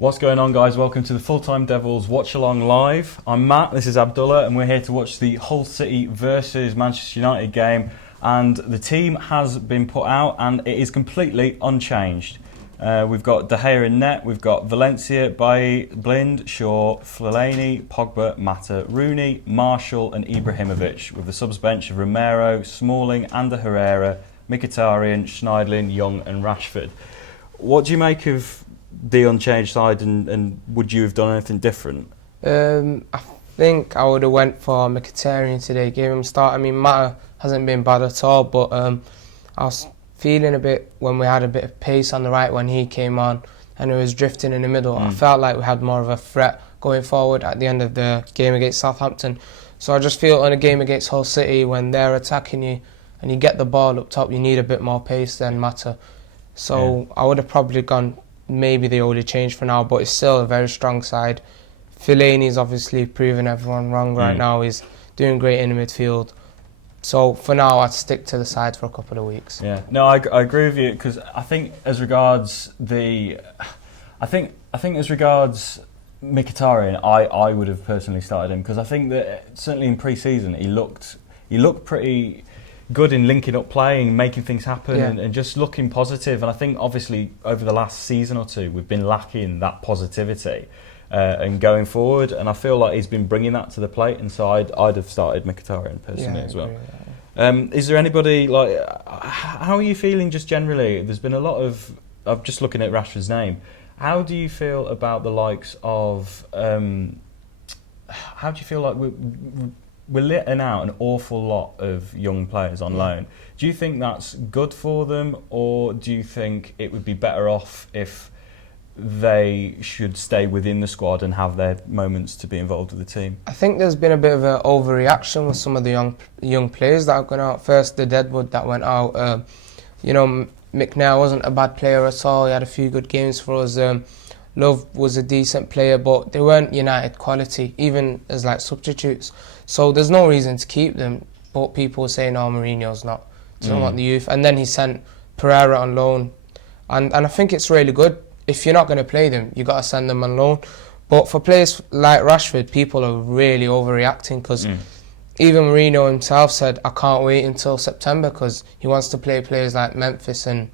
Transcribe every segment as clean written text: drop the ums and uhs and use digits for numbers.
What's going on, guys? Welcome to the Full-Time Devils Watch Along Live. I'm Matt, this is Abdullah, and we're here to watch the Hull City versus Manchester United game. And the team has been put out and it is completely unchanged. We've got De Gea in net, we've got Valencia, Bailly, Blind, Shaw, Fellaini, Pogba, Mata, Rooney, Marshall and Ibrahimovic, with the subs bench of Romero, Smalling, Ander Herrera, Mkhitaryan, Schneidlin, Young and Rashford. What do you make of the unchanged side, and would you have done anything different? I think I would have went for Mkhitaryan today, gave him a start. I mean, Mata hasn't been bad at all, but I was feeling a bit when we had a bit of pace on the right when he came on and it was drifting in the middle. I felt like we had more of a threat going forward at the end of the game against Southampton. So I just feel in a game against Hull City, when they're attacking you and you get the ball up top, you need a bit more pace than Mata. So I would have probably gone maybe the only change for now, but it's still a very strong side. Fellaini's obviously proving everyone wrong right now. He's doing great in the midfield. So for now, I'd stick to the side for a couple of weeks. Yeah, no, I agree with you, because I think as regards Mkhitaryan, I would have personally started him, because I think that certainly in pre-season he looked pretty good in linking up play and making things happen, and just looking positive. And I think obviously over the last season or two we've been lacking that positivity and going forward, and I feel like he's been bringing that to the plate, and so I'd have started Mkhitaryan personally as well. Is there anybody, like, how are you feeling just generally? There's been a lot of, I'm just looking at Rashford's name, how do you feel about the likes of how do you feel like we're letting out an awful lot of young players on loan? Do you think that's good for them, or do you think it would be better off if they should stay within the squad and have their moments to be involved with the team? I think there's been a bit of an overreaction with some of the young players that have gone out. First, the Deadwood that went out. McNair wasn't a bad player at all. He had a few good games for us. Love was a decent player, but they weren't United quality, even as like substitutes. So there's no reason to keep them. But people were saying, "Oh, Mourinho's doesn't want the youth." And then he sent Pereira on loan, and I think it's really good. If you're not going to play them, you got to send them on loan. But for players like Rashford, people are really overreacting, because even Mourinho himself said, "I can't wait until September," because he wants to play players like Memphis and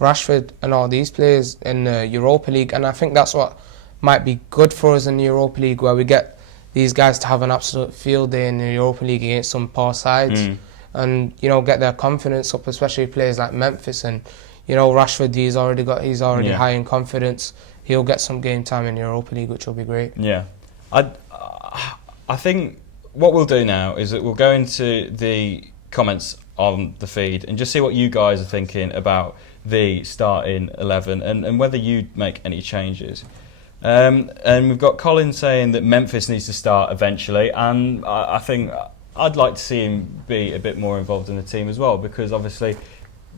Rashford and all these players in the Europa League. And I think that's what might be good for us in the Europa League, where we get these guys to have an absolute field day in the Europa League against some poor sides, and get their confidence up, especially players like Memphis. And Rashford, he's already high in confidence. He'll get some game time in the Europa League, which will be great. Yeah, I think what we'll do now is that we'll go into the comments on the feed and just see what you guys are thinking about the starting 11 and whether you'd make any changes. And we've got Colin saying that Memphis needs to start eventually, and I think I'd like to see him be a bit more involved in the team as well, because obviously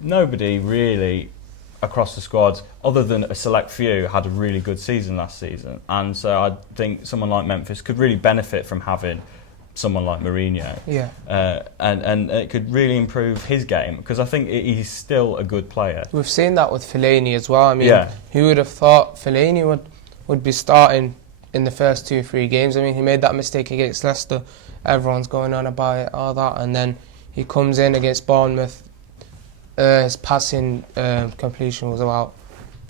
nobody really across the squad, other than a select few, had a really good season last season, and so I think someone like Memphis could really benefit from having someone like Mourinho, and it could really improve his game, because I think he's still a good player. We've seen that with Fellaini as well. I mean, who would have thought Fellaini would be starting in the first 2-3 games? I mean, he made that mistake against Leicester. Everyone's going on about it, all that, and then he comes in against Bournemouth. His passing completion was about,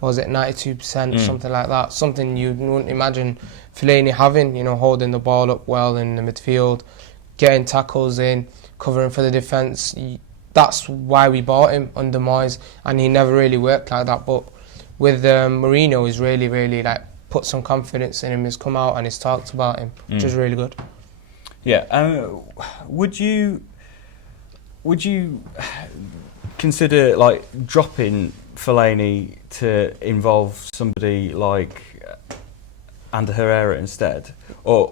was it 92%, something like that? Something you wouldn't imagine Fellaini having, holding the ball up well in the midfield, getting tackles in, covering for the defence. That's why we bought him under Moyes, and he never really worked like that. But with Mourinho, he's really, really put some confidence in him. He's come out and he's talked about him, which is really good. Yeah, would you consider dropping Fellaini to involve somebody like Ander Herrera instead, or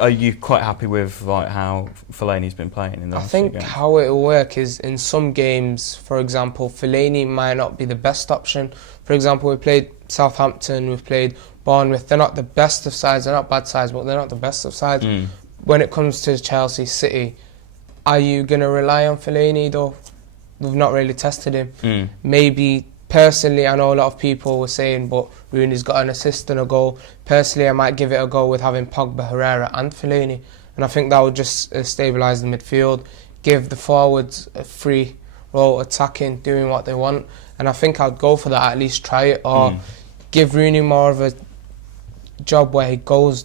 are you quite happy with how Fellaini's been playing in the last few games? I think how it will work is, in some games, for example, Fellaini might not be the best option. For example, we played Southampton, we've played Bournemouth. They're not the best of sides, they're not bad sides, but they're not the best of sides. When it comes to Chelsea, City, are you going to rely on Fellaini though? We've not really tested him. Maybe personally, I know a lot of people were saying, but Rooney's got an assist and a goal. Personally, I might give it a go with having Pogba, Herrera and Fellaini. And I think that would just stabilise the midfield, give the forwards a free role attacking, doing what they want. And I think I'd go for that, at least try it, or give Rooney more of a job where he goes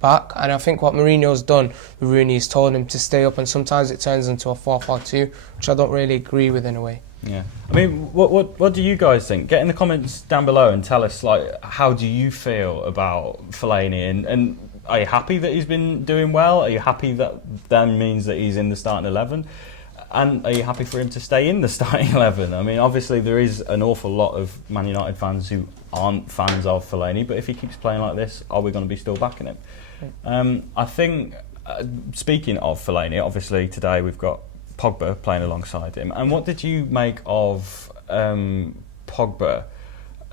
back. And I think what Mourinho's done with Rooney is told him to stay up, and sometimes it turns into a 4-4-2, which I don't really agree with in a way. Yeah, I mean, what do you guys think? Get in the comments down below and tell us, like, how do you feel about Fellaini, and are you happy that he's been doing well? Are you happy that means that he's in the starting 11? And are you happy for him to stay in the starting 11? I mean, obviously there is an awful lot of Man United fans who aren't fans of Fellaini, but if he keeps playing like this, are we going to be still backing him? I think, speaking of Fellaini, obviously today we've got Pogba playing alongside him. And what did you make of Pogba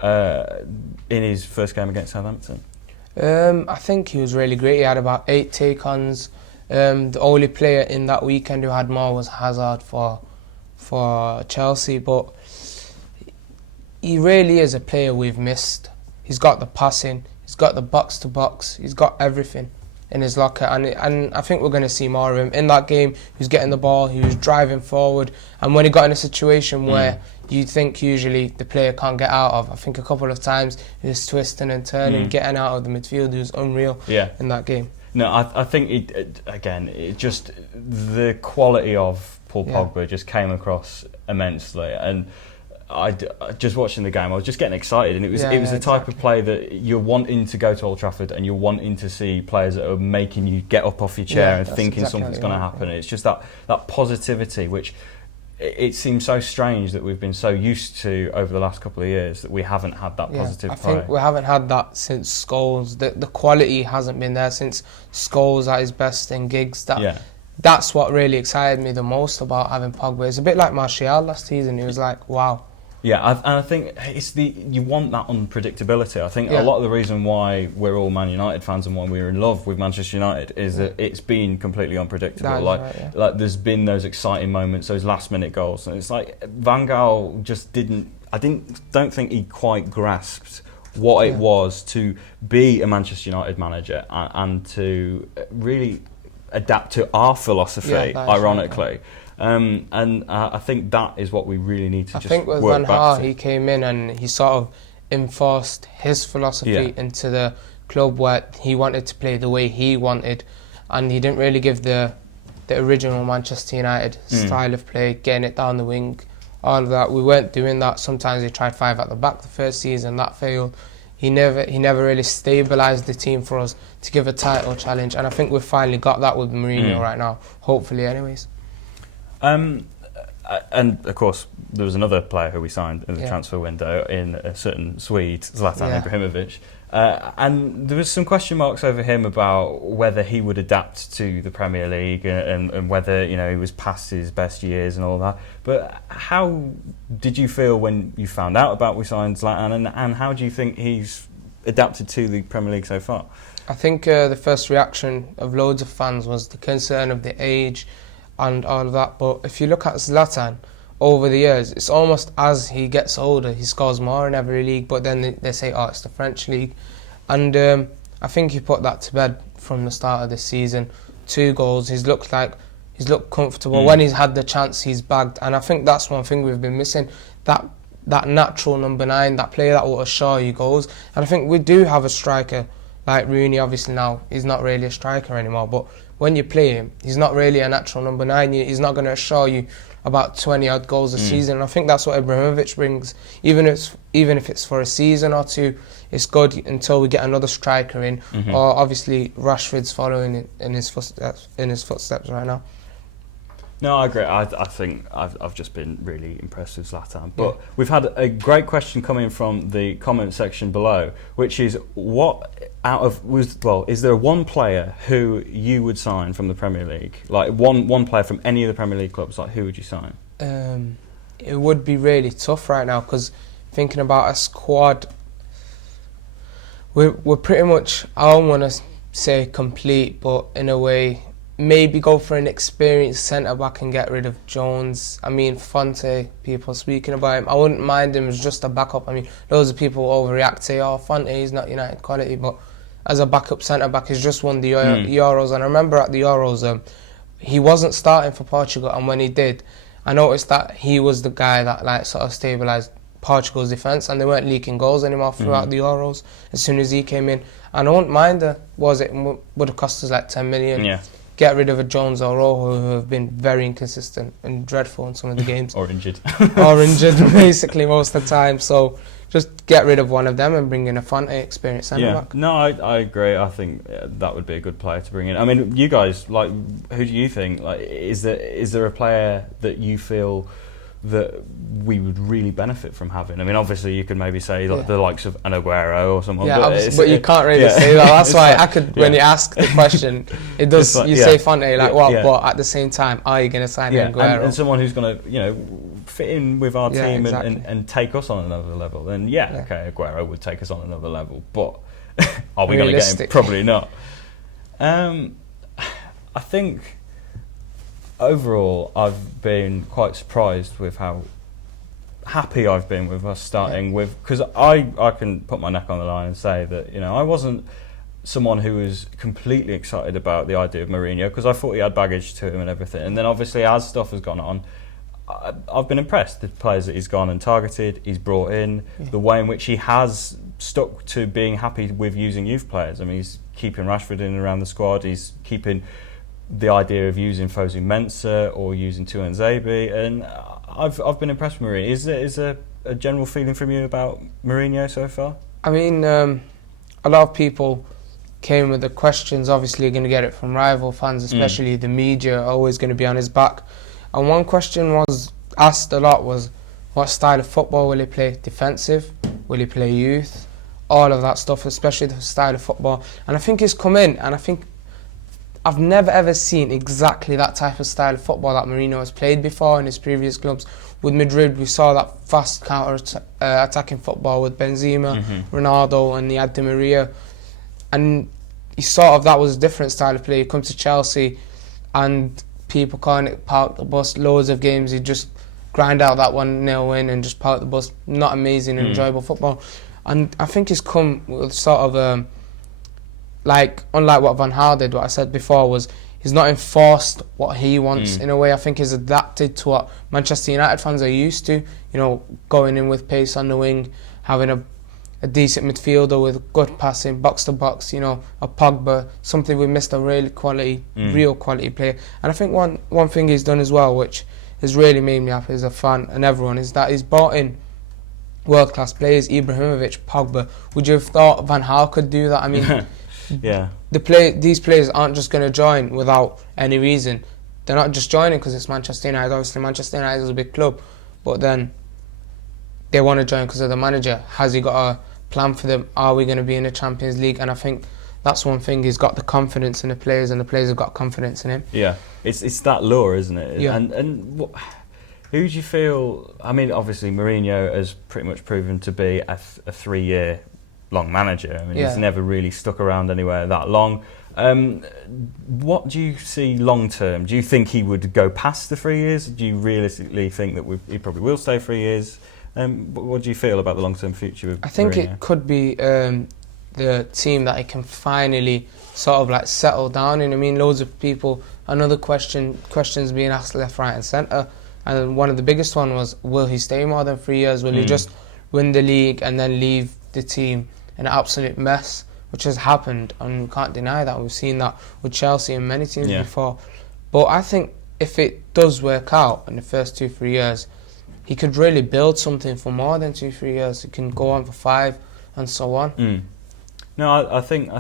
in his first game against Southampton? I think he was really great. He had about 8 take-ons. The only player in that weekend who had more was Hazard for Chelsea, but he really is a player we've missed. He's got the passing, he's got the box-to-box, he's got everything in his locker, and I think we're going to see more of him. In that game, he was getting the ball, he was driving forward, and when he got in a situation where you'd think usually the player can't get out of, I think a couple of times he was twisting and turning, getting out of the midfield. He was unreal in that game. No, I think it just the quality of Paul Pogba just came across immensely, and I just watching the game, I was just getting excited, and it was the type of play that you're wanting to go to Old Trafford, and you're wanting to see players that are making you get up off your chair and thinking something's going to happen. It's just that positivity, which it seems so strange that we've been so used to over the last couple of years that we haven't had that positive play. I think we haven't had that since Scholes. The quality hasn't been there since Scholes at his best in Giggs. That's what really excited me the most about having Pogba. It's a bit like Martial last season. He was like, wow. Yeah, and I think it's you want that unpredictability. I think a lot of the reason why we're all Man United fans and why we're in love with Manchester United is that it's been completely unpredictable. Like there's been those exciting moments, those last-minute goals, and it's like Van Gaal just don't think he quite grasped what it was to be a Manchester United manager and to really adapt to our philosophy, ironically. And I think that is what we really need to just work back to. I think with Van Gaal, he came in and he sort of enforced his philosophy into the club, where he wanted to play the way he wanted, and he didn't really give the original Manchester United style of play, getting it down the wing, all of that. We weren't doing that. Sometimes he tried 5 at the back the first season, that failed. He never really stabilised the team for us to give a title challenge, and I think we've finally got that with Mourinho right now, hopefully anyways. And of course, there was another player who we signed in the transfer window, in a certain Swede, Zlatan Ibrahimovic. And there was some question marks over him about whether he would adapt to the Premier League and whether he was past his best years and all that. But how did you feel when you found out about we signed Zlatan, and how do you think he's adapted to the Premier League so far? I think the first reaction of loads of fans was the concern of the age and all of that, but if you look at Zlatan over the years, it's almost as he gets older, he scores more in every league, but then they say, it's the French league, and I think he put that to bed from the start of the season. 2 goals, he's looked comfortable. When he's had the chance, he's bagged, and I think that's one thing we've been missing, that natural number 9, that player that will assure you goals. And I think we do have a striker like Rooney. Obviously now he's not really a striker anymore, but when you play him, he's not really a natural number 9. He's not going to assure you about 20 odd goals a season. And I think that's what Ibrahimovic brings. Even if it's for a season or 2, it's good until we get another striker in. Or obviously Rashford's following in his footsteps right now. No, I agree. I think I've just been really impressed with Zlatan. But we've had a great question coming from the comment section below, which is is there one player who you would sign from the Premier League? Like one player from any of the Premier League clubs, like who would you sign? It would be really tough right now, because thinking about a squad, we're pretty much, I don't want to say complete, but in a way maybe go for an experienced centre-back and get rid of Jones. I mean, Fonte, people speaking about him. I wouldn't mind him as just a backup. I mean, loads of people overreact, say, oh, Fonte, he's not United quality, but as a backup centre-back, he's just won the Euros. And I remember at the Euros, he wasn't starting for Portugal, and when he did, I noticed that he was the guy that like sort of stabilised Portugal's defence, and they weren't leaking goals anymore throughout the Euros as soon as he came in. And I wouldn't mind would have cost us like 10 million. Yeah. Get rid of a Jones or Rojo, who have been very inconsistent and dreadful in some of the games. Or injured. Or injured, basically, most of the time. So just get rid of one of them and bring in a Fonte experienced centre-back. No, I agree. I think that would be a good player to bring in. I mean, you guys, like, who do you think? Like, is there a player that you feel that we would really benefit from having? I mean, obviously, you could maybe say like the likes of an Aguero or someone. Yeah, but you can't really say that. That's why like, I could, when you ask the question, it does. Like, you say Fonte, like, well, but at the same time, are you going to sign Aguero? And someone who's going to, fit in with our team exactly. and take us on another level. Then okay, Aguero would take us on another level, but are we going to get him? Probably not. I think overall, I've been quite surprised with how happy I've been with us starting with, because I can put my neck on the line and say that I wasn't someone who was completely excited about the idea of Mourinho, because I thought he had baggage to him and everything, and then obviously as stuff has gone on, I've been impressed. The players that he's gone and targeted, he's brought in, the way in which he has stuck to being happy with using youth players. I mean, he's keeping Rashford in and around the squad, he's keeping the idea of using Fosu Mensah or using Tuanzebe, and I've been impressed with Mourinho. Is there a general feeling from you about Mourinho so far? I mean, a lot of people came with the questions. Obviously, you're going to get it from rival fans, especially the media, are always going to be on his back. And one question was asked a lot was, what style of football will he play? Defensive? Will he play youth? All of that stuff, especially the style of football. And I think he's come in, and I think I've never ever seen exactly that type of style of football that Mourinho has played before in his previous clubs. With Madrid, we saw that fast counter-attacking football with Benzema, Ronaldo, and he had Di Maria. And he that was a different style of play. He comes to Chelsea, and people calling it park the bus. Loads of games, he just grind out that 1-0 win and just park the bus. Not amazing and enjoyable football. And I think he's come with sort of unlike what Van Gaal did, what I said before was he's not enforced what he wants in a way. I think he's adapted to what Manchester United fans are used to, going in with pace on the wing, having a decent midfielder with good passing, box to box, a Pogba, something we missed, a really real quality player. And I think one thing he's done as well, which has really made me happy as a fan and everyone, is that he's brought in world-class players, Ibrahimovic, Pogba. Would you have thought Van Gaal could do that? I mean, these players aren't just going to join without any reason. They're not just joining because it's Manchester United. Obviously, Manchester United is a big club, but then they want to join because of the manager. Has he got a plan for them? Are we going to be in the Champions League? And I think that's one thing. He's got the confidence in the players, and the players have got confidence in him. Yeah, it's that lure, isn't it? Yeah. And who do you feel? I mean, obviously Mourinho has pretty much proven to be a 3-year long manager. I mean, he's never really stuck around anywhere that long. What do you see long term? Do you think he would go past the 3 years? Do you realistically think that he probably will stay 3 years? What do you feel about the long term future of I think Mourinho? It could be the team that he can finally sort of like settle down in. I mean, loads of people, questions being asked left, right and centre, and one of the biggest one was, will he stay more than 3 years? Will he just win the league and then leave the team in an absolute mess, which has happened, and we can't deny that. We've seen that with Chelsea and many teams before. But I think if it does work out in the first 2-3 years, he could really build something for more than 2-3 years. He can go on for 5 and so on. No, I think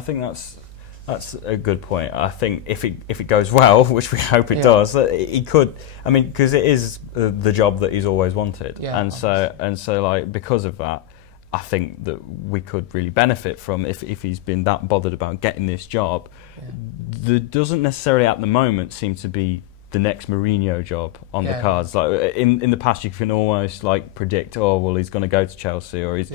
that's a good point. I think if it goes well, which we hope it does, he could. I mean, because it is the job that he's always wanted, and so like because of that, I think that we could really benefit from if he's been that bothered about getting this job. There doesn't necessarily at the moment seem to be the next Mourinho job on the cards. Like in the past, you can almost like predict, oh well, he's going to go to Chelsea, or he's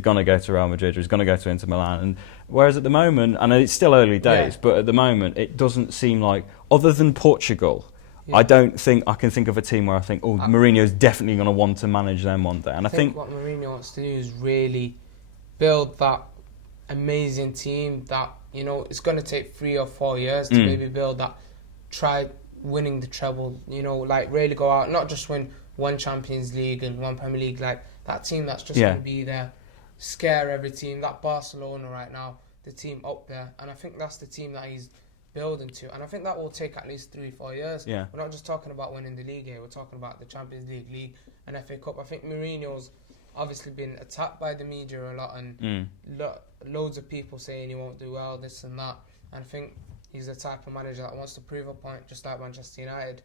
going to go to Real Madrid, or he's going to go to Inter Milan. And whereas at the moment, and it's still early days, but at the moment, it doesn't seem like, other than Portugal, I don't think I can think of a team where I think, oh, Mourinho's definitely going to want to manage them one day. And I think what Mourinho wants to do is really build that amazing team that, you know, it's going to take 3 or 4 years to maybe build that. Try winning the treble, you know, like really go out, not just win one Champions League and one Premier League, like that team that's just going to be there, scare every team. That Barcelona right now, the team up there, and I think that's the team that he's building to, and I think that will take at least 3-4 years. We're not just talking about winning the league here, we're talking about the Champions League, and FA Cup. I think Mourinho's obviously been attacked by the media a lot, and loads of people saying he won't do well, this and that, and I think he's the type of manager that wants to prove a point, just like Manchester United,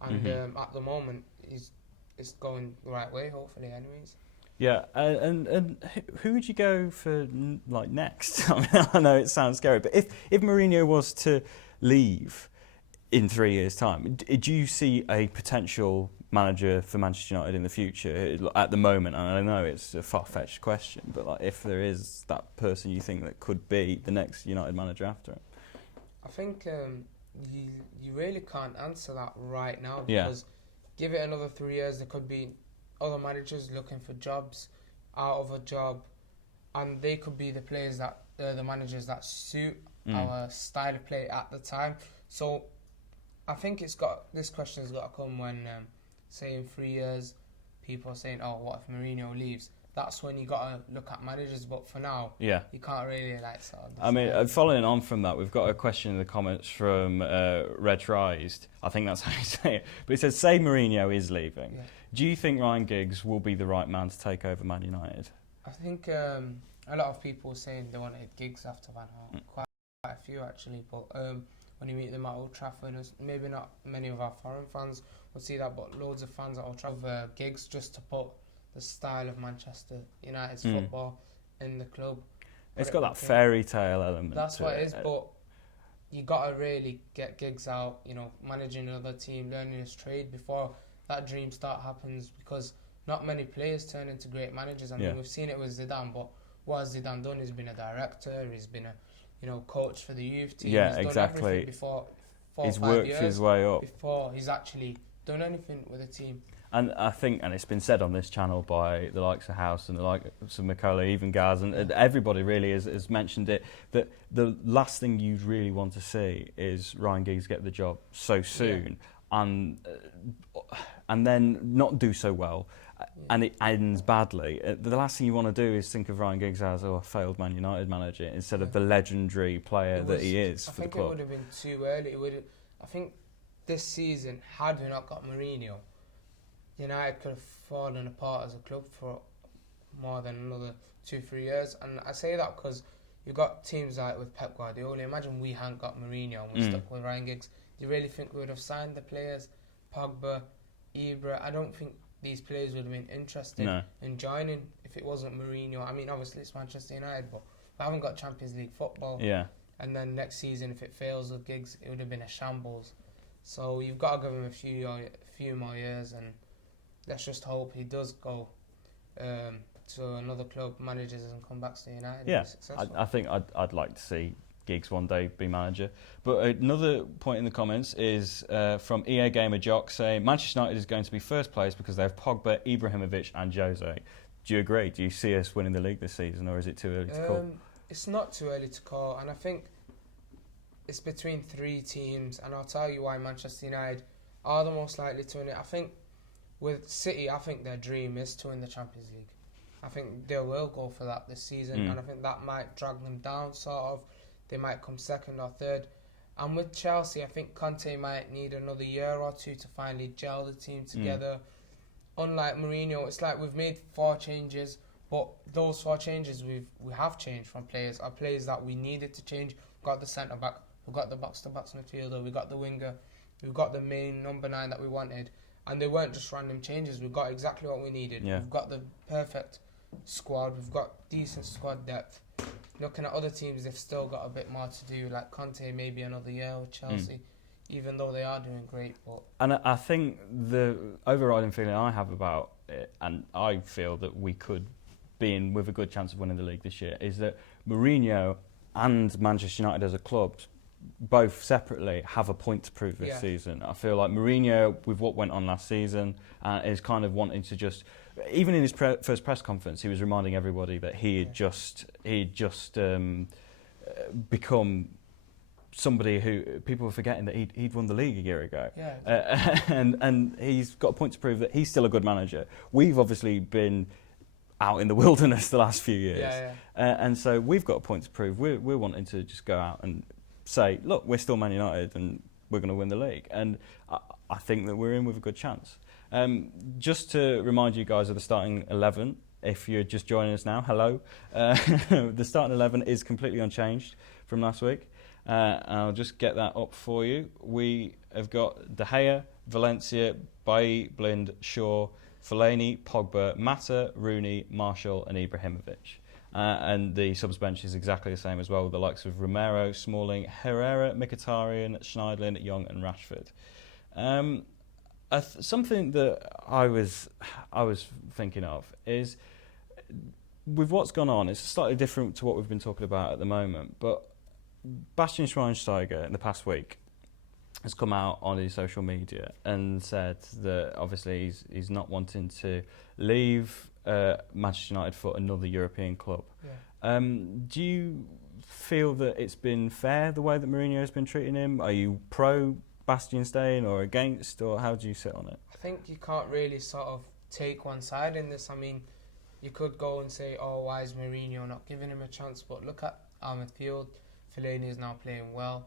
and at the moment it's going the right way, hopefully, anyways. Yeah, and who would you go for like next? I mean, I know it sounds scary, but if Mourinho was to leave in 3 years' time, do you see a potential manager for Manchester United in the future at the moment? And I know it's a far-fetched question, but like, if there is that person you think that could be the next United manager after him? I think you really can't answer that right now, because give it another 3 years, there could be other managers looking for jobs, out of a job, and they could be the players that the managers that suit our style of play at the time. So I think this question has got to come when, say in 3 years, people are saying, oh, what if Mourinho leaves? That's when you got to look at managers, but for now, you can't really like sort of. I mean, following on from that, we've got a question in the comments from Retrized. I think that's how you say it. But it says, say Mourinho is leaving. Do you think Ryan Giggs will be the right man to take over Man United? I think a lot of people saying they wanted Giggs after Van Gaal. Quite a few actually, but when you meet them at Old Trafford, maybe not many of our foreign fans will see that, but loads of fans at Old Trafford, Giggs just to put the style of Manchester United's football in the club. It's got that fairy tale element. That's what it is, but you got to really get Giggs out, you know, managing another team, learning his trade before that dream start happens, because not many players turn into great managers. I mean, we've seen it with Zidane, but what has Zidane done? He's been a director, he's been a coach for the youth team. Yeah, he's done everything before 4 or 5 years. He's worked his way up before he's actually done anything with a team. And I think, and it's been said on this channel by the likes of House and the likes of Macaulay, even Gaz, and everybody really has mentioned it, that the last thing you'd really want to see is Ryan Giggs get the job so soon, and then not do so well, and it ends badly. The last thing you want to do is think of Ryan Giggs as a failed Man United manager instead of the legendary player that he is for the club. I think it would have been too early. I think this season, had we not got Mourinho, United could have fallen apart as a club for more than another 2-3 years. And I say that because you've got teams like with Pep Guardiola. Imagine we hadn't got Mourinho and we stuck with Ryan Giggs. Do you really think we would have signed the players? Pogba, Ibra, I don't think these players would have been interested in joining if it wasn't Mourinho. I mean, obviously it's Manchester United, but we haven't got Champions League football. And then next season, if it fails with Giggs, it would have been a shambles. So you've got to give him a few more years, and let's just hope he does go to another club, manages and come back to United. Yeah, I think I'd like to see Giggs one day be manager. But another point in the comments is from EA Gamer Jock saying Manchester United is going to be first place because they have Pogba, Ibrahimovic and Jose. Do you agree? Do you see us winning the league this season, or is it too early to call? It's not too early to call, and I think it's between 3 teams, and I'll tell you why Manchester United are the most likely to win it. I think with City, I think their dream is to win the Champions League. I think they will go for that this season, and I think that might drag them down, sort of. They might come second or third. And with Chelsea, I think Conte might need another year or 2 to finally gel the team together. Unlike Mourinho, it's like we've made 4 changes, but those 4 changes we have changed from players, are players that we needed to change. We've got the centre-back, we've got the box-to-box midfielder, we've got the winger, we've got the main number 9 that we wanted. And they weren't just random changes, we've got exactly what we needed. We've got the perfect squad, we've got decent squad depth. Looking at other teams, they've still got a bit more to do, like Conte, maybe another year with Chelsea. even though they are doing great. But And I think the overriding feeling I have about it, and I feel that we could be in with a good chance of winning the league this year, is that Mourinho and Manchester United as a club both separately have a point to prove this season. I feel like Mourinho, with what went on last season, is kind of wanting to just, even in his first press conference, he was reminding everybody that he had just become somebody who people were forgetting that he'd won the league a year ago. And he's got a point to prove that he's still a good manager. We've obviously been out in the wilderness the last few years, and so we've got a point to prove. We're wanting to just go out and say, look, we're still Man United and we're going to win the league. And I think that we're in with a good chance. Just to remind you guys of the starting 11, if you're just joining us now, hello. The starting 11 is completely unchanged from last week. I'll just get that up for you. We have got De Gea, Valencia, Bailly, Blind, Shaw, Fellaini, Pogba, Mata, Rooney, Marshall and Ibrahimovic. And the subs bench is exactly the same as well, with the likes of Romero, Smalling, Herrera, Mkhitaryan, Schneidlin, Young and Rashford. Something that I was thinking of is, with what's gone on, it's slightly different to what we've been talking about at the moment, but Bastian Schweinsteiger in the past week has come out on his social media and said that obviously he's not wanting to leave Manchester United for another European club. Do you feel that it's been fair the way that Mourinho has been treating him? Are you pro Bastian staying or against, or how do you sit on it? I think you can't really sort of take one side in this. I mean, you could go and say, oh, why is Mourinho not giving him a chance? But look at our midfield. Fellaini is now playing well.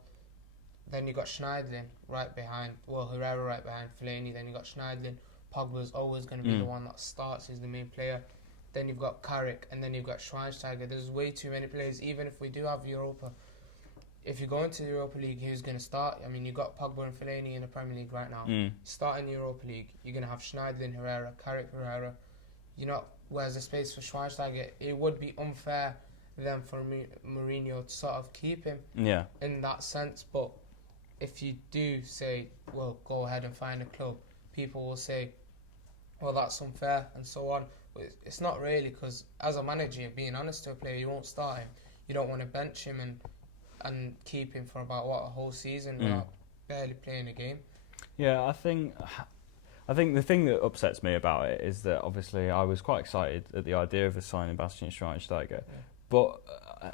Then you got Schneidlin right behind, Herrera right behind Fellaini. Then you got Schneidlin. Pogba's always going to be the one that starts, he's the main player. Then you've got Carrick, and then you've got Schweinsteiger. There's way too many players. Even if we do have Europa, if you go into the Europa League, who's going to start? I mean, you've got Pogba and Fellaini in the Premier League right now. Starting the Europa League, you're going to have Schneidlin, Herrera, Carrick, Herrera. Where's the space for Schweinsteiger? It would be unfair then for Mourinho to sort of keep him in that sense. But if you do say, well, go ahead and find a club, people will say, well, that's unfair and so on. But it's not really, because as a manager, being honest to a player, you won't start him. You don't want to bench him and keep him for about, a whole season without barely playing a game. Yeah, I think the thing that upsets me about it is that obviously I was quite excited at the idea of signing Bastian Schweinsteiger. But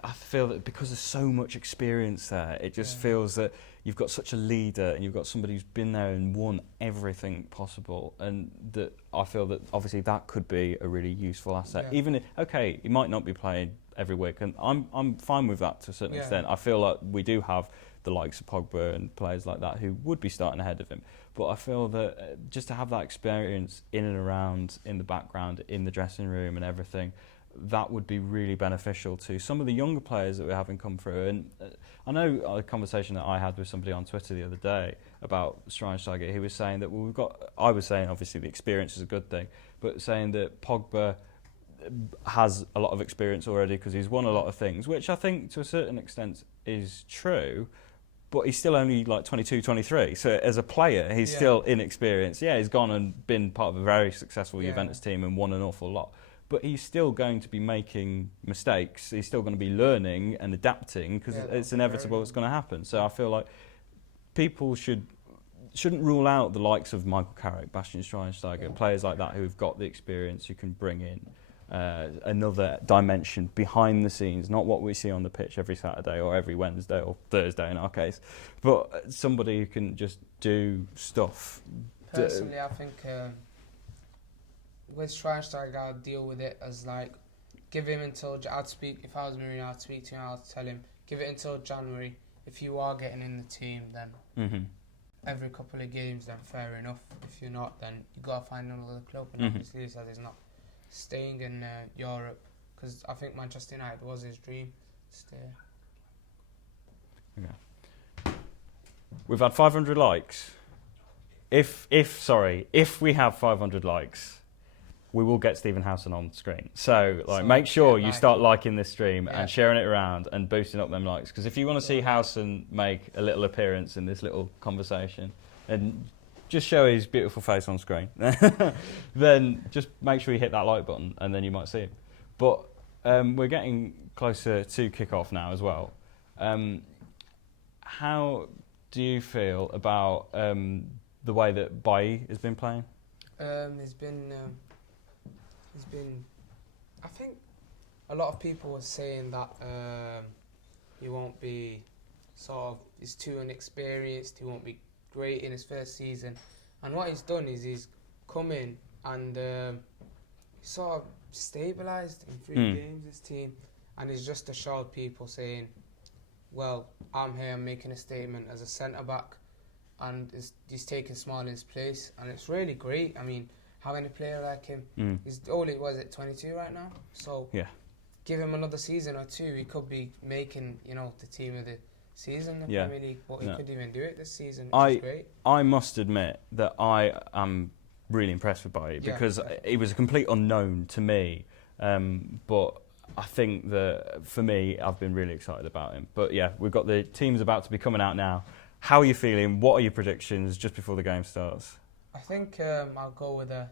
I feel that because there's so much experience there, it just feels that you've got such a leader and you've got somebody who's been there and won everything possible, and that I feel that obviously that could be a really useful asset. Even if, he might not be playing every week, and I'm fine with that to a certain extent. I feel like we do have the likes of Pogba and players like that who would be starting ahead of him. But I feel that just to have that experience in and around, in the background, in the dressing room and everything, that would be really beneficial to some of the younger players that we're having come through. And I know a conversation that I had with somebody on Twitter the other day about Schweinsteiger. He was saying that I was saying obviously the experience is a good thing, but saying that Pogba has a lot of experience already because he's won a lot of things, which I think to a certain extent is true. But he's still only like 22, 23. So as a player, he's still inexperienced. Yeah, he's gone and been part of a very successful Juventus team and won an awful lot. But he's still going to be making mistakes. He's still going to be learning and adapting because it's inevitable it's going to happen. So I feel like people shouldn't rule out the likes of Michael Carrick, Bastian Schweinsteiger, players like that who've got the experience, who can bring in another dimension behind the scenes, not what we see on the pitch every Saturday or every Wednesday or Thursday in our case, but somebody who can just do stuff. Personally, I think with Schweinsteiger, I'd deal with it as like, give him until, if I was Mourinho, I'd speak to him, I'd tell him, give it until January. If you are getting in the team, then every couple of games, then fair enough. If you're not, then you got to find another club. And obviously he says he's not staying in Europe, because I think Manchester United was his dream to stay. Okay. We've had 500 likes. If we have 500 likes, we will get Stephen Howson on screen. So, So, make sure you like start it. liking this stream Yeah. and sharing it around and boosting up them likes. Because if you want to see Howson make a little appearance in this little conversation and just show his beautiful face on screen, then just make sure you hit that like button and then you might see him. But we're getting closer to kick-off now as well. How do you feel about the way that Bailly has been playing? He's been. I think a lot of people were saying that he won't be he's too inexperienced. He won't be great in his first season. And what he's done is he's come in and sort of stabilised in 3 games his team, and he's just assured people saying, "Well, I'm here. I'm making a statement as a centre back." And he's taking Smalling's place, and it's really great. I mean, having a player like him, he's only, 22 right now? So give him another season or 2, he could be making, the team of the season in the Premier League, but he couldn't even do it this season, which is great. I must admit that I am really impressed with Bailly because he was a complete unknown to me, but I think that, for me, I've been really excited about him. But yeah, we've got the teams about to be coming out now. How are you feeling? What are your predictions just before the game starts? I think I'll go with I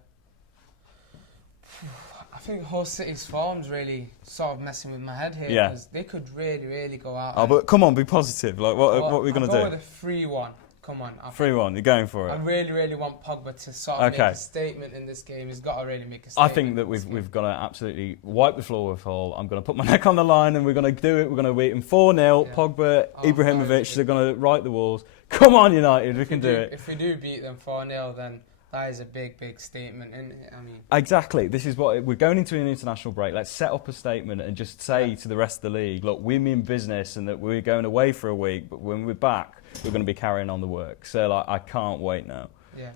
think Hull City's form's really sort of messing with my head here because they could really, really go out. Oh, but come on, be positive. Like, what are we going to do? I'll go with a 3-1. Come on. 3-1, you're going for it? I really, really want Pogba to sort of make a statement in this game. He's got to really make a statement. I think that we've got to absolutely wipe the floor with Hull. I'm going to put my neck on the line and we're going to do it. We're going to beat him 4-0. Yeah. Pogba, Ibrahimovic, they're going to right the walls. Come on, United, we can do it. If we do beat them 4-0, then that is a big, big statement, isn't it? I mean, exactly. This is what we're going into an international break. Let's set up a statement and just say to the rest of the league, look, we mean business and that we're going away for a week, but when we're back, we're going to be carrying on the work. So, I can't wait now. Yeah.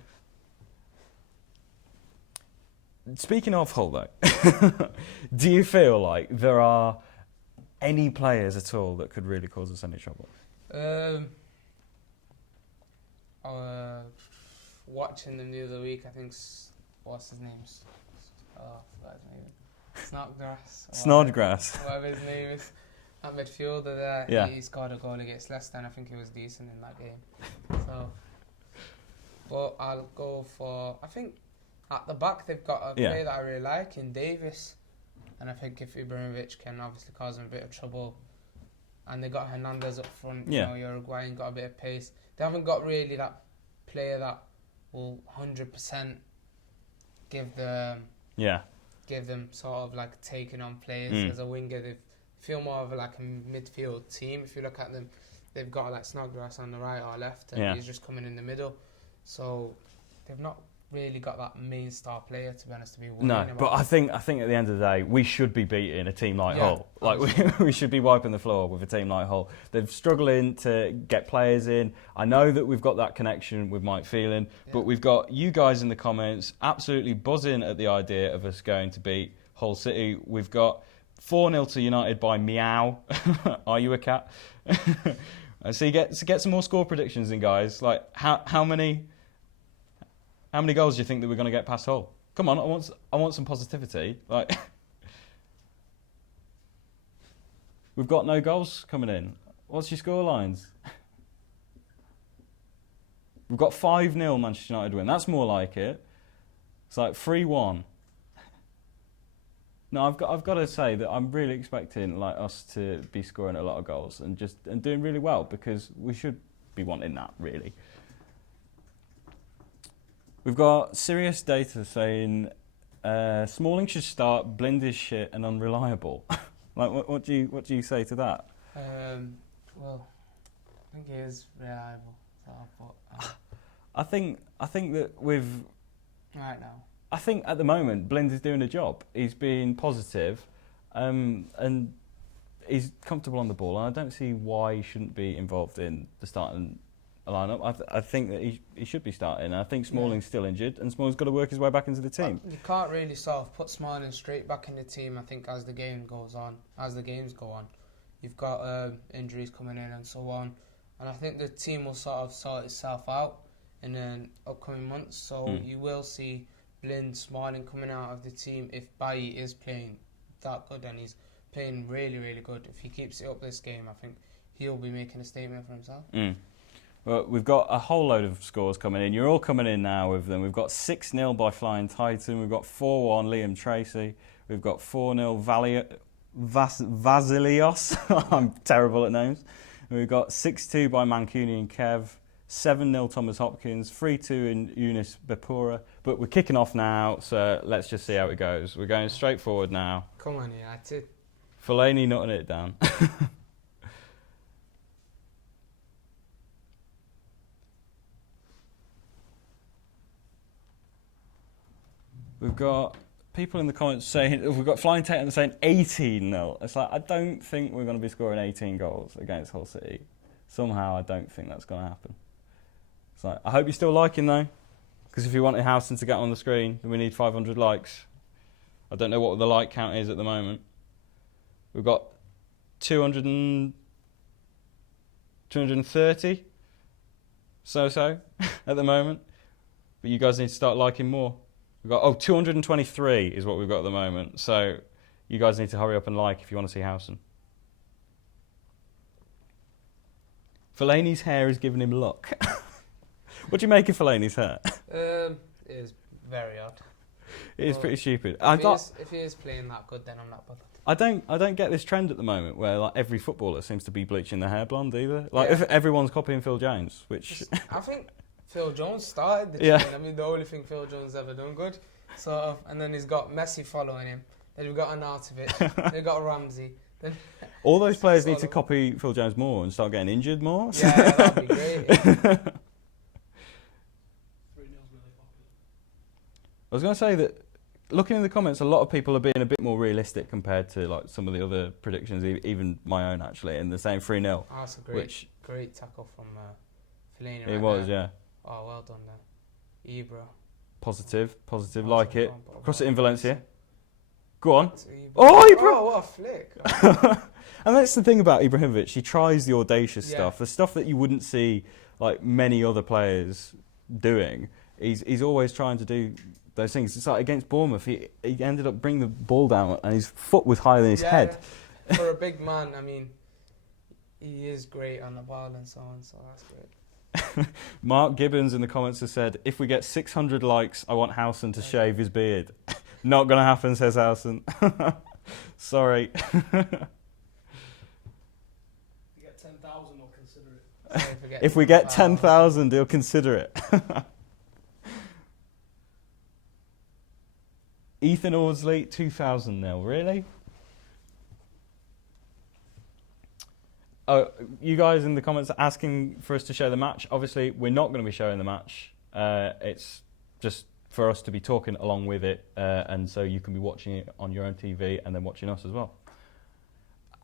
Speaking of Hull, though, do you feel like there are any players at all that could really cause us any trouble? Watching them the other week, I think, what's his name? I forgot his name. Snodgrass. Whatever his name is. That midfielder there, he scored a goal against Leicester, and I think he was decent in that game. So, but I'll go for, I think at the back they've got a player that I really like in Davis, and I think if Ibrahimovic can obviously cause him a bit of trouble, and they got Hernandez up front, Uruguayan, got a bit of pace. They haven't got really that player that will 100% give them sort of like taking on players as a winger. They feel more of like a midfield team. If you look at them, they've got like Snodgrass on the right or left, and he's just coming in the middle. So they've not really got that main star player, to be honest, to be worrying about. But I think at the end of the day, we should be beating a team like Hull. Like we should be wiping the floor with a team like Hull. They're struggling to get players in. I know that we've got that connection with Mike Phelan, but we've got you guys in the comments absolutely buzzing at the idea of us going to beat Hull City. We've got 4-0 to United by Meow. Are you a cat? So get some more score predictions in, guys. Like how many goals do you think that we're going to get past Hull? Come on, I want some positivity. Like, we've got no goals coming in. What's your score lines? We've got 5-0 Manchester United win. That's more like it. It's like 3-1. No, I've got to say that I'm really expecting like us to be scoring a lot of goals and doing really well, because we should be wanting that, really. We've got serious data saying Smalling should start, Blind is shit and unreliable. Like, what do you say to that? Well, I think he is reliable. So, I think that with right now, I think at the moment Blind is doing a job. He's being positive, and he's comfortable on the ball, and I don't see why he shouldn't be involved in the starting lineup. I think that he should be starting. I think Smalling's still injured, and Smalling's got to work his way back into the team. You can't really sort of put Smalling straight back in the team. I think as the games go on, you've got injuries coming in and so on, and I think the team will sort itself out in the upcoming months. So you will see Blind, Smalling coming out of the team. If Bailly is playing that good, and he's playing really, really good, if he keeps it up this game, I think he'll be making a statement for himself. Well, we've got a whole load of scores coming in. You're all coming in now with them. We've got 6-0 by Flying Titan. We've got 4-1 Liam Tracy. We've got 4-0 Vasilios. I'm terrible at names. And we've got 6-2 by Mancunian Kev. 7-0 Thomas Hopkins. 3-2 in Eunice Bepura. But we're kicking off now, so let's just see how it goes. We're going straight forward now. Come on, yeah, that's it. Fellaini nutting it down. We've got people in the comments saying, we've got Flying Titan saying 18-0. It's like, I don't think we're going to be scoring 18 goals against Hull City. Somehow, I don't think that's going to happen. It's like, I hope you're still liking though, because if you wanted Housen to get on the screen, then we need 500 likes. I don't know what the like count is at the moment. We've got 230 so at the moment. But you guys need to start liking more. We've got 223 is what we've got at the moment. So you guys need to hurry up and like if you want to see Housen. Fellaini's hair is giving him luck. What do you make of Fellaini's hair? It is very odd. It is pretty stupid. If he is playing that good, then I'm not bothered. I don't get this trend at the moment where like every footballer seems to be bleaching their hair blonde either. Like if everyone's copying Phil Jones, which I think Phil Jones started the trend. I mean, the only thing Phil Jones ever done good, sort of. And then he's got Messi following him. Then we've got Arnautovic. Then we've got Ramsey. Then all those players need to copy Phil Jones more and start getting injured more. Yeah, that'd be great. 3-0's really popular. I was going to say that looking in the comments, a lot of people are being a bit more realistic compared to like some of the other predictions, even my own actually, and the same 3-0. Oh, that's a great tackle from Fellaini. It was, yeah. Oh, well done there. Ibra. Positive, like it. Cross it in Valencia. Go on. Ibra. Oh, Ibra! Oh, what a flick. And that's the thing about Ibrahimovic. He tries the audacious stuff, the stuff that you wouldn't see like many other players doing. He's always trying to do those things. It's like against Bournemouth, he ended up bringing the ball down and his foot was higher than his head. For a big man, I mean, he is great on the ball and so on, so that's great. Mark Gibbons in the comments has said, if we get 600 likes, I want Housen to shave his beard. Not going to happen, says Housen. Sorry. If we get 10,000, we'll consider it. If we get 10,000, he'll consider it. Ethan Audsley, 2,000-0. Really? Oh, you guys in the comments are asking for us to show the match. Obviously, we're not going to be showing the match. It's just for us to be talking along with it, and so you can be watching it on your own TV and then watching us as well.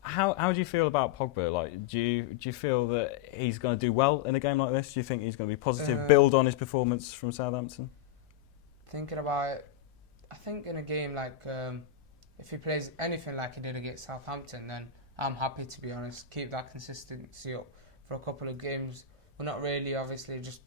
How do you feel about Pogba? Like, do you feel that he's going to do well in a game like this? Do you think he's going to be positive, build on his performance from Southampton? Thinking about it, I think in a game like, if he plays anything like he did against Southampton, then I'm happy, to be honest. Keep that consistency up for a couple of games. We're not really, obviously, just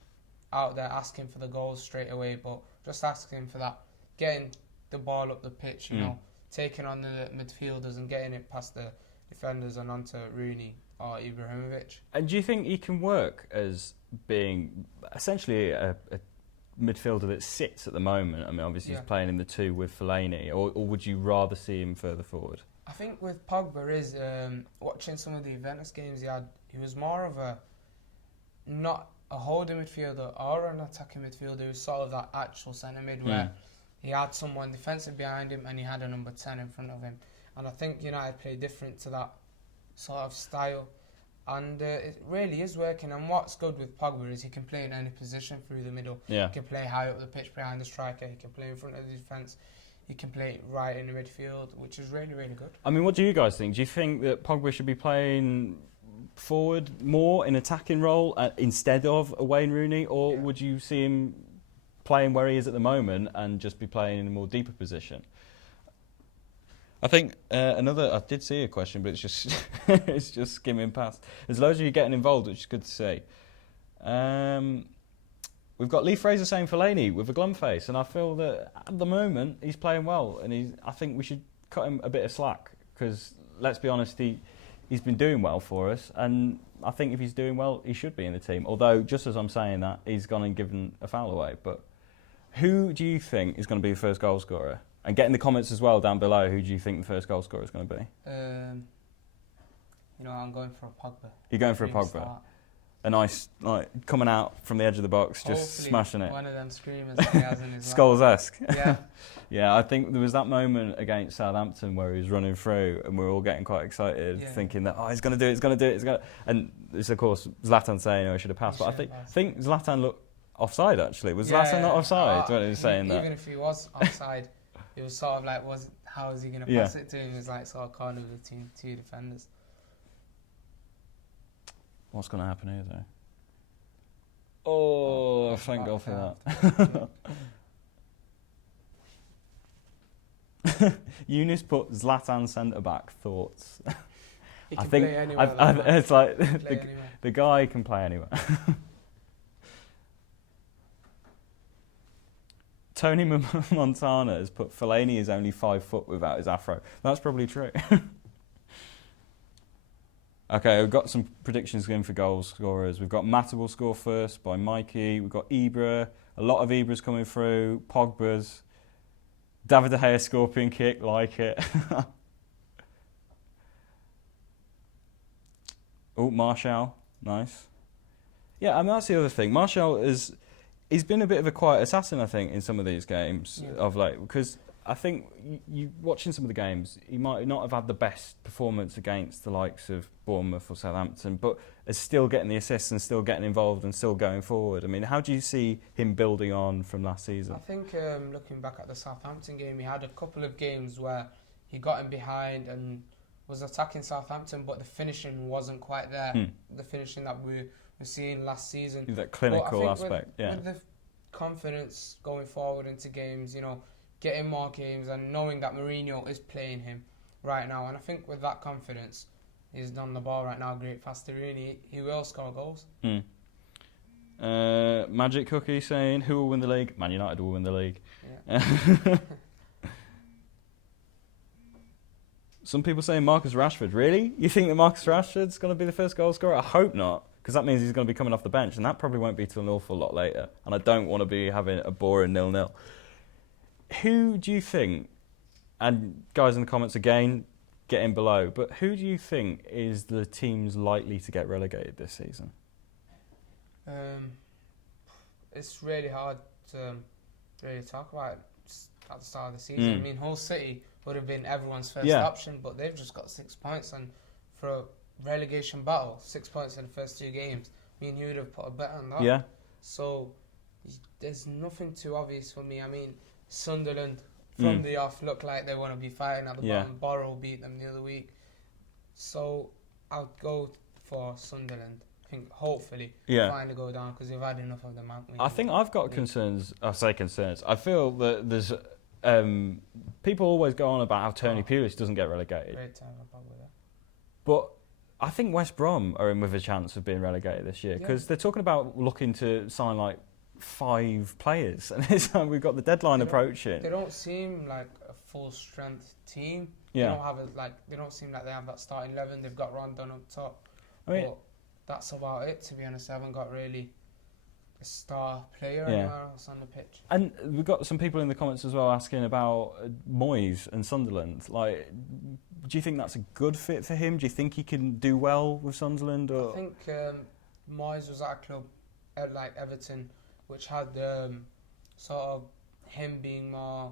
out there asking for the goals straight away, but just asking for that, getting the ball up the pitch, you know, taking on the midfielders and getting it past the defenders and onto Rooney or Ibrahimovic. And do you think he can work as being essentially a midfielder that sits at the moment? I mean, obviously he's playing in the two with Fellaini, or would you rather see him further forward? I think with Pogba is watching some of the Juventus games he was more of not a holding midfielder or an attacking midfielder. He was sort of that actual centre mid where he had someone defensive behind him and he had a number 10 in front of him. And I think United play different to that sort of style. And it really is working. And what's good with Pogba is he can play in any position through the middle. Yeah. He can play high up the pitch behind the striker. He can play in front of the defence. He can play right in the midfield, which is really, really good. I mean, what do you guys think? Do you think that Pogba should be playing forward more in attacking role instead of a Wayne Rooney, or would you see him playing where he is at the moment and just be playing in a more deeper position? I think I did see a question, but it's just it's just skimming past. There's loads of you getting involved, which is good to see. we've got Lee Fraser saying Fellaini with a glum face, and I feel that at the moment he's playing well, and I think we should cut him a bit of slack because let's be honest, he's been doing well for us, and I think if he's doing well, he should be in the team. Although, just as I'm saying that, he's gone and given a foul away. But who do you think is going to be the first goal scorer? And get in the comments as well down below. Who do you think the first goal scorer is going to be? I'm going for a Pogba. You're going for a Pogba. Start. A nice, coming out from the edge of the box, just Hopefully smashing it. One of them screamers that he has in his Scholes-esque. Yeah. Yeah, I think there was that moment against Southampton where he was running through and we were all getting quite excited, thinking that, he's going to do it, And it's, of course, Zlatan saying, I should have passed. But I think Zlatan looked offside, actually. Was Zlatan not offside when he was saying that? Even if he was offside, it was sort of like, how is he going to pass it to him? It was like sort of corner between two defenders. What's going to happen here, though? Oh, thank God for that. Eunice put Zlatan centre-back. Thoughts? He can play anywhere. It's like the guy can play anywhere. Tony Montana has put Fellaini is only 5 foot without his afro. That's probably true. Okay, we've got some predictions going for goal scorers. We've got Mata will score first by Mikey. We've got Ibra. A lot of Ibras coming through. Pogba's. David De Gea scorpion kick, like it. Oh, Martial. Nice. Yeah, I mean, that's the other thing. Martial he's been a bit of a quiet assassin, I think, in some of these games of late, because I think you watching some of the games, he might not have had the best performance against the likes of Bournemouth or Southampton, but is still getting the assists and still getting involved and still going forward. I mean, how do you see him building on from last season? I think looking back at the Southampton game, he had a couple of games where he got in behind and was attacking Southampton, but the finishing wasn't quite there. The finishing that we were seeing last season. That clinical aspect, with the confidence going forward into games, getting more games and knowing that Mourinho is playing him right now. And I think with that confidence, he's done the ball right now great. Fasterini, he will score goals. Magic Cookie saying, who will win the league? Man United will win the league. Yeah. Some people saying Marcus Rashford. Really? You think that Marcus Rashford's going to be the first goal scorer? I hope not, because that means he's going to be coming off the bench, and that probably won't be till an awful lot later. And I don't want to be having a boring 0-0. Who do you think, and guys in the comments again, get in below, but who do you think is the teams likely to get relegated this season? It's really hard to really talk about at the start of the season. I mean, Hull City would have been everyone's first option, but they've just got 6 points, and for a relegation battle, 6 points in the first 2 games, me and you would have put a bet on that. Yeah. So there's nothing too obvious for me. I mean, Sunderland from the off look like they want to be fighting at the bottom. Borough beat them the other week, so I'll go for Sunderland. I think hopefully finally go down, because they've had enough of them. I think I've got concerns. I say concerns. I feel that there's people always go on about how Tony Pulis doesn't get relegated. Great time with that. But I think West Brom are in with a chance of being relegated this year, because they're talking about looking to sign like 5 players, and it's like we've got the deadline approaching. They don't seem like a full strength team. Yeah. They don't seem like they have that starting 11. They've got Rondon up top. I mean, but that's about it, to be honest. They haven't got really a star player anywhere else on the pitch. And we've got some people in the comments as well asking about Moyes and Sunderland. Like, do you think that's a good fit for him? Do you think he can do well with Sunderland? Or? I think Moyes was at a club like Everton, which had sort of him being more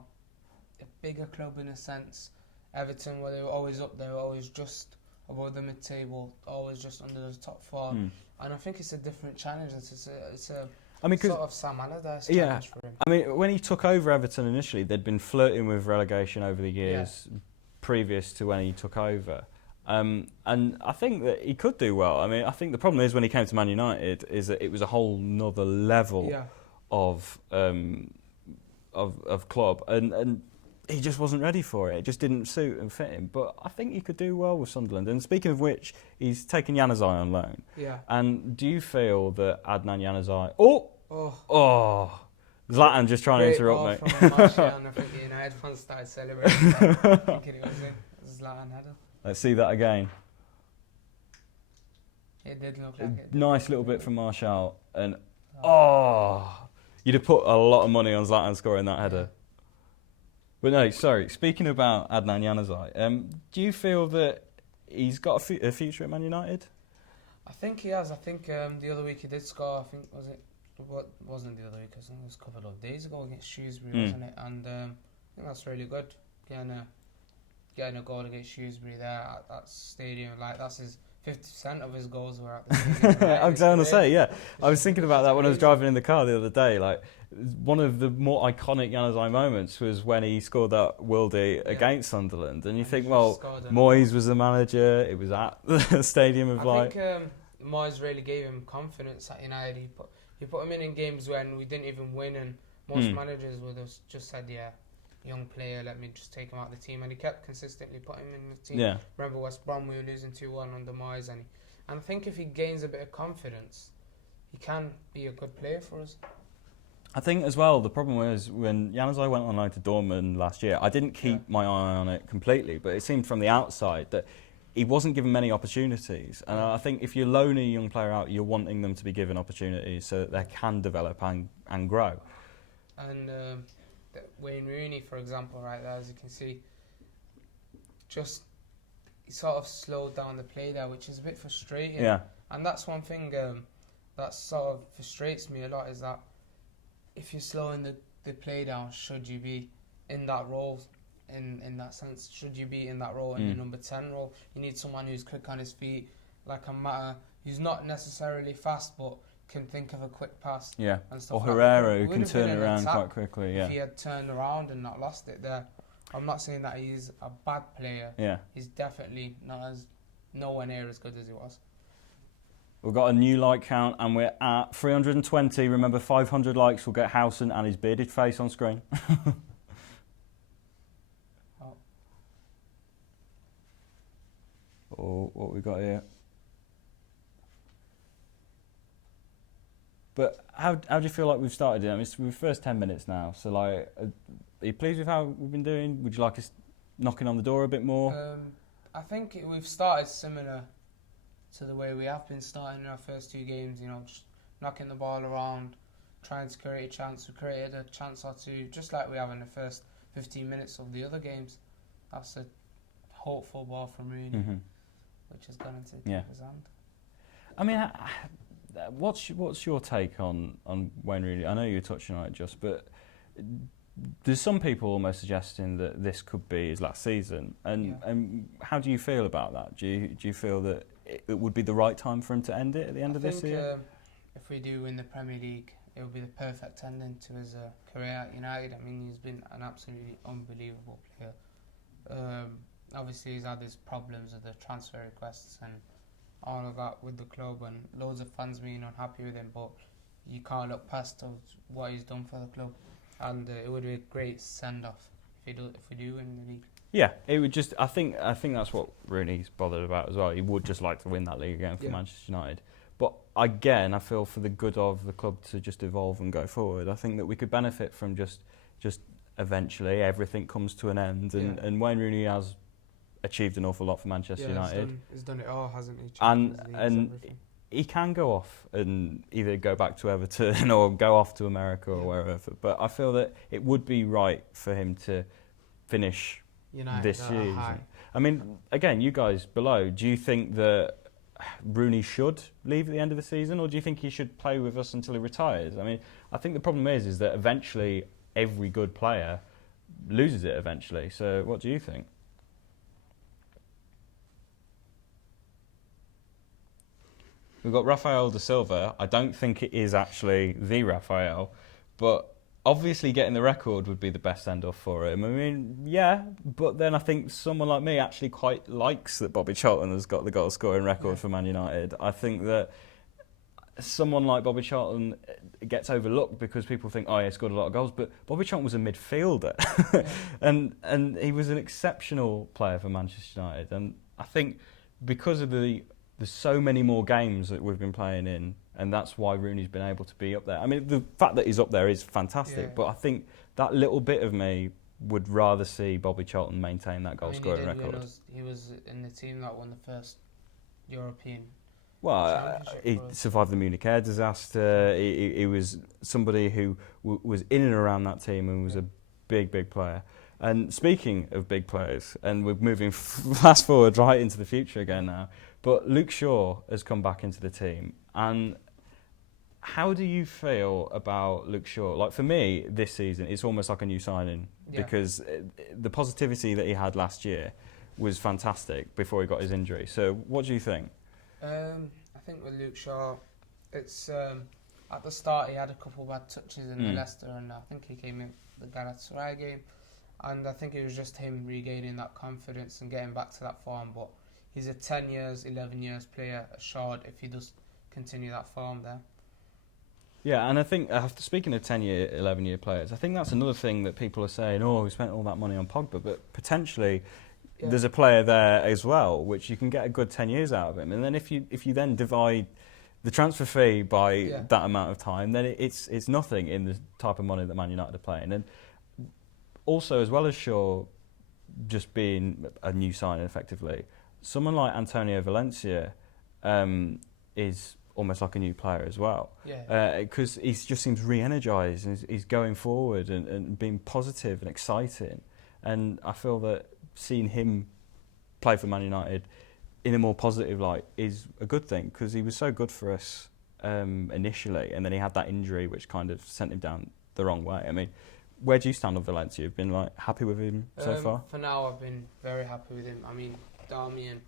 a bigger club in a sense. Everton, where they were always up there, always just above the mid-table, always just under the top 4. And I think it's a different challenge. It's a sort of Sam Allardyce challenge for him. I mean, when he took over Everton initially, they'd been flirting with relegation over the years previous to when he took over. And I think that he could do well. I mean, I think the problem is when he came to Man United is that it was a whole nother level of club, and he just wasn't ready for it. It just didn't suit and fit him. But I think he could do well with Sunderland. And speaking of which, he's taken Januzaj on loan. Yeah. And do you feel that Adnan Januzaj... Oh! Oh, Oh, Zlatan just trying to great interrupt ball me. from Martial, and I think the United fans started celebrating. Thinking it was in. Zlatan header. Let's see that again. It did look like it. Nice little bit from Martial, and you'd have put a lot of money on Zlatan scoring that header. But no, sorry. Speaking about Adnan Januzaj, do you feel that he's got a future at Man United? I think he has. I think the other week he did score. I think wasn't the other week? I think it was a couple of days ago against Shrewsbury, wasn't it? And I think that's really good. Getting a goal against Shrewsbury there at that stadium, like that's his 50% of his goals were at the stadium. Right? I was going to say, yeah. I was It's thinking about that when I was crazy. driving in the car the other day. Like, one of the more iconic Januzaj moments was when he scored that worldie against Sunderland. And you think, he well, scored a- Moyes was the manager. It was at the Stadium of I Light. think Moyes really gave him confidence at United. He put him in games when we didn't even win, and most managers would have just said, "Yeah, young player, let me just take him out of the team." And he kept consistently putting him in the team. Yeah. Remember West Brom, we were losing 2-1 under Moyes, and I think if he gains a bit of confidence, he can be a good player for us. I think as well, the problem was when Januzaj went on loan to Dortmund last year, I didn't keep my eye on it completely, but it seemed from the outside that he wasn't given many opportunities. And I think if you're loaning a young player out, you're wanting them to be given opportunities so that they can develop and grow. And Wayne Rooney, for example, right there, as you can see, he sort of slowed down the play there, which is a bit frustrating. Yeah. And that's one thing that sort of frustrates me a lot, is that if you're slowing the play down, should you be in that role? In that sense, should you be in that role, in the number 10 role? You need someone who's quick on his feet, like a Mata, who's not necessarily fast, but can think of a quick pass. Yeah. And stuff Or like that. Herrera, It who would can have been turn an around attack quite quickly. If he Yeah. had turned around and not lost it there. I'm not saying that he's a bad player. Yeah. He's definitely nowhere near as good as he was. We've got a new like count and we're at 320. Remember, 500 likes will get Howson and his bearded face on screen. Oh, what we got here? But how do you feel like we've started it? I mean, it's the first 10 minutes now. So, like, are you pleased with how we've been doing? Would you like us knocking on the door a bit more? I think we've started similar to the way we have been starting in our first two games. Just knocking the ball around, trying to create a chance. We created a chance or two, just like we have in the first 15 minutes of the other games. That's a hopeful ball from Rooney, which has gone into the keeper's hand. I mean, what's your take on Wayne Rooney? I know you're touching on it, just, but there's some people almost suggesting that this could be his last season. And how do you feel about that? Do you feel that it would be the right time for him to end it at the end of this year? If we do win the Premier League, it will be the perfect ending to his career at United. I mean, he's been an absolutely unbelievable player. Obviously, he's had his problems with the transfer requests and all of that with the club, and loads of fans being unhappy with him, but you can't look past what he's done for the club, and it would be a great send-off if we do win the league. Yeah, it would just. I think that's what Rooney's bothered about as well. He would just like to win that league again for Manchester United. But again, I feel for the good of the club to just evolve and go forward. I think that we could benefit from just eventually everything comes to an end, and Wayne Rooney has achieved an awful lot for Manchester United. He's done it all, hasn't he? And he can go off and either go back to Everton or go off to America or wherever. But I feel that it would be right for him to finish United this season. I mean, again, you guys below, do you think that Rooney should leave at the end of the season, or do you think he should play with us until he retires? I mean, I think the problem is that eventually every good player loses it eventually. So what do you think? We've got Rafael da Silva. I don't think it is actually the Rafael, but obviously getting the record would be the best send-off for him. I mean, yeah, but then I think someone like me actually quite likes that Bobby Charlton has got the goal-scoring record for Man United. I think that someone like Bobby Charlton gets overlooked because people think, oh, he scored a lot of goals, but Bobby Charlton was a midfielder, and he was an exceptional player for Manchester United. And I think because of there's so many more games that we've been playing in and that's why Rooney's been able to be up there. I mean, the fact that he's up there is fantastic, Yeah. but I think that little bit of me would rather see Bobby Charlton maintain that goal scoring record. He was in the team that won the first European. Well, he survived the Munich air disaster. He was somebody who was in and around that team and was a big player. And speaking of big players, and we're moving fast forward right into the future again now, but Luke Shaw has come back into the team. And how do you feel about Luke Shaw? Like, for me, this season, it's almost like a new signing because the positivity that he had last year was fantastic before he got his injury. So what do you think? I think with Luke Shaw, it's at the start he had a couple of bad touches in the Leicester, and I think he came in the Galatasaray game, and I think it was just him regaining that confidence and getting back to that form. But he's a 10 years, 11 years player assured if he does continue that form there. Yeah, and I think, speaking of 10-year, 11-year players, I think that's another thing that people are saying, oh, we spent all that money on Pogba, but potentially there's a player there as well, which you can get a good 10 years out of him. And then if you then divide the transfer fee by that amount of time, then it's nothing in the type of money that Man United are playing. And also, as well as Shaw just being a new signing effectively, someone like Antonio Valencia is almost like a new player as well. Because he just seems re-energised and he's going forward and being positive and exciting. And I feel that seeing him play for Man United in a more positive light is a good thing, because he was so good for us initially, and then he had that injury which kind of sent him down the wrong way. I mean, where do you stand on Valencia? You've been happy with him so far? For now, I've been very happy with him. I mean, Darmian,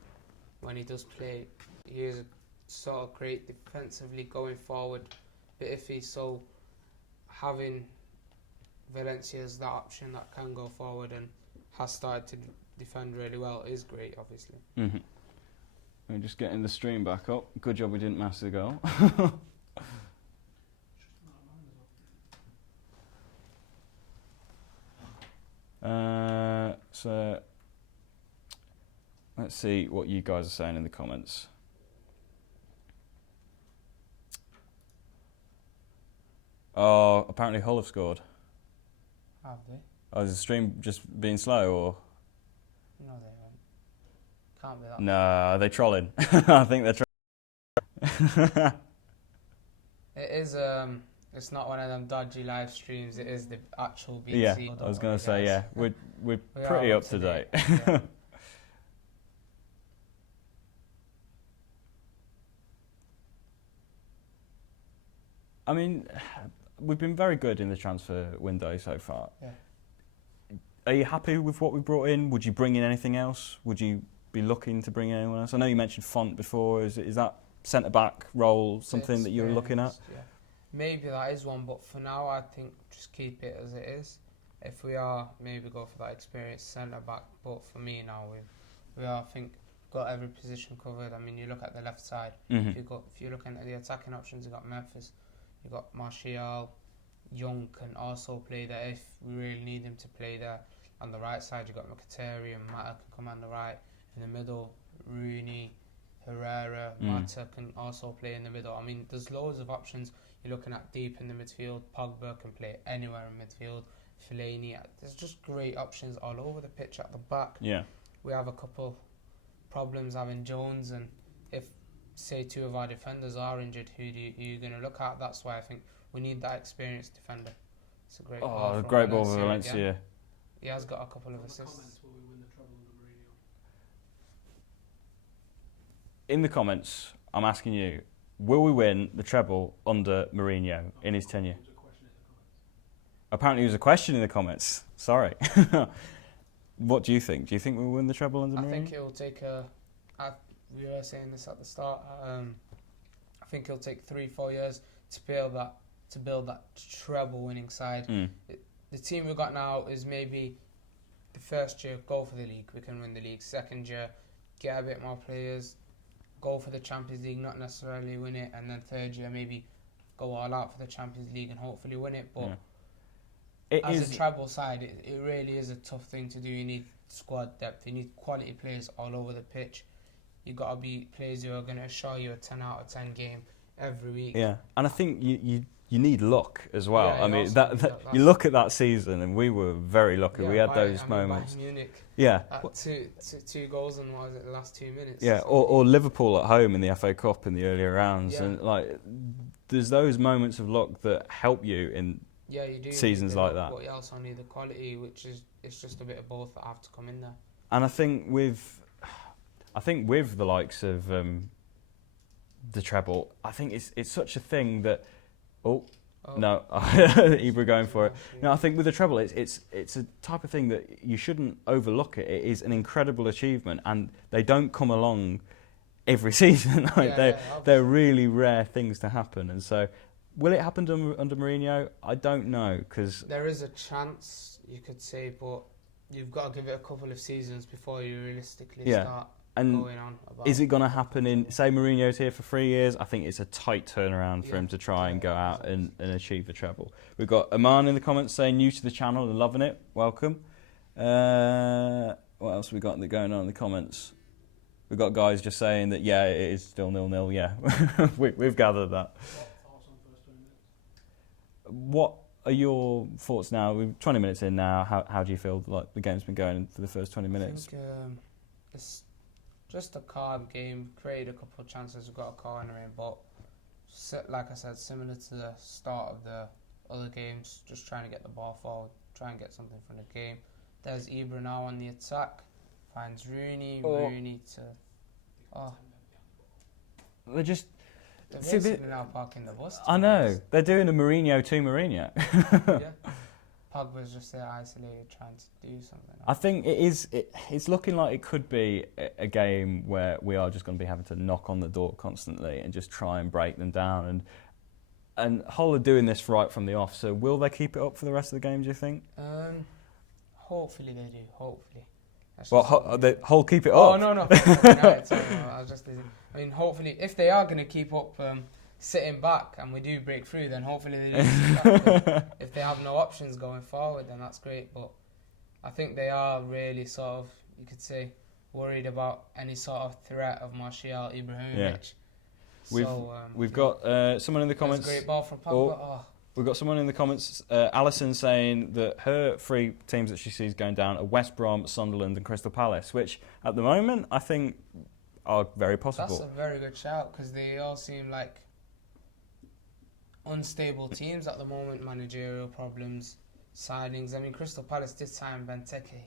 when he does play, he is sort of great defensively going forward, but if he's so having Valencia as that option that can go forward and has started to defend really well is great, obviously. Mm-hmm. We're just getting the stream back up. Good job we didn't miss the goal. So let's see what you guys are saying in the comments. Oh, apparently Hull have scored. Have they? Oh, is the stream just being slow, or? No, they haven't. Can't be that. No, they're trolling. I think they're trolling. It is. It's not one of them dodgy live streams. It is the actual BT. Yeah, I was going to say, yeah, we're pretty up to date. Yeah. I mean, we've been very good in the transfer window so far. Yeah. Are you happy with what we brought in? Would you bring in anything else? Would you be looking to bring in anyone else? I know you mentioned Font before. Is that centre-back role something that you're looking at? Yeah. Maybe that is one, but for now I think just keep it as it is. If we are, maybe go for that experienced centre-back. But for me now, we are, I think, got every position covered. I mean, you look at the left side. Mm-hmm. If you're looking at the attacking options, you've got Memphis, you've got Martial, Young can also play there if we really need him to play there. On the right side, you've got Mkhitaryan, Mata can come on the right. In the middle, Rooney, Herrera, Mata can also play in the middle. I mean, there's loads of options. You're looking at deep in the midfield. Pogba can play anywhere in midfield. Fellaini, there's just great options all over the pitch at the back. Yeah. We have a couple problems having Jones, and if, say, two of our defenders are injured, who are you going to look at? That's why I think we need that experienced defender. It's a great ball. Oh, great ball for Valencia. He has got a couple of assists. Comments, will we win the treble under Mourinho? In the comments, I'm asking you, will we win the treble under Mourinho in his tenure? Apparently, there was a question in the comments. Sorry. What do you think? Do you think we'll win the treble under Mourinho? I think it will take we were saying this at the start. I think it'll take 3-4 years to build that treble winning side. The team we've got now is maybe the first year go for the league, we can win the league. Second year, get a bit more players, go for the Champions League, not necessarily win it, and then third year maybe go all out for the Champions League and hopefully win it. But as a treble side, it really is a tough thing to do. You need squad depth, you need quality players all over the pitch. You've got to be players who are going to show you a 10 out of 10 game every week. Yeah, and I think you need luck as well. Yeah, I mean, also that, need that that. you look at that season, and we were very lucky. We had those moments. Bayern Munich, Yeah, two goals in what was it, the last 2 minutes? yeah, or Liverpool at home in the FA Cup in the earlier rounds, Yeah. and like there's those moments of luck that help you in Yeah, you do seasons need the like luck, that. But you also need the quality, which is it's just a bit of both that have to come in there. And I think with the likes of the treble, I think it's such a thing that no, Ibra going for it. No, I think with the treble, it's a type of thing that you shouldn't overlook it. It is an incredible achievement, and they don't come along every season. They're really rare things to happen, and so will it happen under Mourinho? I don't know, because there is a chance, you could say, but you've got to give it a couple of seasons before you realistically start going on about. Is it going to happen in, say, Mourinho's here for 3 years? I think it's a tight turnaround for him to try and go out and achieve the treble. We've got Aman in the comments saying new to the channel and loving it. Welcome. What else have we got going on in the comments? We've got guys just saying that, yeah, it is still 0-0. Yeah, we've gathered that. What are your thoughts now? We're 20 minutes in now. How do you feel like the game's been going for the first 20 minutes? I think it's just a calm game. Created a couple of chances. We've got a corner in, but like I said, similar to the start of the other games, just trying to get the ball forward, try and get something from the game. There's Ibra now on the attack. Finds Rooney. Rooney to... They're just... They're basically now parking the bus. I know. They're doing a Mourinho to Mourinho. Yeah. Pogba's just there isolated trying to do something. I think it's looking like it could be a game where we are just going to be having to knock on the door constantly and just try and break them down. And Hull are doing this right from the off, so will they keep it up for the rest of the game, do you think? Hopefully they do, hopefully. Well, Hull keep it up? Oh, no. I mean, hopefully, if they are going to keep up sitting back and we do break through, then hopefully they do. If they have no options going forward, then that's great. But I think they are really sort of, you could say, worried about any sort of threat of Martial, Ibrahimovic. Yeah. We've got someone in the comments. Great ball from Pogba. We've got someone in the comments, Alison, saying that her 3 teams that she sees going down are West Brom, Sunderland and Crystal Palace, which at the moment I think are very possible. That's a very good shout, because they all seem like unstable teams at the moment, managerial problems, signings. I mean, Crystal Palace did sign Benteke,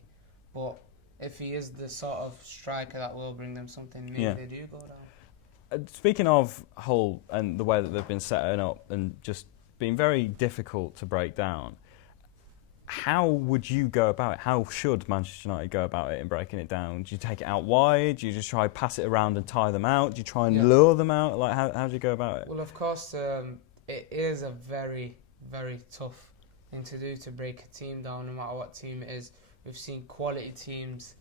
but if he is the sort of striker that will bring them something, maybe they do go down. Speaking of Hull and the way that they've been setting up and just being very difficult to break down, how would you go about it? How should Manchester United go about it in breaking it down? Do you take it out wide? Do you just try pass it around and tie them out? Do you try and lure them out? Like, how do you go about it? Well, of course, it is a very, very tough thing to do, to break a team down, no matter what team it is. We've seen quality teams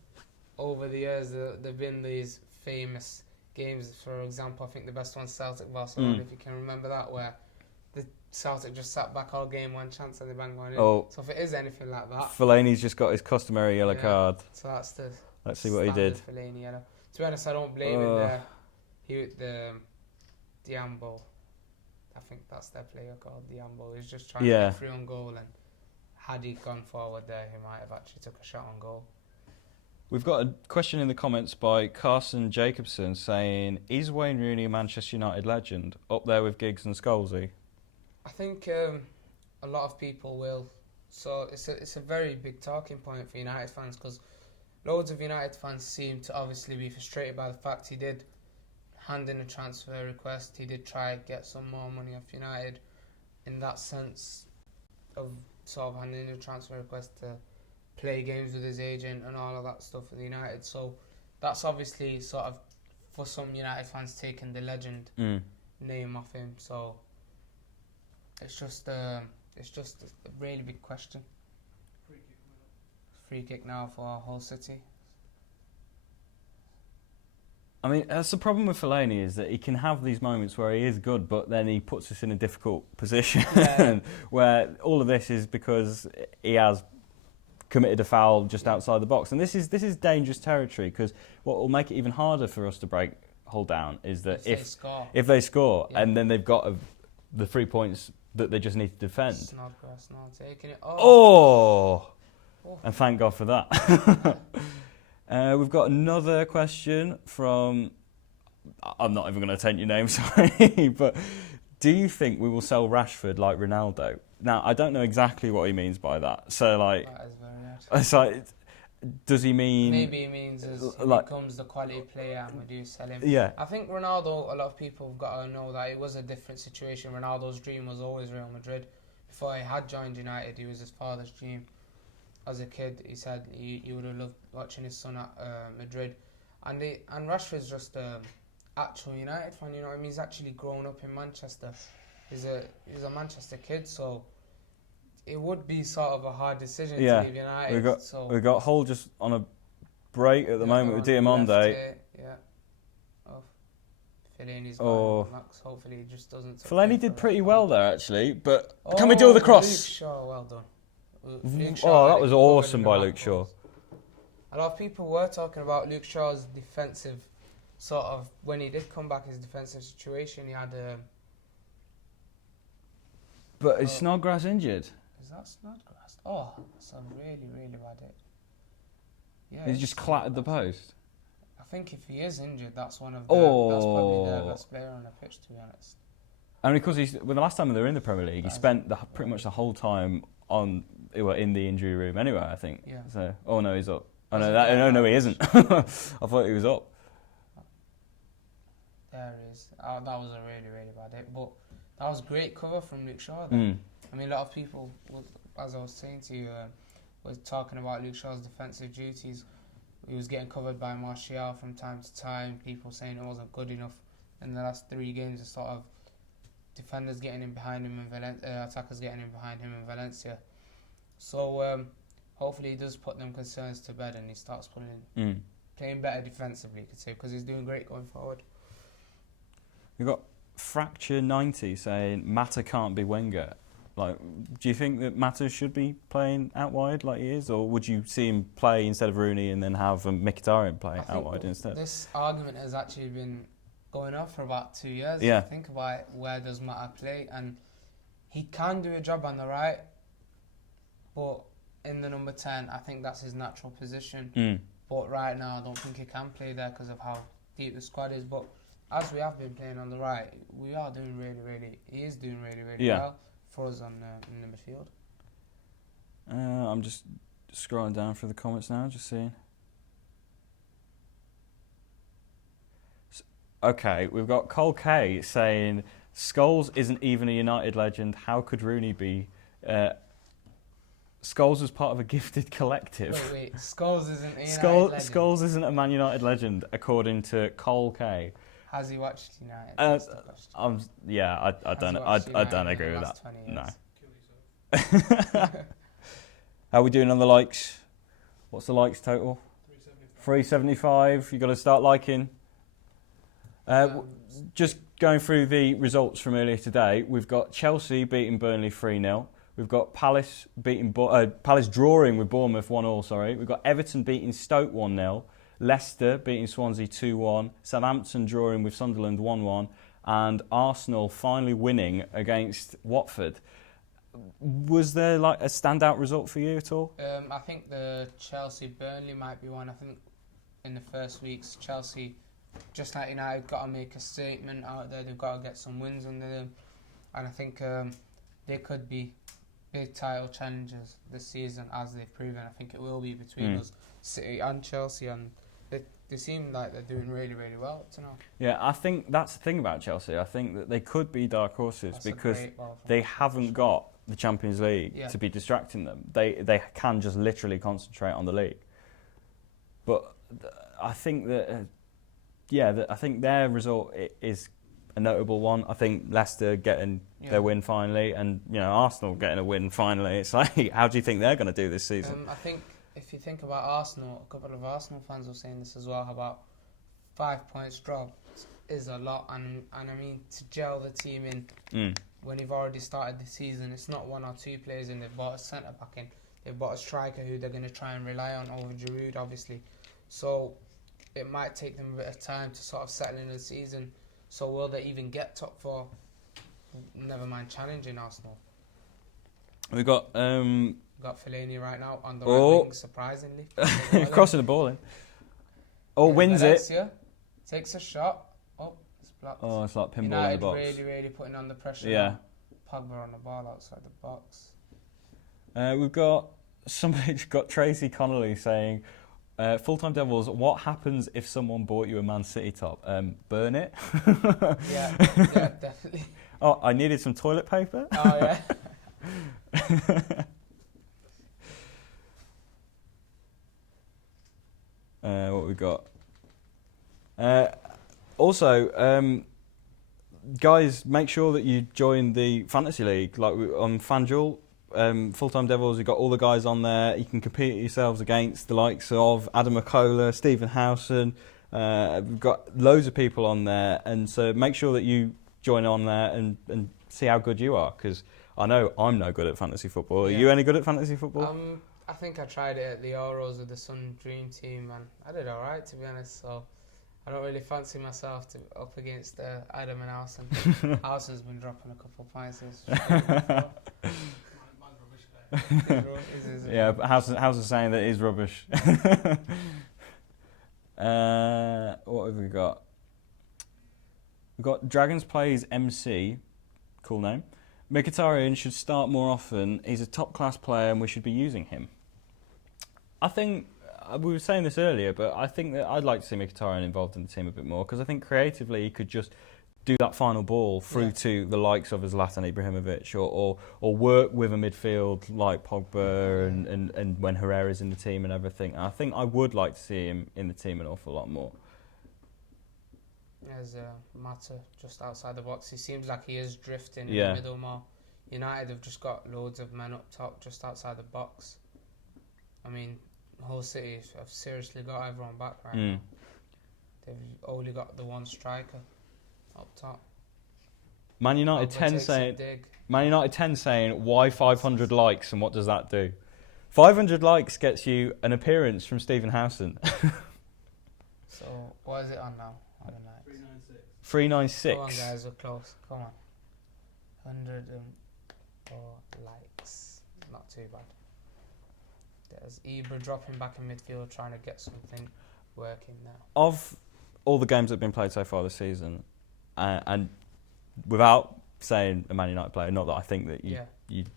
over the years. There've been these famous games. For example, I think the best one's Celtic Barcelona, if you can remember that, where the Celtic just sat back all game, one chance and they bang one in. So if it is anything like that, Fellaini's just got his customary yellow card. So that's the Let's see what he did. Fellaini yellow. To be honest, I don't blame him there. The Diambo, I think that's their player called Diambo. He's just trying to get through on goal, and had he gone forward there, he might have actually took a shot on goal. We've got a question in the comments by Carson Jacobson saying, is Wayne Rooney a Manchester United legend, up there with Giggs and Scholesy? I think a lot of people will. So it's a very big talking point for United fans, because loads of United fans seem to obviously be frustrated by the fact he did hand in a transfer request. He did try to get some more money off United, in that sense of sort of handing in a transfer request to play games with his agent and all of that stuff with United. So that's obviously sort of, for some United fans, taking the legend name off him. So it's just a really big question. Free kick now for Hull City. I mean, that's the problem with Fellaini, is that he can have these moments where he is good, but then he puts us in a difficult position where all of this is because he has committed a foul just outside the box. And this is dangerous territory, because what will make it even harder for us to break hold down is that if they score, yeah. and then they've got the 3 points that they just need to defend. Snodgrass now taking it. Oh! And thank God for that. We've got another question from... I'm not even going to attempt your name, sorry. But do you think we will sell Rashford like Ronaldo? Now, I don't know exactly what he means by that. So, like... That is very odd. It's like... Does he mean... Maybe he means as he like, becomes the quality player and we do sell him. Yeah. I think Ronaldo, a lot of people have got to know that it was a different situation. Ronaldo's dream was always Real Madrid. Before he had joined United, it was his father's dream. As a kid, he said he would have loved watching his son at Madrid. And Rashford's just actual United fan, you know what I mean? He's actually grown up in Manchester. He's a Manchester kid, so... It would be sort of a hard decision to leave United. We've got Hull just on a break at the moment with Diamande. Yeah. Fellaini's gone. Max, hopefully he just doesn't... Fellaini did pretty well there, actually, but can we do the cross? Luke Shaw, well done. That was awesome by Luke Shaw. A lot of people were talking about Luke Shaw's defensive sort of... When he did come back, his defensive situation, he had... But is Snodgrass injured? Is that Snodgrass? Oh, that's a really, really bad hit. Yeah, He's just clattered the post. I think if he is injured, that's one of the... That's probably the best player on the pitch, to be honest. And because the last time they were in the Premier League, he spent pretty much the whole time in the injury room anyway, I think. Yeah. So, no, he's up. No, he isn't. I thought he was up. There he is. That was a really, really bad hit. But that was great cover from Luke Shaw then. I mean, a lot of people, as I was saying to you, was talking about Luke Shaw's defensive duties. He was getting covered by Martial from time to time. People saying it wasn't good enough. In the last 3 games, it's sort of defenders getting in behind him and attackers getting in behind him in Valencia. So hopefully he does put them concerns to bed and he starts playing better defensively, you could say, because he's doing great going forward. We've got Fracture 90 saying Mata can't be Wenger. Like, do you think that Mata should be playing out wide like he is, or would you see him play instead of Rooney and then have Mkhitaryan play out wide instead? This argument has actually been going on for about 2 years. Yeah. If you think about it, where does Mata play? And he can do a job on the right, but in the number 10, I think that's his natural position. But right now, I don't think he can play there because of how deep the squad is. But as we have been playing on the right, we are doing he is doing really well for us in the midfield. I'm just scrolling down through the comments now, just seeing. Okay, we've got Cole K saying, Scholes isn't even a United legend. How could Rooney be? Scholes was part of a gifted collective. Wait, Scholes isn't a United legend? Scholes isn't a Man United legend, according to Cole K. Has he watched United? I don't agree with that. No. How are we doing on the likes? What's the likes total? 375. You got to start liking. Just going through the results from earlier today, we've got Chelsea beating Burnley 3-0. We've got Palace drawing with Bournemouth 1-1. Sorry, we've got Everton beating Stoke 1-0. Leicester beating Swansea 2-1, Southampton drawing with Sunderland 1-1, and Arsenal finally winning against Watford. Was there like a standout result for you at all? I think the Chelsea-Burnley might be one. I think in the first weeks, Chelsea, just like United, got to make a statement out there. They've got to get some wins under them. And I think they could be big title challengers this season, as they've proven. I think it will be between us, City and Chelsea, and they seem like they're doing really well up to now. Yeah, I think that's the thing about Chelsea. I think that they could be dark horses because they haven't got the Champions League to be distracting them. They can just literally concentrate on the league. But I think that I think their result is a notable one. I think Leicester getting their win finally, and Arsenal getting a win finally. It's like, how do you think they're going to do this season? I think if you think about Arsenal, a couple of Arsenal fans were saying this as well, about 5 points drop is a lot, and I mean, to gel the team in when you've already started the season, it's not 1 or 2 players in. They've bought a centre back in, they've bought a striker who they're going to try and rely on over Giroud, obviously. So it might take them a bit of time to sort of settle in the season. So will they even get top 4? Never mind challenging Arsenal. We've got Got Fellaini right now on the right wing, surprisingly. crossing the ball in. Oh, wins Valencia takes a shot. Oh, it's blocked. Oh, it's like pinball United in the box. really putting on the pressure. Yeah. Pogba on the ball outside the box. We've got somebody's got Tracy Connolly saying, "Full-time Devils, what happens if someone bought you a Man City top? Burn it." Yeah, definitely. Oh, I needed some toilet paper. Oh yeah. What we got? Also, guys, make sure that you join the fantasy league. Like on FanDuel, Full-Time Devils, you've got all the guys on there. You can compete yourselves against the likes of Adam McCullough, Stephen Howson. We've got loads of people on there, and so make sure that you join on there and see how good you are, because I know I'm no good at fantasy football. Are you any good at fantasy football? I think I tried it at the Euros with the Sun Dream Team, and I did all right, to be honest. So I don't really fancy myself to up against Adam and Howson. Howson's been dropping a couple of points. Mine's rubbish. Yeah, but Howson's saying that it is rubbish. What have we got? We've got Dragons Plays MC, cool name. Mkhitaryan should start more often. He's a top-class player and we should be using him. I think, we were saying this earlier, but I think that I'd like to see Mkhitaryan involved in the team a bit more, because I think creatively he could just do that final ball through to the likes of Zlatan Ibrahimovic, or work with a midfield like Pogba and when Herrera's in the team and everything. And I think I would like to see him in the team an awful lot more. There's Mata just outside the box. He seems like he is drifting in the middle more. United have just got loads of men up top just outside the box. I mean, Hull City have seriously got everyone back right now. They've only got the one striker up top. Man United 10 saying, why 500 likes and what does that do? 500 likes gets you an appearance from Stephen Howson. So what is it on now? 396. Come on guys, we're close. Come on. 104 likes. Not too bad. There's Ibra dropping back in midfield, trying to get something working now. Of all the games that have been played so far this season, and without saying a Man United player, not that I think that you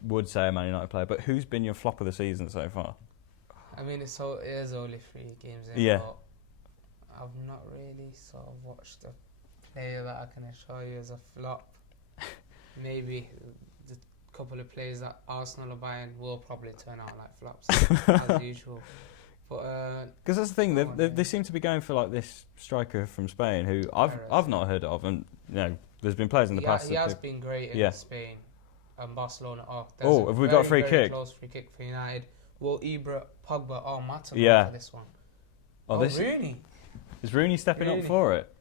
would say a Man United player, but who's been your flop of the season so far? I mean, it is only 3 games in, but I've not really sort of watched a player that I can assure you as a flop. Maybe the couple of players that Arsenal are buying will probably turn out like flops, as usual. But because that's the thing, they seem to be going for like this striker from Spain who I've not heard of, and you know there's been players in the past. He has been great in Spain and Barcelona. Have we got a free kick? Close free kick for United. Will Ibra, Pogba, or Mata for this one? Rooney. Is Rooney stepping up for it?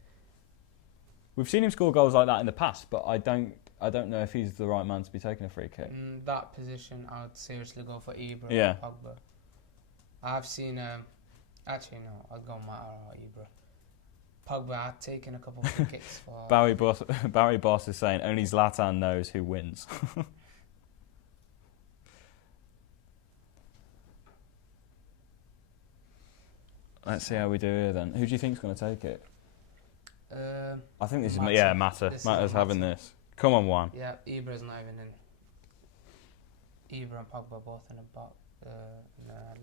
We've seen him score goals like that in the past, but I don't know if he's the right man to be taking a free kick. In that position, I would seriously go for Ibra or Pogba. I've seen, actually no, I'd go Mata or Ibra. Pogba had taken a couple of free kicks for... Barry Boss is saying, only Zlatan knows who wins. Let's see how we do here then. Who do you think's going to take it? I think this is Mata. Mata's having this. Come on, Juan. Yeah, Ibra's not even in. Ibra and Pogba both in the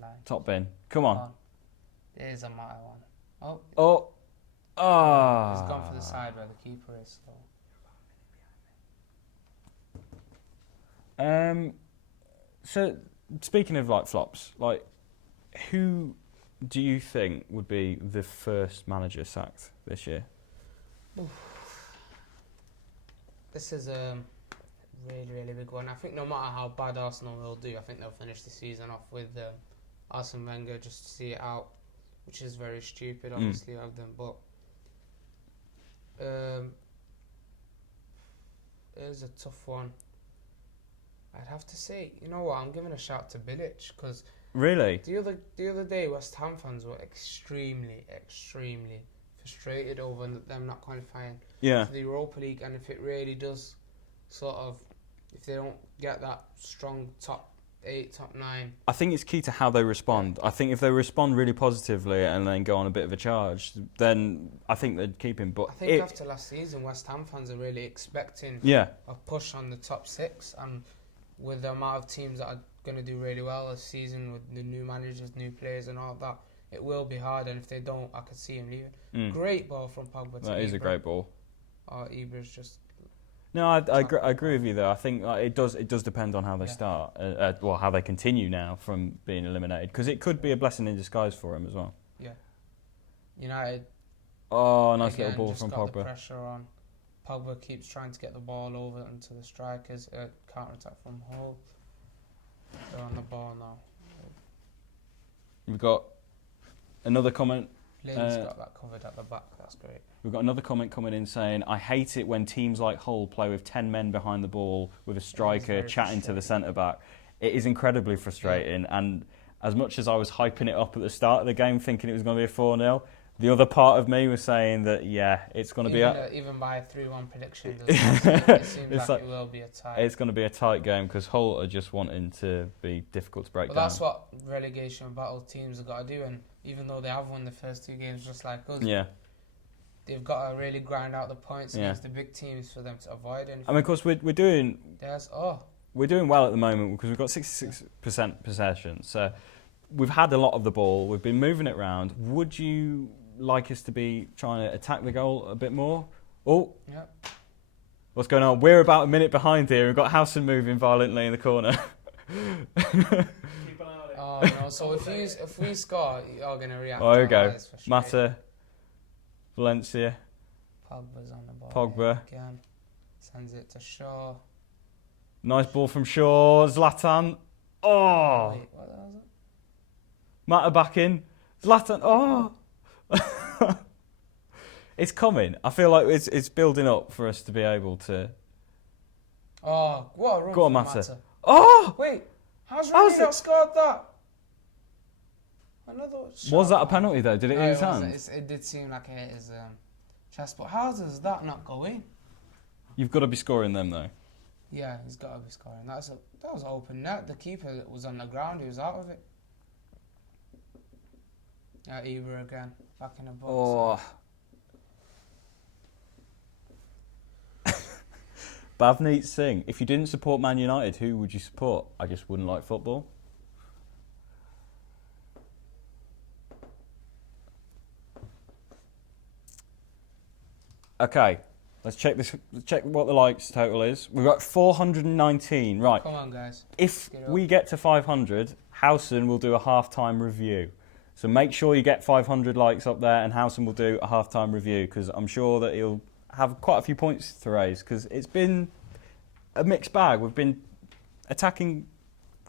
line. Top bin. Come on. There's a Mata one. He's gone for the side where the keeper is. So speaking of like flops, like who do you think would be the first manager sacked this year? This is a really big one. I think no matter how bad Arsenal will do, I think they'll finish the season off with Arsene Wenger just to see it out, which is very stupid, obviously, of them. But it is a tough one. I'd have to say, you know what? I'm giving a shout to Bilic because Really? the other day West Ham fans were extremely frustrated over them not qualifying Yeah. for the Europa League, and if it really does sort of, if they don't get that strong top 8, top 9. I think it's key to how they respond. I think if they respond really positively and then go on a bit of a charge, then I think they'd keep him. But I think after last season, West Ham fans are really expecting a push on the top 6, and with the amount of teams that are going to do really well this season with the new managers, new players and all that, it will be hard, and if they don't, I could see him leaving. Great ball from Pogba to That is a great ball. Ibra's just... No, I agree with you though. I think it does depend on how they start, well, how they continue now from being eliminated, because it could be a blessing in disguise for him as well. Yeah. United. Oh, nice again, little ball just from got Pogba. The pressure on. Pogba keeps trying to get the ball over into the strikers. Counter attack from Hull. They're on the ball now. We've got another comment. Lane's got that covered at the back. That's great. We've got another comment coming in saying, I hate it when teams like Hull play with 10 men behind the ball with a striker chatting to the centre-back. It is incredibly frustrating. And as much as I was hyping it up at the start of the game, thinking it was going to be a 4-0, the other part of me was saying that, it's going to be... even by a 3-1 prediction, it seems like it will be a tie. It's going to be a tight game because Hull are just wanting to be difficult to break down. But that's what relegation battle teams have got to do. And even though they have won the first 2 games just like us, they've got to really grind out the points against the big teams for them to avoid anything. I mean, of course, we're doing well at the moment because we've got 66% possession. So we've had a lot of the ball. We've been moving it around. Would you like us to be trying to attack the goal a bit more? Oh, what's going on? We're about a minute behind here. We've got Howson moving violently in the corner. Keep an eye on it. Oh no! So if we score, you're going to react. Oh, here we go. Mata, Valencia. Pogba's on the ball. Pogba. Again. Sends it to Shaw. Nice ball from Shaw. Zlatan. Oh. Wait, what was it? Mata back in. Zlatan. Oh. It's coming. I feel like it's building up for us to be able to... Oh, what a run Go on, from Mata. Oh! Wait, how's Rooney not scored that? Another shot. Was that a penalty though? Did it hit his hand? It did seem like it hit his chest, but how does that not go in? You've got to be scoring them though. Yeah, he's got to be scoring. That was an open net. The keeper was on the ground. He was out of it. Ibra again, back in the box. Oh. Bhavneet Singh, if you didn't support Man United, who would you support? I just wouldn't like football. Okay, let's check this. Let's check what the likes total is. We've got 419. Right. Come on, guys. If we get to 500, Howson will do a half-time review. So make sure you get 500 likes up there, and Howson will do a half-time review because I'm sure that he'll have quite a few points to raise because it's been a mixed bag. We've been attacking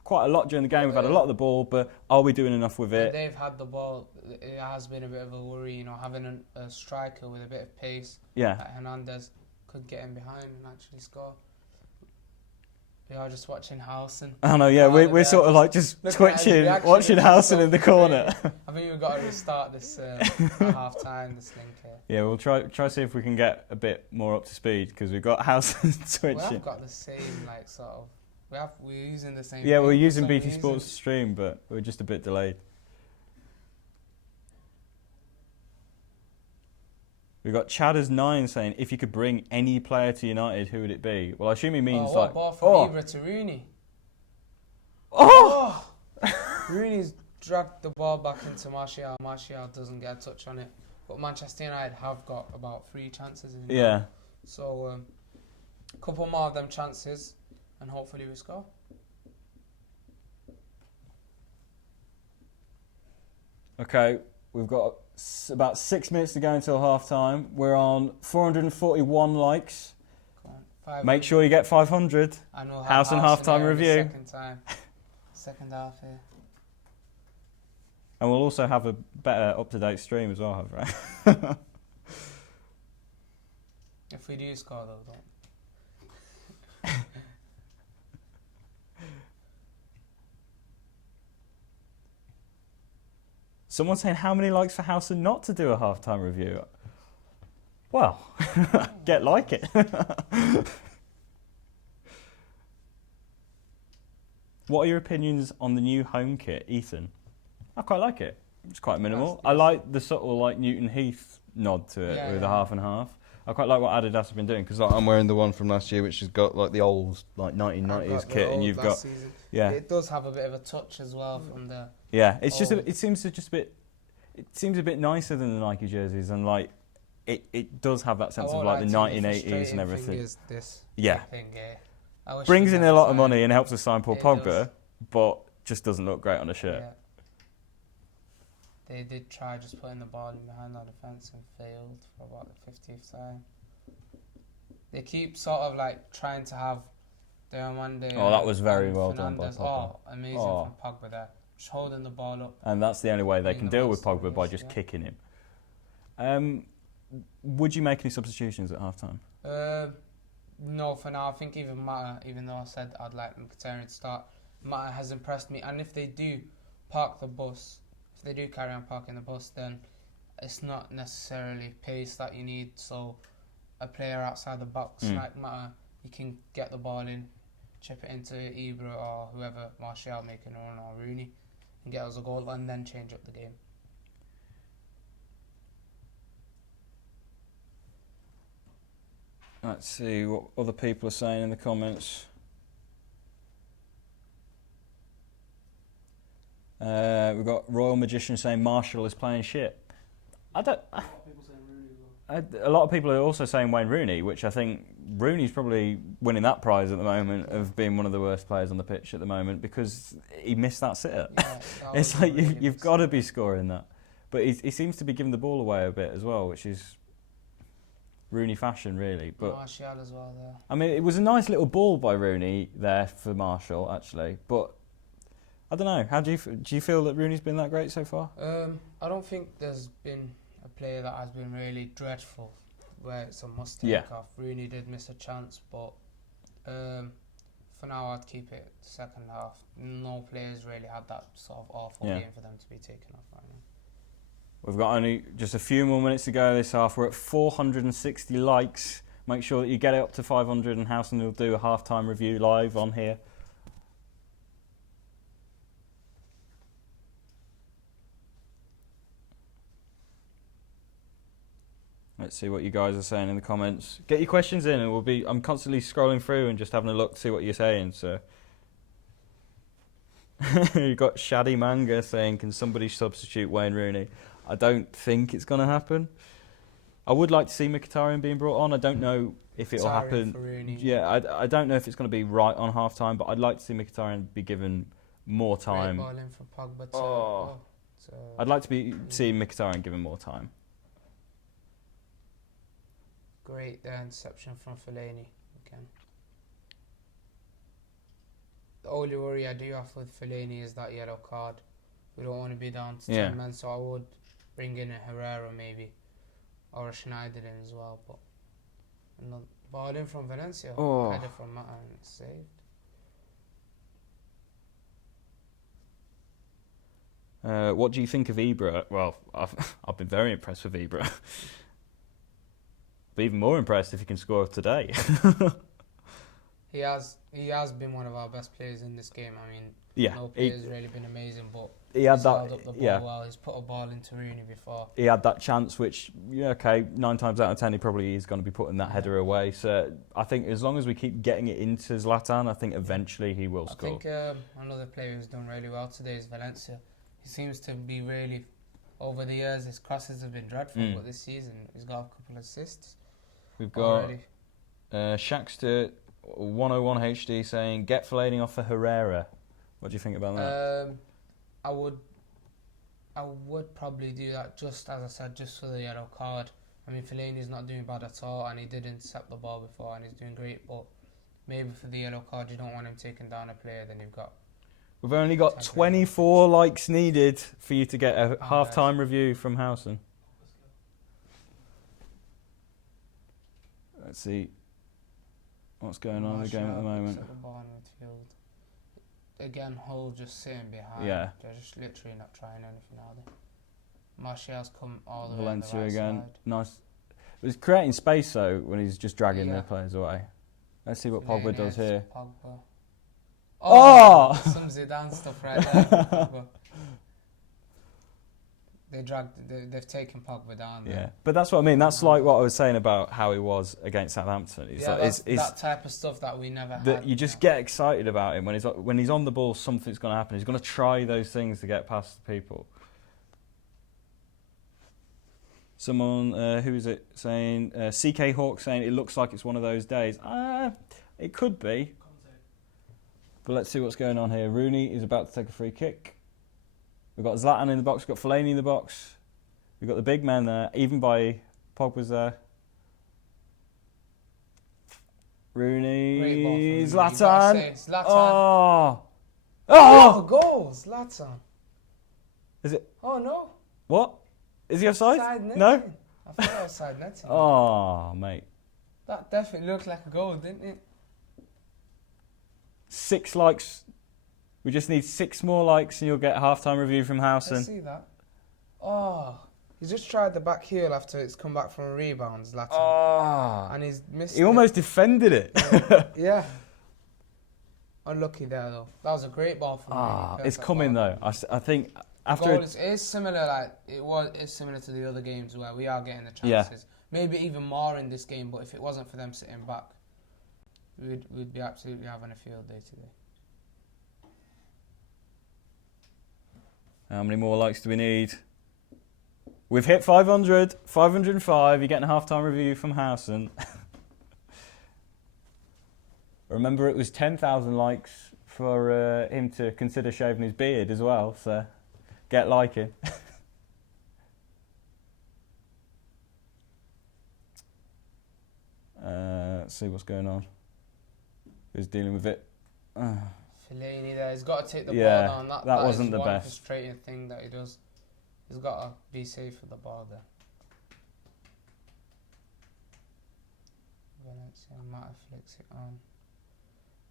quite a lot during the game. We've had a lot of the ball, but are we doing enough with it? They've had the ball. It has been a bit of a worry, having a striker with a bit of pace. Yeah. Like Hernandez could get in behind and actually score. We are just watching Howson. I know, yeah, we're sort of like just twitching, watching Howson in the corner. I think we've got to restart this at half time, this link here. Yeah, we'll try see if we can get a bit more up to speed because we've got Howson twitching. We have got the same, sort of. We're using the same. Yeah, we're using BT Sports stream, but we're just a bit delayed. We've got Chadders9 saying, if you could bring any player to United, who would it be? Well, I assume he means ball from Ibra to Rooney. Oh! Rooney's dragged the ball back into Martial. Martial doesn't get a touch on it. But Manchester United have got about 3 chances in there. Yeah. So, a couple more of them chances, and hopefully we score. Okay, we've got about 6 minutes to go until half time. We're on 441 likes. Come on, make sure you get 500. I know Howson half-time review. Second half here. And we'll also have a better up-to-date stream as well, right? If we do score though, don't. Someone's saying how many likes for Housen not to do a halftime review? Well, get like it. What are your opinions on the new home kit, Ethan? I quite like it. It's quite minimal. I like the subtle like Newton Heath nod to it with a half and half. I quite like what Adidas have been doing because like, I'm wearing the one from last year, which has got like the old like 1990s kit, and you've got It does have a bit of a touch as well from the. Yeah, it's just it seems to just a bit. It seems a bit nicer than the Nike jerseys, and like it does have that sense of like the 1980s and everything. Is this thing, Brings in a lot of money and helps us sign Paul Pogba, but just doesn't look great on a shirt. Yeah. They did try just putting the ball in behind our defence and failed for about the 50th time. They keep sort of like trying to have Diamande. Oh, that was very well done by Pogba. Oh, amazing from Pogba there. Just holding the ball up. And that's the only way they can deal with Pogba, by just kicking him. Would you make any substitutions at half time? No, for now. I think even Mata, even though I said I'd like Mkhitaryan to start, Mata has impressed me. And if they do park the bus, if they do carry on parking the bus, then it's not necessarily pace that you need. So a player outside the box like Mata, you can get the ball in, chip it into Ibra or whoever, Martial making a run or Rooney, and get us a goal and then change up the game. Let's see what other people are saying in the comments. We've got Royal Magician saying Marshall is playing shit. A lot of people saying Rooney as well. A lot of people are also saying Wayne Rooney, which I think Rooney's probably winning that prize at the moment of being one of the worst players on the pitch at the moment because he missed that sitter. Yeah, it's like you've got to be scoring that. But he seems to be giving the ball away a bit as well, which is Rooney fashion, really. But Martial as well there. I mean, it was a nice little ball by Rooney there for Marshall, actually. But I don't know. How do you feel that Rooney's been that great so far? I don't think there's been a player that has been really dreadful, where it's a must take off. Rooney did miss a chance, but for now I'd keep it second half. No players really had that sort of awful game for them to be taken off right now. We've got only just a few more minutes to go this half. We're at 460 likes. Make sure that you get it up to 500 and Housen will do a half-time review live on here. Let's see what you guys are saying in the comments. Get your questions in, and I'm constantly scrolling through and just having a look to see what you're saying. So, you've got Shadi Manga saying, "Can somebody substitute Wayne Rooney?" I don't think it's going to happen. I would like to see Mkhitaryan being brought on. I don't know if it will happen. Yeah, I don't know if it's going to be right on half time, but I'd like to see Mkhitaryan be given more time. Great ball in for Pogba I'd like to see Mkhitaryan given more time. Great interception from Fellaini again. The only worry I do have with Fellaini is that yellow card. We don't want to be down to 10 men, so I would bring in a Herrera maybe, or a Schneider in as well. But ball in from Valencia, header from Mata and saved. What do you think of Ibra? Well, I've been very impressed with Ibra. But even more impressed if he can score today. He has been one of our best players in this game. I mean, no player's really been amazing, but he's held up the ball well. He's put a ball into Rooney before. He had that chance, which 9 times out of 10 he probably is going to be putting that header away. So I think as long as we keep getting it into Zlatan, I think eventually he will score. I think another player who's done really well today is Valencia. He seems to be really, over the years, his crosses have been dreadful, but this season he's got a couple of assists. We've got Shaxter 101 HD saying, "Get Fellaini off for Herrera." What do you think about that? I would probably do that, just as I said, just for the yellow card. I mean, Fellaini's not doing bad at all, and he did intercept the ball before, and he's doing great. But maybe for the yellow card, you don't want him taking down a player. Then you've got. We've only got 24 likes needed for you to get a half-time review from Housen. Let's see what's going on in the game at the moment. At the ball in midfield. Again, Hull just sitting behind. Yeah. They're just literally not trying anything, are they? Martial's come all the way Valencia on the right again. side. Nice. But he's creating space though when he's just dragging Yeah. their players away. Let's see what Laying Pogba does heads, here. Pogba. Oh! Some Zidane stuff right there. Pogba. They've taken Pogba down there. Yeah, but that's what I mean. That's like what I was saying about how he was against Southampton. It's Yeah, like, that's it's that type of stuff that we never that had. you just get excited about him when he's on the ball. Something's going to happen. He's going to try those things to get past the people. Someone who is it saying? CK Hawk saying it looks like it's one of those days. It could be. But let's see what's going on here. Rooney is about to take a free kick. We've got Zlatan in the box. We've got Fellaini in the box. We've got the big man there. Even by Pogba's there. Rooney. Zlatan. Zlatan. Oh. Oh, Oh. goal, Zlatan. Is it? Oh no. What? Is he offside? Side netting. No. I thought it was side netting. Oh, mate. That definitely looked like a goal, didn't it? 6 likes. We just need 6 more likes and you'll get a half-time review from Let's Howson. see that. Oh, he just tried the back heel after it's come back from a rebound, Zlatan. Oh. And he's missed He it. almost defended it. Yeah. Unlucky there though. That was a great ball from Rooney. It's Perfect coming ball. though. I think The after goal is similar, like it's similar to the other games where we are getting the chances. Maybe even more in this game, but if it wasn't for them sitting back, we'd be absolutely having a field day today. How many more likes do we need? We've hit 500, 505. You're getting a half-time review from Howson. Remember, it was 10,000 likes for him to consider shaving his beard as well, so get liking. Let's see what's going on. Who's dealing with it? Fellaini there, he's got to take the Yeah, ball down. that is wasn't the one best. frustrating thing that he does. He's got to be safe with the ball there. Valencia might have flicks it on.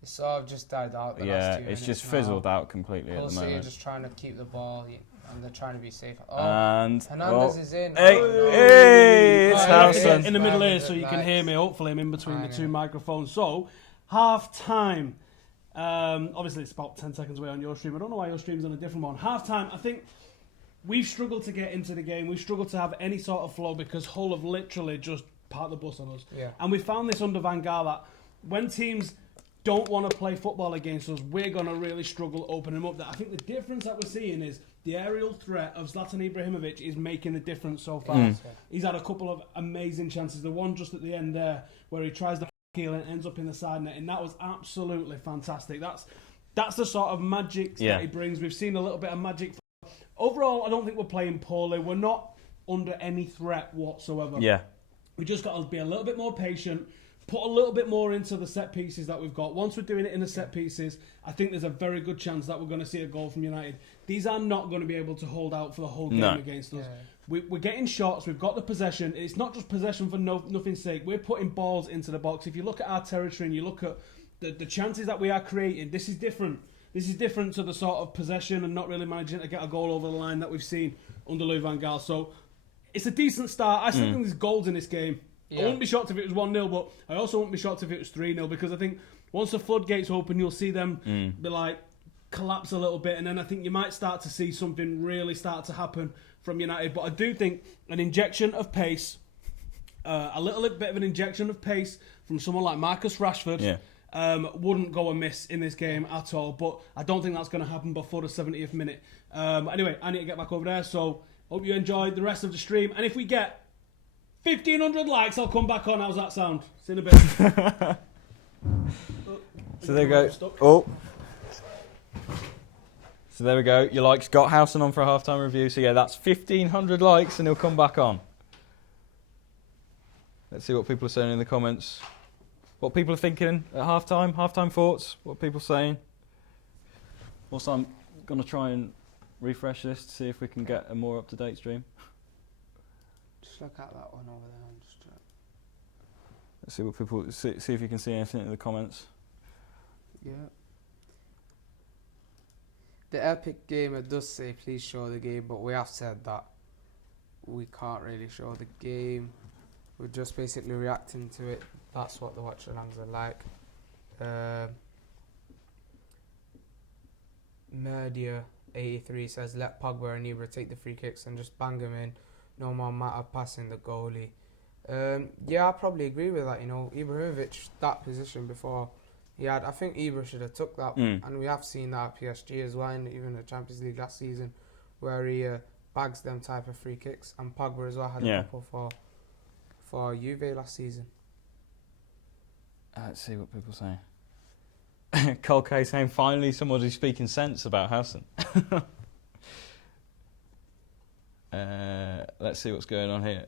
It's sort of just died out the last 2 minutes. It's just now. fizzled out completely Hull at the City are moment. just trying to keep the ball, and they're trying to be safe. Oh, And Hernandez is in. Hey, Oh, no. hey, it's I have to get Howson. in the middle here 500 so you can likes. hear me. Hopefully, I'm in between the I two know. microphones. So, half time. Obviously, it's about 10 seconds away on your stream. I don't know why your stream's on a different one. Half time, I think we've struggled to get into the game. We've struggled to have any sort of flow because Hull have literally just parked the bus on us. Yeah. And we found this under Van Gaal that when teams don't want to play football against us, we're going to really struggle opening them up. That I think the difference that we're seeing is the aerial threat of Zlatan Ibrahimovic is making the difference so far. He's had a couple of amazing chances. The one just at the end there where he tries the heel and ends up in the side net, and that was absolutely fantastic. That's the sort of magic that he brings. We've seen a little bit of magic. Overall, I don't think we're playing poorly. We're not under any threat whatsoever. Yeah. We just got to be a little bit more patient, put a little bit more into the set pieces that we've got. Once we're doing it in the set pieces, I think there's a very good chance that we're going to see a goal from United. These are not going to be able to hold out for the whole game against us. Yeah. We're getting shots, we've got the possession. It's not just possession for nothing's sake. We're putting balls into the box. If you look at our territory and you look at the chances that we are creating, this is different. This is different to the sort of possession and not really managing to get a goal over the line that we've seen under Louis van Gaal. So it's a decent start. I still think there's goals in this game. Yeah. I wouldn't be shocked if it was 1-0, but I also wouldn't be shocked if it was 3-0 because I think once the floodgates open, you'll see them be like collapse a little bit, and then I think you might start to see something really start to happen from United. But I do think an injection of pace, a little bit of an injection of pace from someone like Marcus Rashford wouldn't go amiss in this game at all. But I don't think that's going to happen before the 70th minute. Anyway, I need to get back over there, so hope you enjoyed the rest of the stream. And if we get 1,500 likes, I'll come back on. How's that sound? See you in a bit. So there you go. Oh. So there we go. Your likes got Howson on for a half-time review. So yeah, that's 1,500 likes and he'll come back on. Let's see what people are saying in the comments. What people are thinking at half-time. Half-time thoughts. What people are saying. Also, I'm going to try and refresh this to see if we can get a more up-to-date stream. Just look at that one over there. Let's see what people see if you can see anything in the comments. Yeah. The Epic Gamer does say please show the game, but we have said that. we can't really show the game. We're just basically reacting to it. That's what the watch-alongs are like. Merdia83 says, let Pogba and Ibra take the free kicks and just bang them in. No more matter passing the goalie. Yeah, I probably agree with that. You know, Ibrahimovic, that position before, I think Ibra should have took that. And we have seen that at PSG as well, and even the Champions League last season, where he bags them type of free kicks. And Pogba as well had a couple for Juve last season. Let's see what people say. Cole K saying, finally somebody's speaking sense about Hassan. Let's see what's going on here.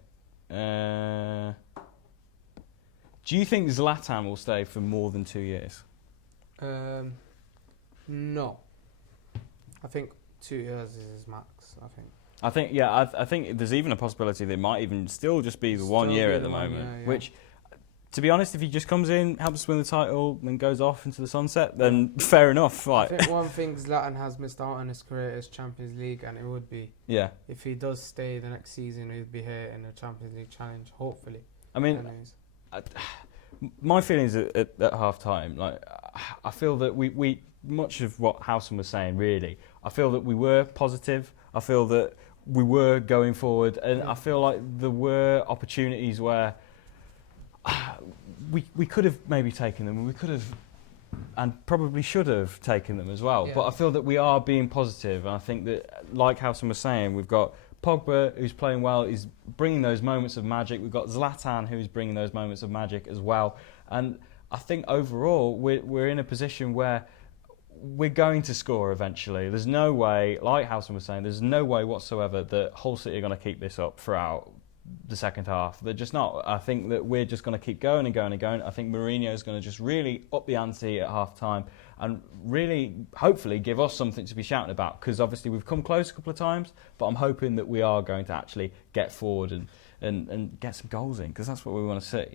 Do you think Zlatan will stay for more than 2 years? No. I think 2 years is his max, I think there's even a possibility that it might even still just be the 1 year at the moment. Which, to be honest, if he just comes in, helps us win the title, then goes off into the sunset, then fair enough. Right. I think one thing Zlatan has missed out on his career is Champions League, and it would be if he does stay the next season, he'd be here in the Champions League challenge, hopefully. I mean, my feelings at half time, like, I feel that we much of what Howson was saying, really, I feel that we were positive. I feel that we were going forward, and I feel like there were opportunities where we could have maybe taken them, we could have, and probably should have taken them as well. But I feel that we are being positive, and I think that, like Howson was saying, we've got Pogba, who's playing well, is bringing those moments of magic. We've got Zlatan, who's bringing those moments of magic as well. And I think overall, we're in a position where we're going to score eventually. There's no way, like Howson was saying, there's no way whatsoever that Hull City are going to keep this up throughout the second half. They're just not. I think that we're just going to keep going and going and going. I think Mourinho is going to just really up the ante at half time and really, hopefully, give us something to be shouting about, because obviously we've come close a couple of times, but I'm hoping that we are going to actually get forward and get some goals in, because that's what we want to see.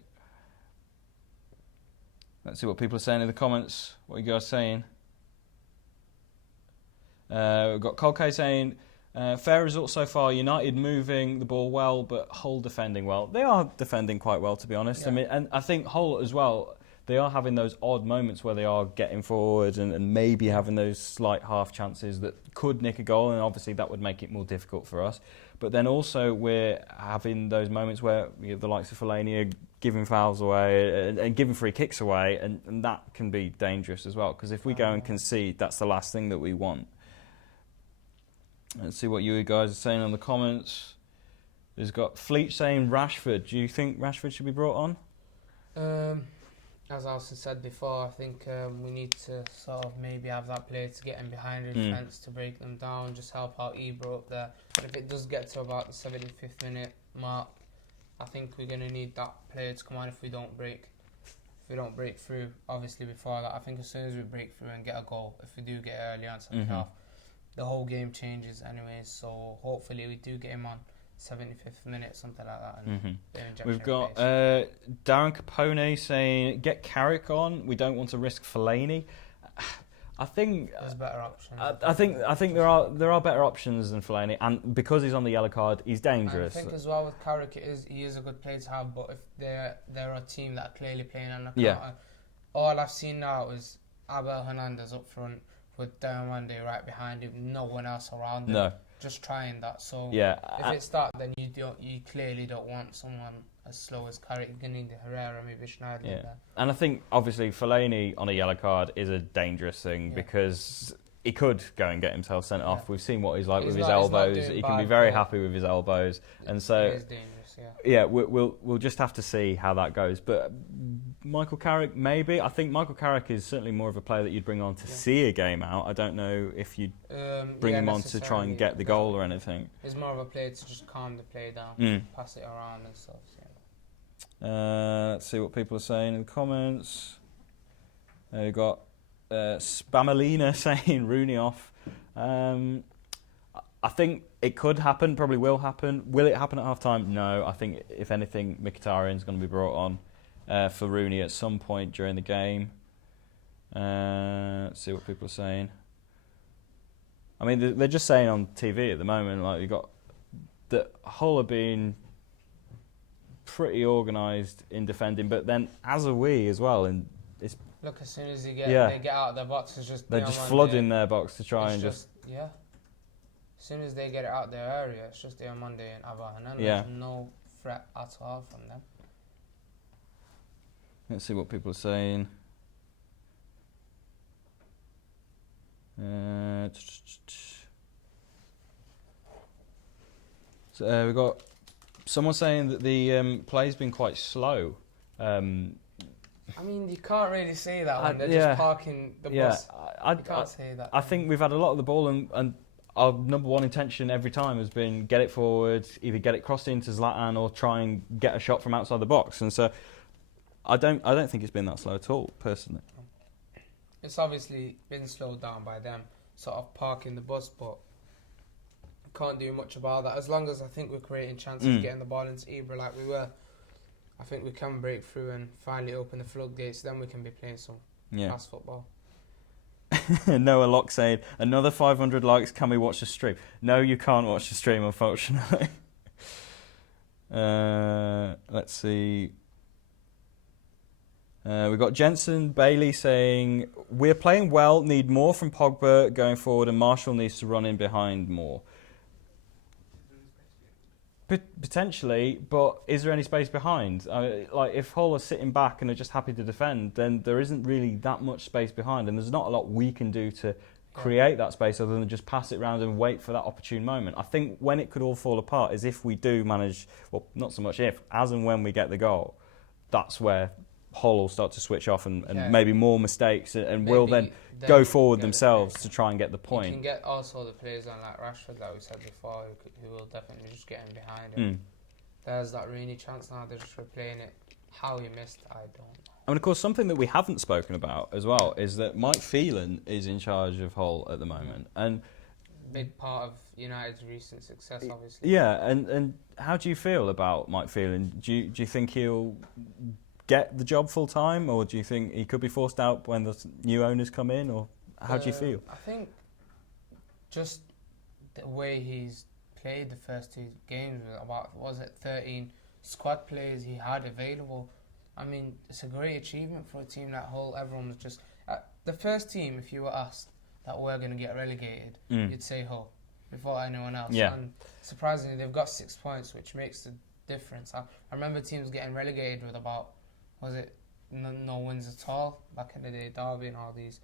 Let's see what people are saying in the comments. What are you guys saying? We've got Colke saying, fair results so far. United moving the ball well, but Hull defending well. They are defending quite well, to be honest. I mean, and I think Hull as well, they are having those odd moments where they are getting forward and maybe having those slight half chances that could nick a goal, and obviously that would make it more difficult for us. But then also we're having those moments where the likes of Fellaini are giving fouls away and giving free kicks away, and that can be dangerous as well, because if we go and concede, that's the last thing that we want. Let's see what you guys are saying on the comments. There's got Fleet saying Rashford. Do you think Rashford should be brought on? As I also said before, I think we need to sort of maybe have that player to get in behind the defence to break them down, just help out Ibra up there. But if it does get to about the 75th minute mark, I think we're going to need that player to come on if we don't break through. Obviously before that, I think as soon as we break through and get a goal, if we do get early on second half, the whole game changes anyways. So hopefully we do get him on 75th minute, something like that. And we've got Darren Capone saying, get Carrick on. We don't want to risk Fellaini. I think there's better options. I think there are better options than Fellaini, and because he's on the yellow card, he's dangerous. I think as well with Carrick, he is a good player to have. But if they're a team that are clearly playing on the counter, all I've seen now is Abel Hernandez up front with Darren Wande right behind him, no one else around him. No. Just trying that. So if it's that, then you clearly don't want someone as slow as Carrick. You're going to need Herrera, maybe Schneider. There. And I think obviously Fellaini on a yellow card is a dangerous thing because he could go and get himself sent off. We've seen what he's like with his elbows. He can be very happy with his elbows, and so it is dangerous. We'll just have to see how that goes. But Michael Carrick, maybe. I think Michael Carrick is certainly more of a player that you'd bring on to see a game out. I don't know if you'd bring him on to try and get the goal or anything. He's more of a player to just calm the play down, pass it around and stuff. Let's see what people are saying in the comments. We've got Spamalina saying Rooney off. I think it could happen, probably will happen. Will it happen at half-time? No. I think, if anything, Mkhitaryan's going to be brought on for Rooney at some point during the game. Let's see what people are saying. I mean, they're just saying on TV at the moment, like, you've got that Hull have been pretty organised in defending, but then as are we as well. And it's look, as soon as they get out of their box, it's just they're just flooding their box to try and just As soon as they get it out their area, it's just Diomande and Abba, and then there's no threat at all from them. Let's see what people are saying. So we've got someone saying that the play's been quite slow. I mean, you can't really say that when they're just parking the bus. You can't say that. I think we've had a lot of the ball, and our number one intention every time has been get it forward, either get it crossed into Zlatan or try and get a shot from outside the box. And so I don't think it's been that slow at all, personally. It's obviously been slowed down by them sort of parking the bus, but can't do much about that. As long as I think we're creating chances getting the ball into Ibra like we were, I think we can break through and finally open the floodgates. Then we can be playing some fast football. Noah Locke saying, another 500 likes, can we watch the stream? No, you can't watch the stream, unfortunately. Let's see. We've got Jensen Bailey saying, we're playing well, need more from Pogba going forward, and Marshall needs to run in behind more. Potentially, but is there any space behind? Like, if Hull are sitting back and are just happy to defend, then there isn't really that much space behind, and there's not a lot we can do to create that space other than just pass it around and wait for that opportune moment. I think when it could all fall apart is if we do manage, well, not so much if, as and when we get the goal, that's where Hull will start to switch off and maybe more mistakes and will then go forward themselves to try and get the point. You can get also the players on like Rashford, like we said before, who will definitely just get in behind him. There's that Rooney chance now, they're just replaying it. How he missed, I don't know. And of course, something that we haven't spoken about as well is that Mike Phelan is in charge of Hull at the moment. And big part of United's recent success, obviously. Yeah, and how do you feel about Mike Phelan? Do you think he'll get the job full time, or do you think he could be forced out when the new owners come in, or how do you feel? I think just the way he's played the first two games with about 13 squad players he had available. I mean, it's a great achievement for a team like Hull. Everyone was just the first team. If you were asked that we're going to get relegated, you'd say Hull before anyone else. Yeah. And surprisingly, they've got 6 points, which makes the difference. I remember teams getting relegated with about no wins at all back in the day, Derby and all these,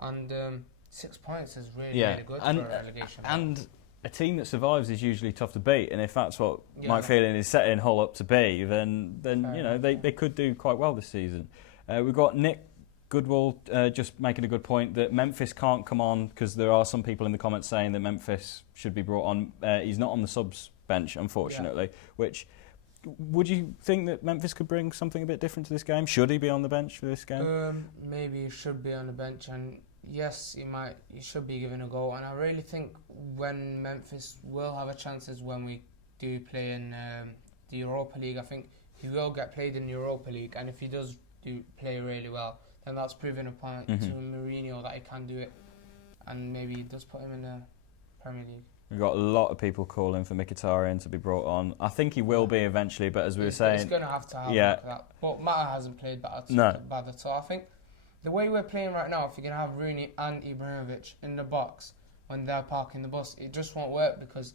and 6 points is really good for a relegation. And a team that survives is usually tough to beat, and if that's what Mike Phelan is setting Hull up to be, then they could do quite well this season. We've got Nick Goodwall just making a good point that Memphis can't come on because there are some people in the comments saying that Memphis should be brought on. He's not on the subs bench, unfortunately, which... Would you think that Memphis could bring something a bit different to this game? Should he be on the bench for this game? Maybe he should be on the bench, and yes, he should be given a go. And I really think when Memphis will have a chance is when we do play in the Europa League. I think he will get played in the Europa League, and if he does play really well, then that's proving a point to Mourinho that he can do it, and maybe he does put him in the Premier League. We've got a lot of people calling for Mkhitaryan to be brought on. I think he will be eventually, but as we were saying... He's going to have to have like that. But Mata hasn't played bad at all. I think the way we're playing right now, if you're going to have Rooney and Ibrahimovic in the box when they're parking the bus, it just won't work because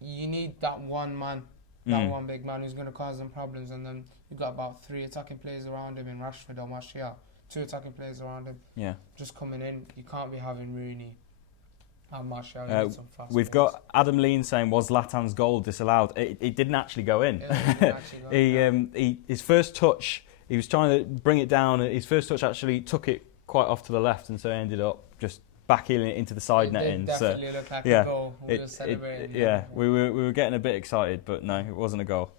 you need that one man, that one big man who's going to cause them problems, and then you've got about 3 attacking players around him in Rashford or Martial, 2 attacking players around him just coming in. You can't be having Rooney... We've got Adam Lean saying, was Latan's goal disallowed? It didn't actually go in. His first touch, he was trying to bring it down. His first touch actually took it quite off to the left, and so he ended up just backheeling it into the side netting. It definitely looked like a goal. We were celebrating. We were getting a bit excited, but no, it wasn't a goal.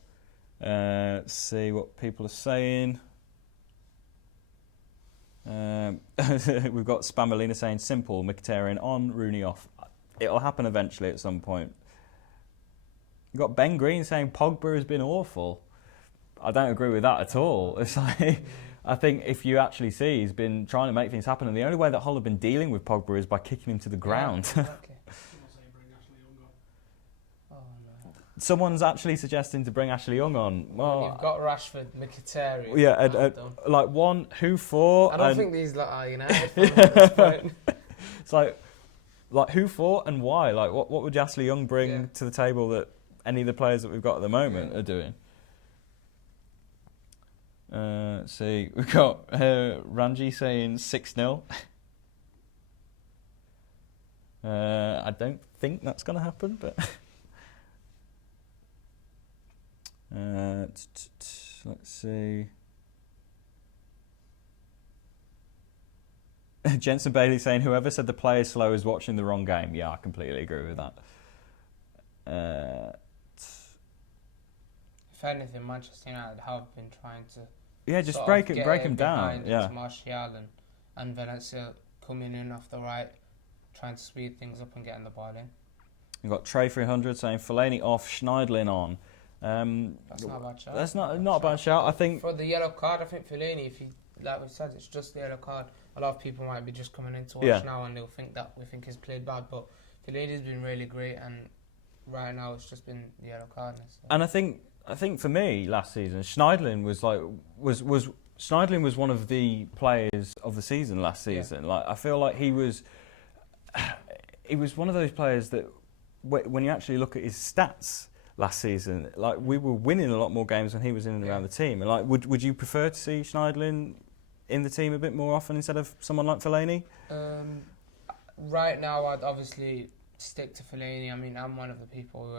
Let's see what people are saying. We've got Spamalina saying simple, Mkhitaryan on, Rooney off. It'll happen eventually at some point. You've got Ben Green saying Pogba has been awful. I don't agree with that at all. It's like, I think if you actually see, he's been trying to make things happen, and the only way that Hull have been dealing with Pogba is by kicking him to the ground. someone's actually suggesting to bring Ashley Young on. Well, You've got Rashford, Mkhitaryan. yeah, like one, who for? I don't think these lot are United fans at this point. It's like who for and why? Like, what would Ashley Young bring to the table that any of the players that we've got at the moment are doing? Let's see, we've got Ranji saying 6-0. I don't think that's going to happen, but let's see. Jensen Bailey saying whoever said the play is slow is watching the wrong game. Yeah, I completely agree with that. If anything, Manchester United have been trying to just break them down. Yeah, Martial and Valencia coming in off the right, trying to speed things up and getting the ball in. You've got Trey 300 saying Fellaini off, Schneidlin on. That's not a bad shout. That's not a bad shout. I think for the yellow card, I think Fellaini, if he, like we said, it's just the yellow card. A lot of people might be just coming in to watch now and they'll think that we think he's played bad, but Fellaini's been really great, and right now it's just been the yellow card. So. And I think for me last season, Schneidlin was Schneidlin was one of the players of the season last season. Like, I feel like he was one of those players that when you actually look at his stats last season, like, we were winning a lot more games when he was in and around the team. And like, would you prefer to see Schneidlin in the team a bit more often instead of someone like Fellaini? Right now, I'd obviously stick to Fellaini. I mean, I'm one of the people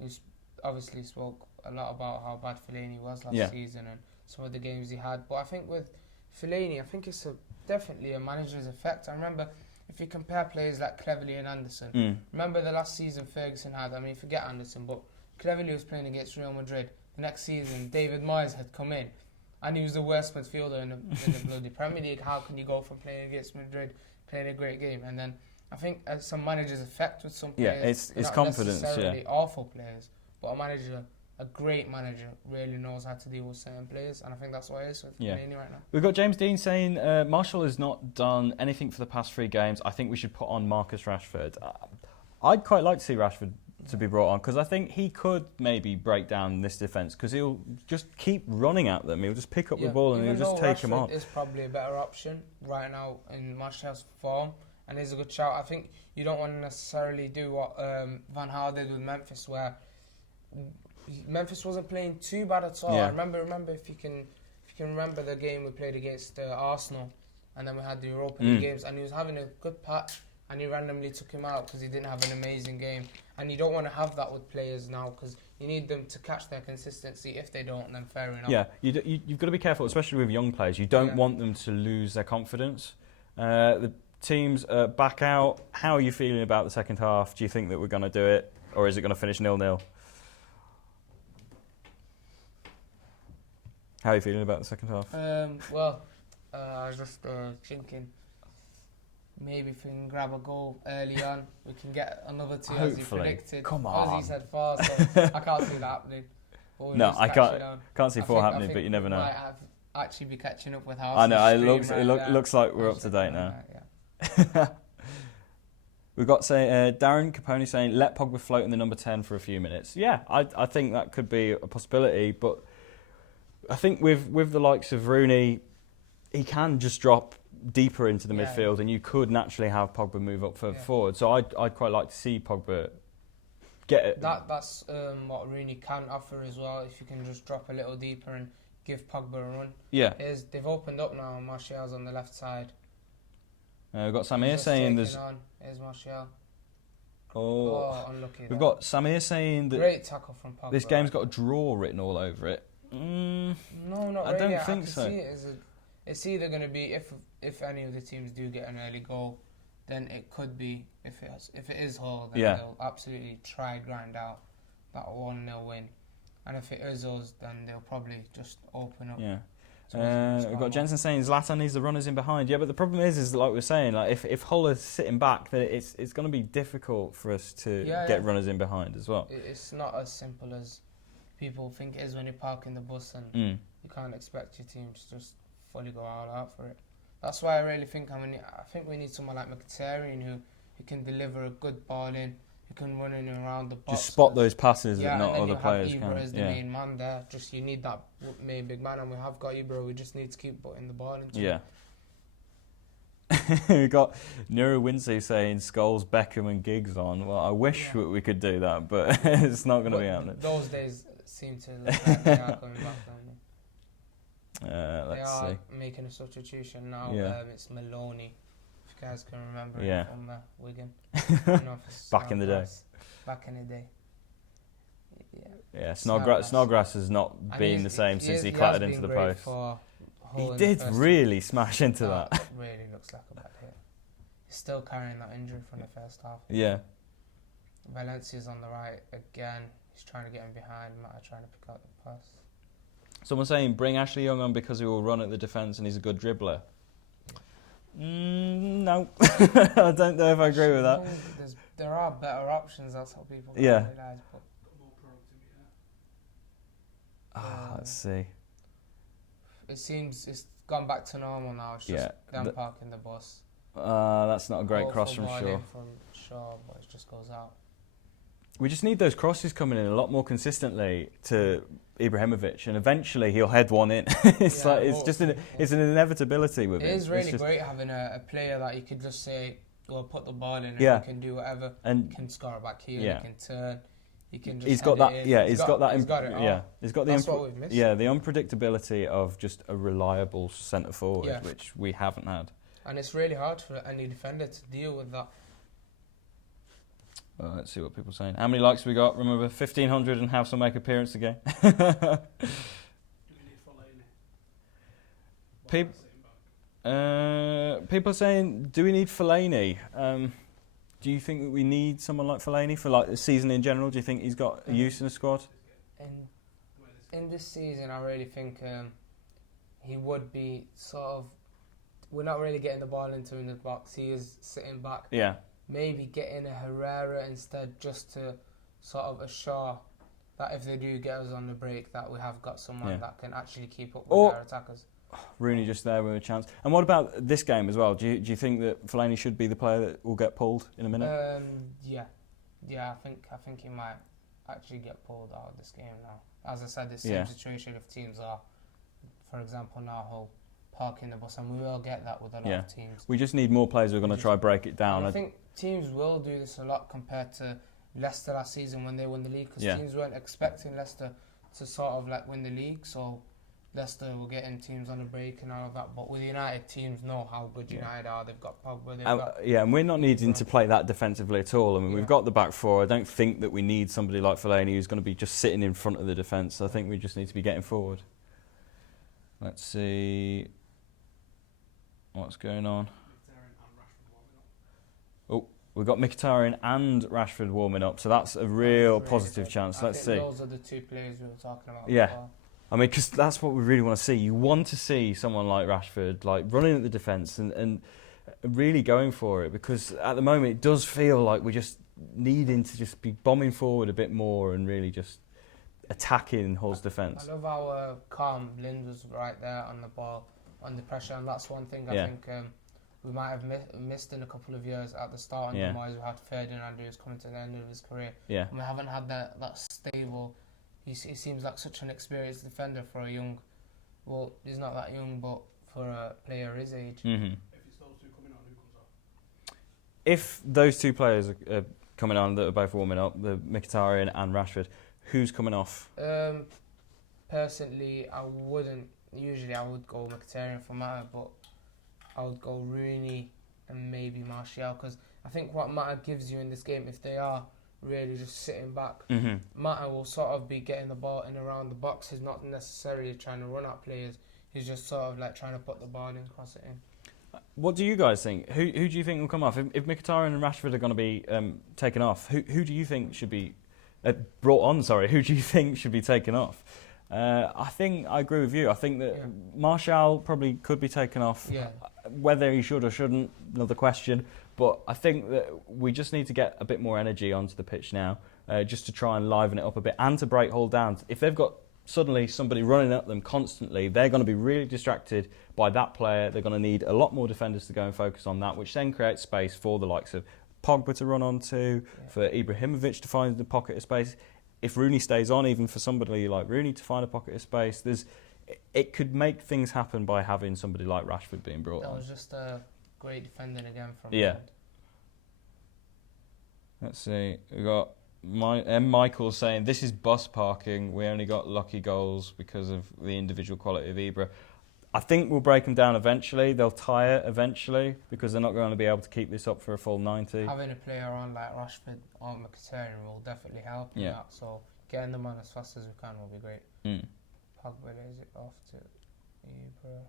who's obviously spoke a lot about how bad Fellaini was last season and some of the games he had. But I think with Fellaini, I think it's definitely a manager's effect. I remember, if you compare players like Cleverley and Anderson, remember the last season Ferguson had, I mean, forget Anderson, but Cleverley was playing against Real Madrid. The next season, David Moyes had come in, and he was the worst midfielder in the bloody Premier League. How can you go from playing against Madrid, playing a great game? And then I think some managers affect with some players. It's not confidence, necessarily awful players, but a great manager really knows how to deal with certain players, and I think that's what it is with Fellaini right now. We've got James Dean saying Marshall has not done anything for the past 3 games. I think we should put on Marcus Rashford. I'd quite like to see Rashford to be brought on, because I think he could maybe break down this defence, because he'll just keep running at them. He'll just pick up the ball and he'll just take them on. Rashford is probably a better option right now in Martial's form, and he's a good shout. I think you don't want to necessarily do what Van Gaal did with Memphis, where Memphis wasn't playing too bad at all. I remember if you can remember the game we played against Arsenal, and then we had the Europa League games, and he was having a good patch, and he randomly took him out because he didn't have an amazing game. And you don't want to have that with players now, because you need them to catch their consistency. If they don't, then fair enough. Yeah, you've got to be careful, especially with young players. You don't want them to lose their confidence. The teams back out. How are you feeling about the second half? Do you think that we're going to do it, or is it going to finish 0-0? How are you feeling about the second half? I was just thinking, maybe if we can grab a goal early on, we can get another 2 as you predicted. Come on. Ozzy said 4, so I can't see that happening. No, I can't see 4 happening, but you never know. I might actually be catching up with how I know, it looks like we're up to date now. We've got Darren Capone saying, let Pogba float in the number 10 for a few minutes. Yeah, I think that could be a possibility, but I think with the likes of Rooney, he can just drop deeper into the midfield, and you could naturally have Pogba move up further forward. So I'd quite like to see Pogba get it. That's what Rooney can offer as well. If you can just drop a little deeper and give Pogba a run. Yeah, they've opened up now. Martial's on the left side. We've got Samir saying there's. Here's Martial. Unlucky. We've got Samir saying that great tackle from Pogba. This game's got a draw written all over it. No, not I really. don't think so. It's either going to be if any of the teams do get an early goal, then it could be if it is Hull, then they'll absolutely try grind out that 1-0 win, and if it is us, then they'll probably just open up. Yeah. We've got Jensen saying Zlatan needs the runners in behind. Yeah, but the problem is like we're saying, like if Hull is sitting back, then it's going to be difficult for us to get runners in behind as well. It's not as simple as people think it is when you're parking the bus, and you can't expect your team to just fully go all out for it. That's why I really think I think we need someone like Mkhitaryan who can deliver a good ball in, who can run in and around the box. Just spot those passes that not and other you players have can. Ibra as the main man there. Just you need that main big man, and we have got Ibra. We just need to keep putting the ball into him. We got Nero Wincy saying Scholes, Beckham and Giggs on. Well, I wish we could do that, but it's not going to be happening. Those days seem to look like they are coming back, don't they? Let's see. They are making a substitution now. It's Maloney, if you guys can remember it from Wigan. Back in the day. Back in the day. Yeah, Snodgrass has not been the same since he clattered into the post. He did really smash into that. Really looks like a bad hit. He's still carrying that injury from the first half. Yeah. Valencia's on the right again. He's trying to get him behind. Mata trying to pick out the pass. Someone saying bring Ashley Young on because he will run at the defence and he's a good dribbler. No, I don't know if I agree with that. There are better options. That's how people realise. But let's see. It seems it's gone back to normal now. It's just them parking the bus. That's not a great cross from Shaw. But it just goes out. We just need those crosses coming in a lot more consistently to Ibrahimovic, and eventually he'll head one in. It's an inevitability with it. It is really great having a player that you could just say, well, put the ball in and he can do whatever. And he can score back here, he can turn. He can just he's got that. He's got that. He's got it. He's got That's what we've missed. Yeah, the unpredictability of just a reliable centre forward, which we haven't had. And it's really hard for any defender to deal with that. Well, let's see what people are saying. How many likes we got? Remember, 1,500 and House will make appearance again. People are saying, do we need Fellaini? Do you think that we need someone like Fellaini for like the season in general? Do you think he's got a use in the squad? In this season, I really think he would be sort of... We're not really getting the ball into him in the box. He is sitting back. Yeah. Maybe getting a Herrera instead, just to sort of assure that if they do get us on the break, that we have got someone that can actually keep up with their attackers. Rooney just there with a chance. And what about this game as well? Do you think that Fellaini should be the player that will get pulled in a minute? Yeah. I think he might actually get pulled out of this game now. As I said, the same situation if teams are, for example, now parking the bus, and we will get that with a lot of teams. We just need more players who are going to try break it down. I think teams will do this a lot compared to Leicester last season when they won the league, because teams weren't expecting Leicester to sort of like win the league, so Leicester were getting teams on a break and all of that. But with United, teams know how good United are. They've got Pogba. And we're not needing to play that defensively at all. I mean, we've got the back four. I don't think that we need somebody like Fellaini who's going to be just sitting in front of the defence. I think we just need to be getting forward. Let's see what's going on. Oh, we've got Mkhitaryan and Rashford warming up, so that's a real positive chance. Let's see. Those are the two players we were talking about. Yeah. I mean, because that's what we really want to see. You want to see someone like Rashford, like running at the defence and really going for it, because at the moment it does feel like we're just needing to just be bombing forward a bit more and really just attacking Hull's defence. I love how calm Lind was right there on the ball, under pressure, and that's one thing I think we might have missed in a couple of years. At the start, and we had Ferdinand, who's coming to the end of his career, and we haven't had that stable. He seems like such an experienced defender for a young... Well, he's not that young, but for a player his age. Mm-hmm. If it's those two coming on, who comes off? If those two players are coming on that are both warming up, the Mkhitaryan and Rashford, who's coming off? Personally, I wouldn't. Usually I would go Mkhitaryan for Mata, but I would go Rooney and maybe Martial, because I think what Mata gives you in this game, if they are really just sitting back, Mata will sort of be getting the ball in around the box. He's not necessarily trying to run at players. He's just sort of like trying to put the ball in, cross it in. What do you guys think? Who do you think will come off? If Mkhitaryan and Rashford are going to be taken off, who do you think should be brought on? Sorry, who do you think should be taken off? I think I agree with you. I think that Martial probably could be taken off. Yeah. Whether he should or shouldn't, another question. But I think that we just need to get a bit more energy onto the pitch now, just to try and liven it up a bit and to break Hull down. If they've got suddenly somebody running at them constantly, they're going to be really distracted by that player. They're going to need a lot more defenders to go and focus on that, which then creates space for the likes of Pogba to run onto, for Ibrahimovic to find the pocket of space. If Rooney stays on, even for somebody like Rooney to find a pocket of space, it could make things happen by having somebody like Rashford being brought on. That was just a great defending again from Yeah. Let's see. We got Michael saying, this is bus parking. We only got lucky goals because of the individual quality of Ibra. I think we'll break them down eventually. They'll tire eventually because they're not going to be able to keep this up for a full 90. Having a player on like Rashford or Mkhitaryan will definitely help in that. So getting them on as fast as we can will be great. Pogba lays it off to Ibra.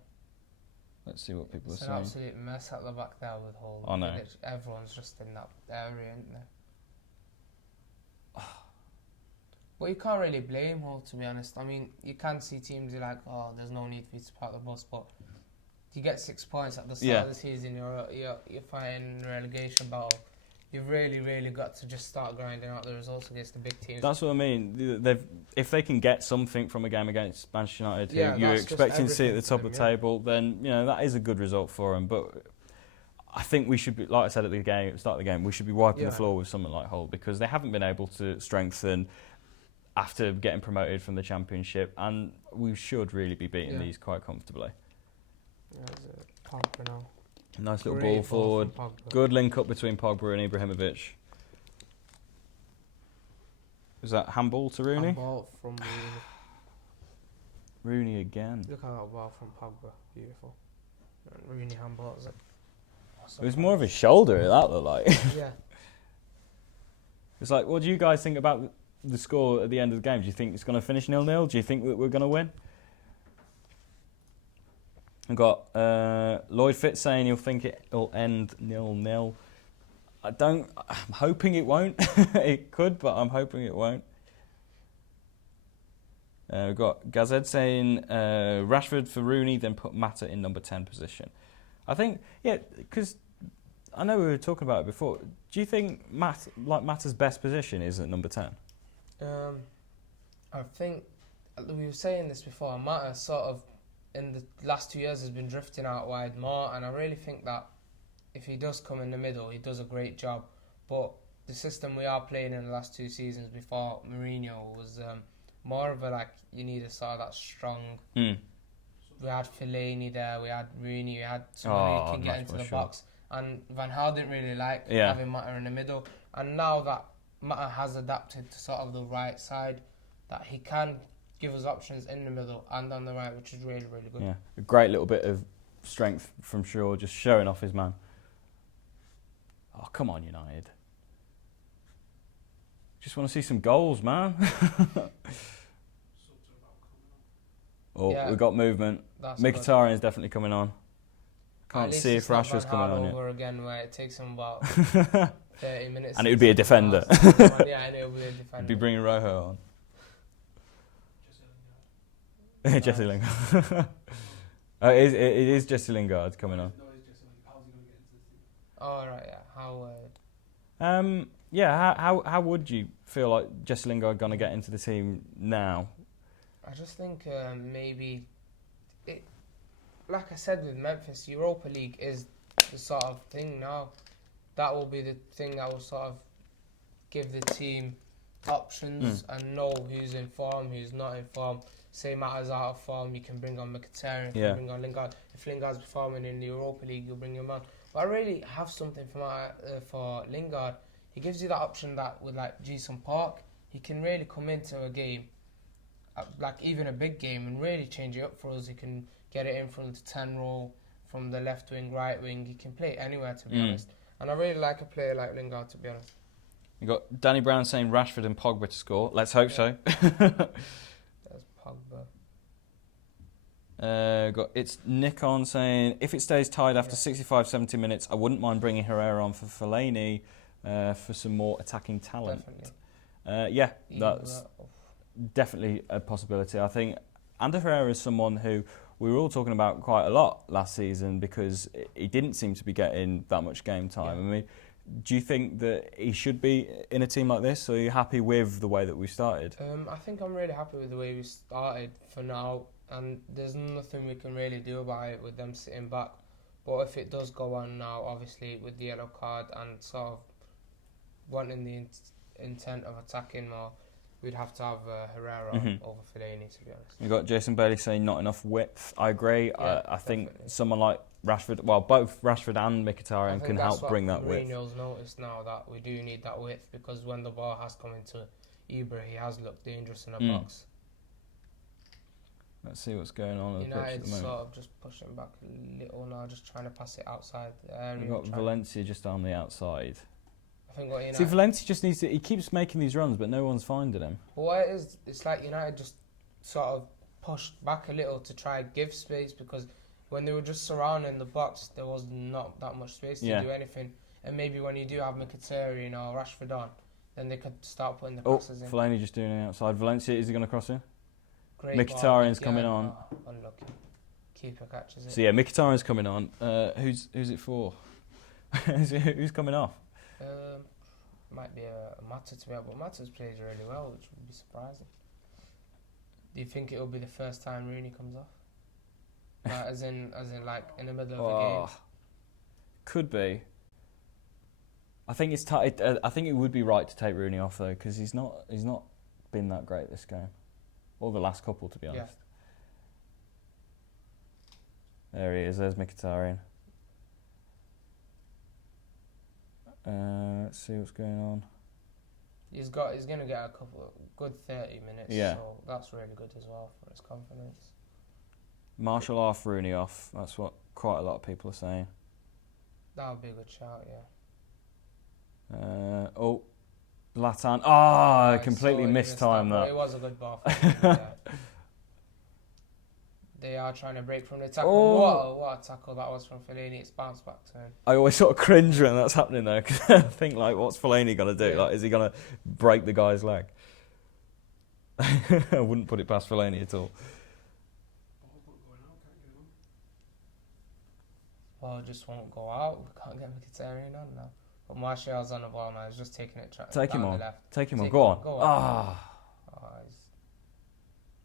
Let's see what people are it's saying. It's an absolute mess at the back there with Hull. I know. Everyone's just in that area, isn't there? But you can't really blame Hull, to be honest. I mean, you can see teams who are like, oh, there's no need for you to park the bus, but you get 6 points at the start of the season, you're fighting relegation battle. You've really, really got to just start grinding out the results against the big teams. That's what I mean. If they can get something from a game against Manchester United, who you're expecting to see at the top of the table, then that is a good result for them. But I think we should be, like I said at the start of the game, we should be wiping the floor with someone like Hull because they haven't been able to strengthen after getting promoted from the Championship, and we should really be beating these quite comfortably. Pogba now. Nice little ball forward. Good link up between Pogba and Ibrahimovic. Was that handball to Rooney? Handball from Rooney. Rooney again. Look at that ball from Pogba. Beautiful. And Rooney handball. It was more of a shoulder, that looked like. Yeah. It's like, what do you guys think about the score at the end of the game? Do you think it's going to finish 0-0? Do you think that we're going to win? I've got Lloyd Fitz saying he'll think it'll end 0-0. I'm hoping it won't. It could, but I'm hoping it won't. We've got Gazette saying Rashford for Rooney, then put Mata in number 10 position. I think, because I know we were talking about it before. Do you think Mata's best position is at number 10? I think we were saying this before. Mata sort of in the last 2 years has been drifting out wide more, and I really think that if he does come in the middle, he does a great job. But the system we are playing in the last 2 seasons before Mourinho was more of a you need a sort of that strong. We had Fellaini there, we had Rooney, we had someone who can get into the box, and Van Gaal didn't really like having Mata in the middle. And now that Mata has adapted to sort of the right side, that he can give us options in the middle and on the right, which is really, really good. Yeah, a great little bit of strength from Shaw, just showing off his man. Oh, come on, United. Just want to see some goals, man. We've got movement. Mkhitaryan is definitely coming on. Can't see if Rashford's coming on yet. Over again, where it takes him about 30 minutes. And it would be a defender. Yeah, and it would be a defender. Be bringing Rojo on. Jesse Lingard. It is Jesse Lingard coming on. Oh, right, yeah. How would you feel like Jesse Lingard going to get into the team now? I just think maybe, like I said with Memphis, Europa League is the sort of thing now. That will be the thing that will sort of give the team options and know who's in form, who's not in form. Say Mata's out of form, you can bring on Mkhitaryan, you can bring on Lingard. If Lingard's performing in the Europa League, you'll bring him on. But I really have something for Lingard. He gives you that option that with Jason Park, he can really come into a game, even a big game, and really change it up for us. He can get it in from the 10 role, from the left wing, right wing. He can play anywhere, to be honest. And I really like a player like Lingard, to be honest. You got Danny Brown saying Rashford and Pogba to score. Let's hope so. There's Pogba. It's Nick on saying if it stays tied after 65-70 minutes, I wouldn't mind bringing Herrera on for Fellaini for some more attacking talent. Definitely. That's definitely a possibility. I think Ander Herrera is someone who we were all talking about quite a lot last season because he didn't seem to be getting that much game time. I mean, do you think that he should be in a team like this, or are you happy with the way that we started? I think I'm really happy with the way we started for now, and there's nothing we can really do about it with them sitting back. But if it does go on now, obviously with the yellow card and sort of wanting the intent of attacking more, we'd have to have Herrera over Fellaini, to be honest. You've got Jason Bailey saying not enough width. I agree. Yeah, I think definitely. someone like Rashford, well, both Rashford and Mkhitaryan can help bring that width. Mourinho's noticed now that we do need that width, because when the ball has come into Ibra, he has looked dangerous in the box. Let's see what's going on at the pitch at United the moment. sort of just pushing back a little now, just trying to pass it outside the area. We've got Valencia just on the outside. I think what United... See, Valencia just needs to... He keeps making these runs, but no one's finding him. But what it is, it's like United just sort of pushed back a little to try and give space, because when they were just surrounding the box, there was not that much space to do anything. And maybe when you do have Mkhitaryan or Rashford on, then they could start putting the crosses in. Fellaini just doing it outside. Valencia, is he going to cross in? Great Mkhitaryan's ball. coming on. Oh, unlucky. Keeper catches it. So yeah, Mkhitaryan's coming on. Who's it for? Who's coming off? Might be a Mata to me, but Mata's plays really well, which would be surprising. Do you think it will be the first time Rooney comes off? As in like in the middle of the game? Could be. I think it's I think it would be right to take Rooney off though, because he's not been that great this game, or the last couple, to be honest. There he is. There's Mkhitaryan. Let's see what's going on. He's going to get a good 30 minutes. Yeah. So that's really good as well for his confidence. Marshall off, Rooney off. That's what quite a lot of people are saying. That would be a good shout, yeah. Latan. I Nice. completely mistimed that. It was a good ball for him, yeah. They are trying to break from the tackle. What a tackle that was from Fellaini. It's bounced back to him. I always sort of cringe when that's happening though, because I think, like, what's Fellaini going to do? Yeah. Like, is he going to break the guy's leg? I wouldn't put it past Fellaini at all. Ball just won't go out. We can't get Mkhitaryan on now. But Martial's on the ball now. He's just taking it. Take him down on. the left. Take him on. Go on. Go on.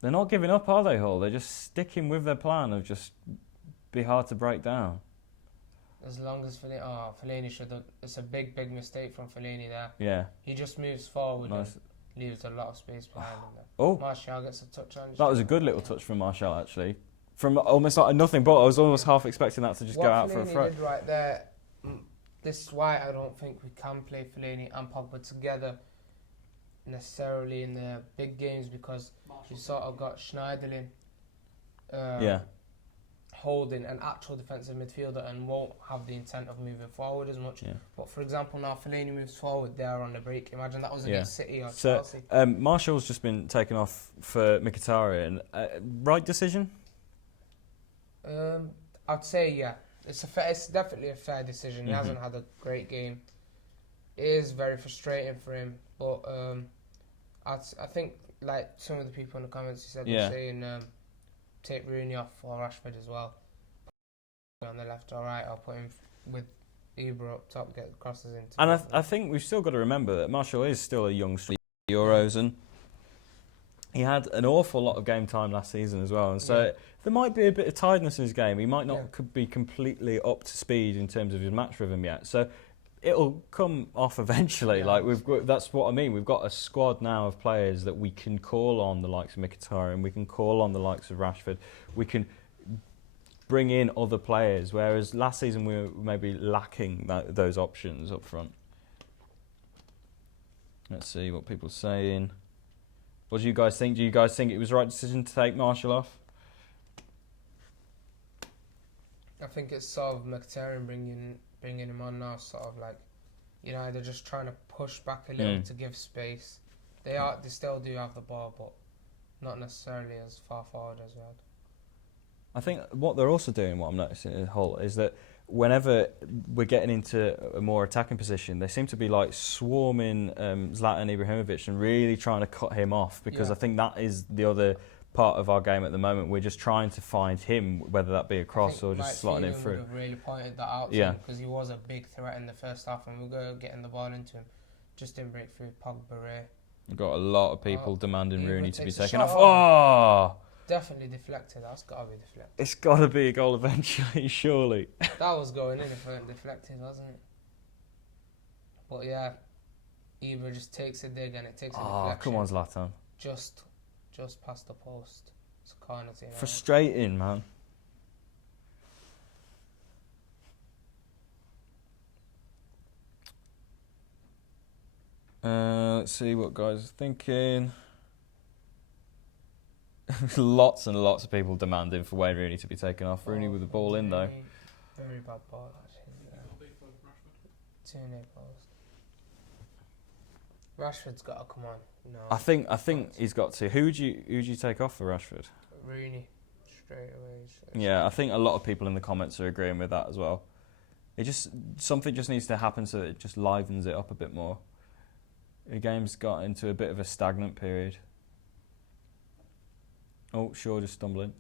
They're not giving up, are they, Hull? They're just sticking with their plan of just be hard to break down. As long as Fellaini should have... It's a big, big mistake from Fellaini there. Yeah. He just moves forward and leaves a lot of space behind him there. Martial gets a touch on. That was a good little touch from Martial, actually. From almost like nothing, but I was almost half expecting that to just go out for a throw. What Fellaini did right there, this is why I don't think we can play Fellaini and Pogba together necessarily in the big games, because you sort of got Schneiderlin holding an actual defensive midfielder and won't have the intent of moving forward as much. Yeah. But for example, now Fellaini moves forward there on the break. Imagine that was against City or Chelsea. Marshall's just been taken off for Mkhitaryan. Right decision? I'd say yeah. It's definitely a fair decision. He hasn't had a great game. It is very frustrating for him, but I think, like some of the people in the comments, you said were saying take Rooney off for Rashford as well. On the left or right, I'll put him with Ibra up top, get crosses in. And I think we've still got to remember that Marshall is still a young Euros, and he had an awful lot of game time last season as well, and so there might be a bit of tiredness in his game. He might not be completely up to speed in terms of his match rhythm yet. So it'll come off eventually. Yeah. Like that's what I mean. We've got a squad now of players that we can call on, the likes of Mkhitaryan. We can call on the likes of Rashford. We can bring in other players. Whereas last season we were maybe lacking those options up front. Let's see what people are saying. What do you guys think? Do you guys think it was the right decision to take Marshall off? I think it's sort of Mkhitaryan bringing him on now, sort of like, they're just trying to push back a little to give space. They still do have the ball, but not necessarily as far forward as we had. I think what they're also doing, what I'm noticing in Hull, is that whenever we're getting into a more attacking position, they seem to be like swarming Zlatan Ibrahimovic and really trying to cut him off, because I think that is the other part of our game at the moment. We're just trying to find him, whether that be a cross or just slotting it through. Would have really pointed that out to him, because he was a big threat in the first half, and we were getting the ball into him. Just didn't break through. Pogba. We've got a lot of people demanding Rooney to be taken off. Definitely deflected. That's got to be deflected. It's got to be a goal eventually, surely. That was going in if it weren't deflected, wasn't it? But yeah, Ibra just takes a dig and it takes a Oh, deflection. come on, Zlatan. Just past the post. It's a corner to United. Frustrating, man. Let's see what guys are thinking. Lots and lots of people demanding for Wayne Rooney to be taken off. Rooney with the ball in, though. Very bad ball, actually. Yeah. 2-0 post. Rashford's got to come on. No. I think he's got to. Who would you take off for Rashford? Rooney, straight away. Yeah, I think a lot of people in the comments are agreeing with that as well. Something just needs to happen so that it just livens it up a bit more. The game's got into a bit of a stagnant period. Oh, Shaw just stumbling.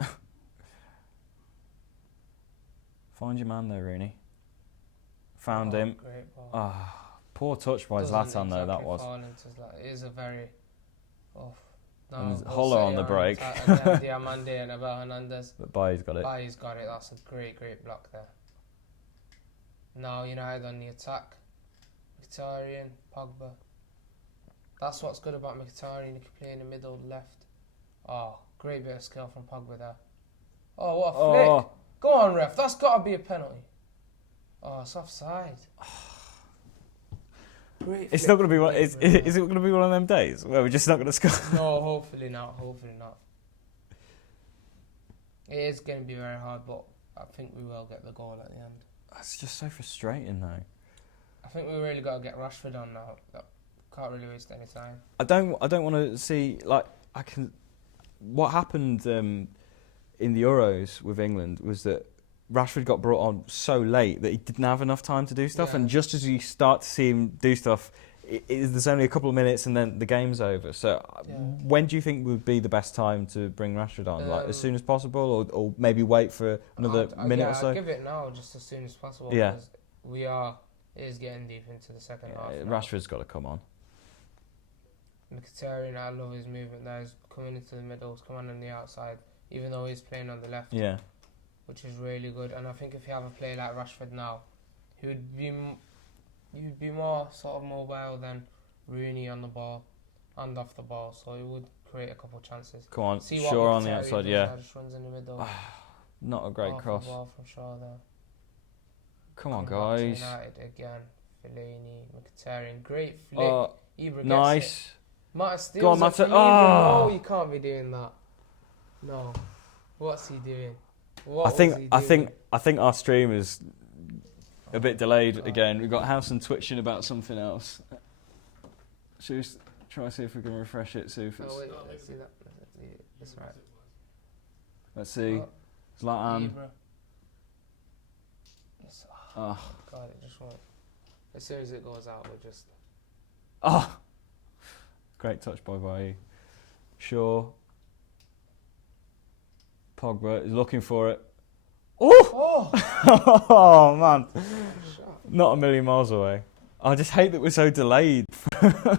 Find your man there, Rooney. Found him. Great ball. Ah, poor touch by Zlatan though, that was. It is a very... And Holler on the break. Diamande and Abel Hernandez. But Bailly's got it. Bailly's got it. That's a great block there. Now United on the attack. Mkhitaryan, Pogba. That's what's good about Mkhitaryan. He can play in the middle, left. Oh, great bit of skill from Pogba there. Oh, what a flick. Go on, ref. That's got to be a penalty. Oh, it's offside. It's not going to be one. Is it going to be one of them days where we're just not going to score? No, hopefully not. Hopefully not. It is going to be very hard, but I think we will get the goal at the end. That's just so frustrating, though. I think we really got to get Rashford on now. Can't really waste any time. I don't want to see what happened in the Euros with England was that Rashford got brought on so late that he didn't have enough time to do stuff, and just as you start to see him do stuff, there's only a couple of minutes and then the game's over. So when do you think would be the best time to bring Rashford on? Like as soon as possible, or maybe wait for another minute or so? I'd give it now, just as soon as possible. Yeah, because it is getting deep into the second half. Rashford's got to come on. Mkhitaryan, I love his movement there. He's coming into the middle, he's coming on the outside, even though he's playing on the left. Yeah. Which is really good. And I think if you have a player like Rashford now, he would be more sort of mobile than Rooney on the ball and off the ball. So he would create a couple of chances. Come on, Shaw on the outside, yeah. Just runs in the middle. Not a great cross. Ball from Shaw there. Come on, guys. United again. Fellaini, Mkhitaryan, great flick. Ibra nice. Mata steals Go on, Mata. Oh, you can't be doing that. No. What's he doing? I think our stream is a bit delayed again. We've got Housen twitching about something else. Should we try to see if we can refresh it? See if it's. Oh, wait, let's see that. That's right. Let's see. Zlatan. Oh God, it just won't. As soon as it goes out, we'll just. Oh, great touch by Bailly. Shaw. Pogba is looking for it. Oh! Oh man, not a million miles away. I just hate that we're so delayed. Oh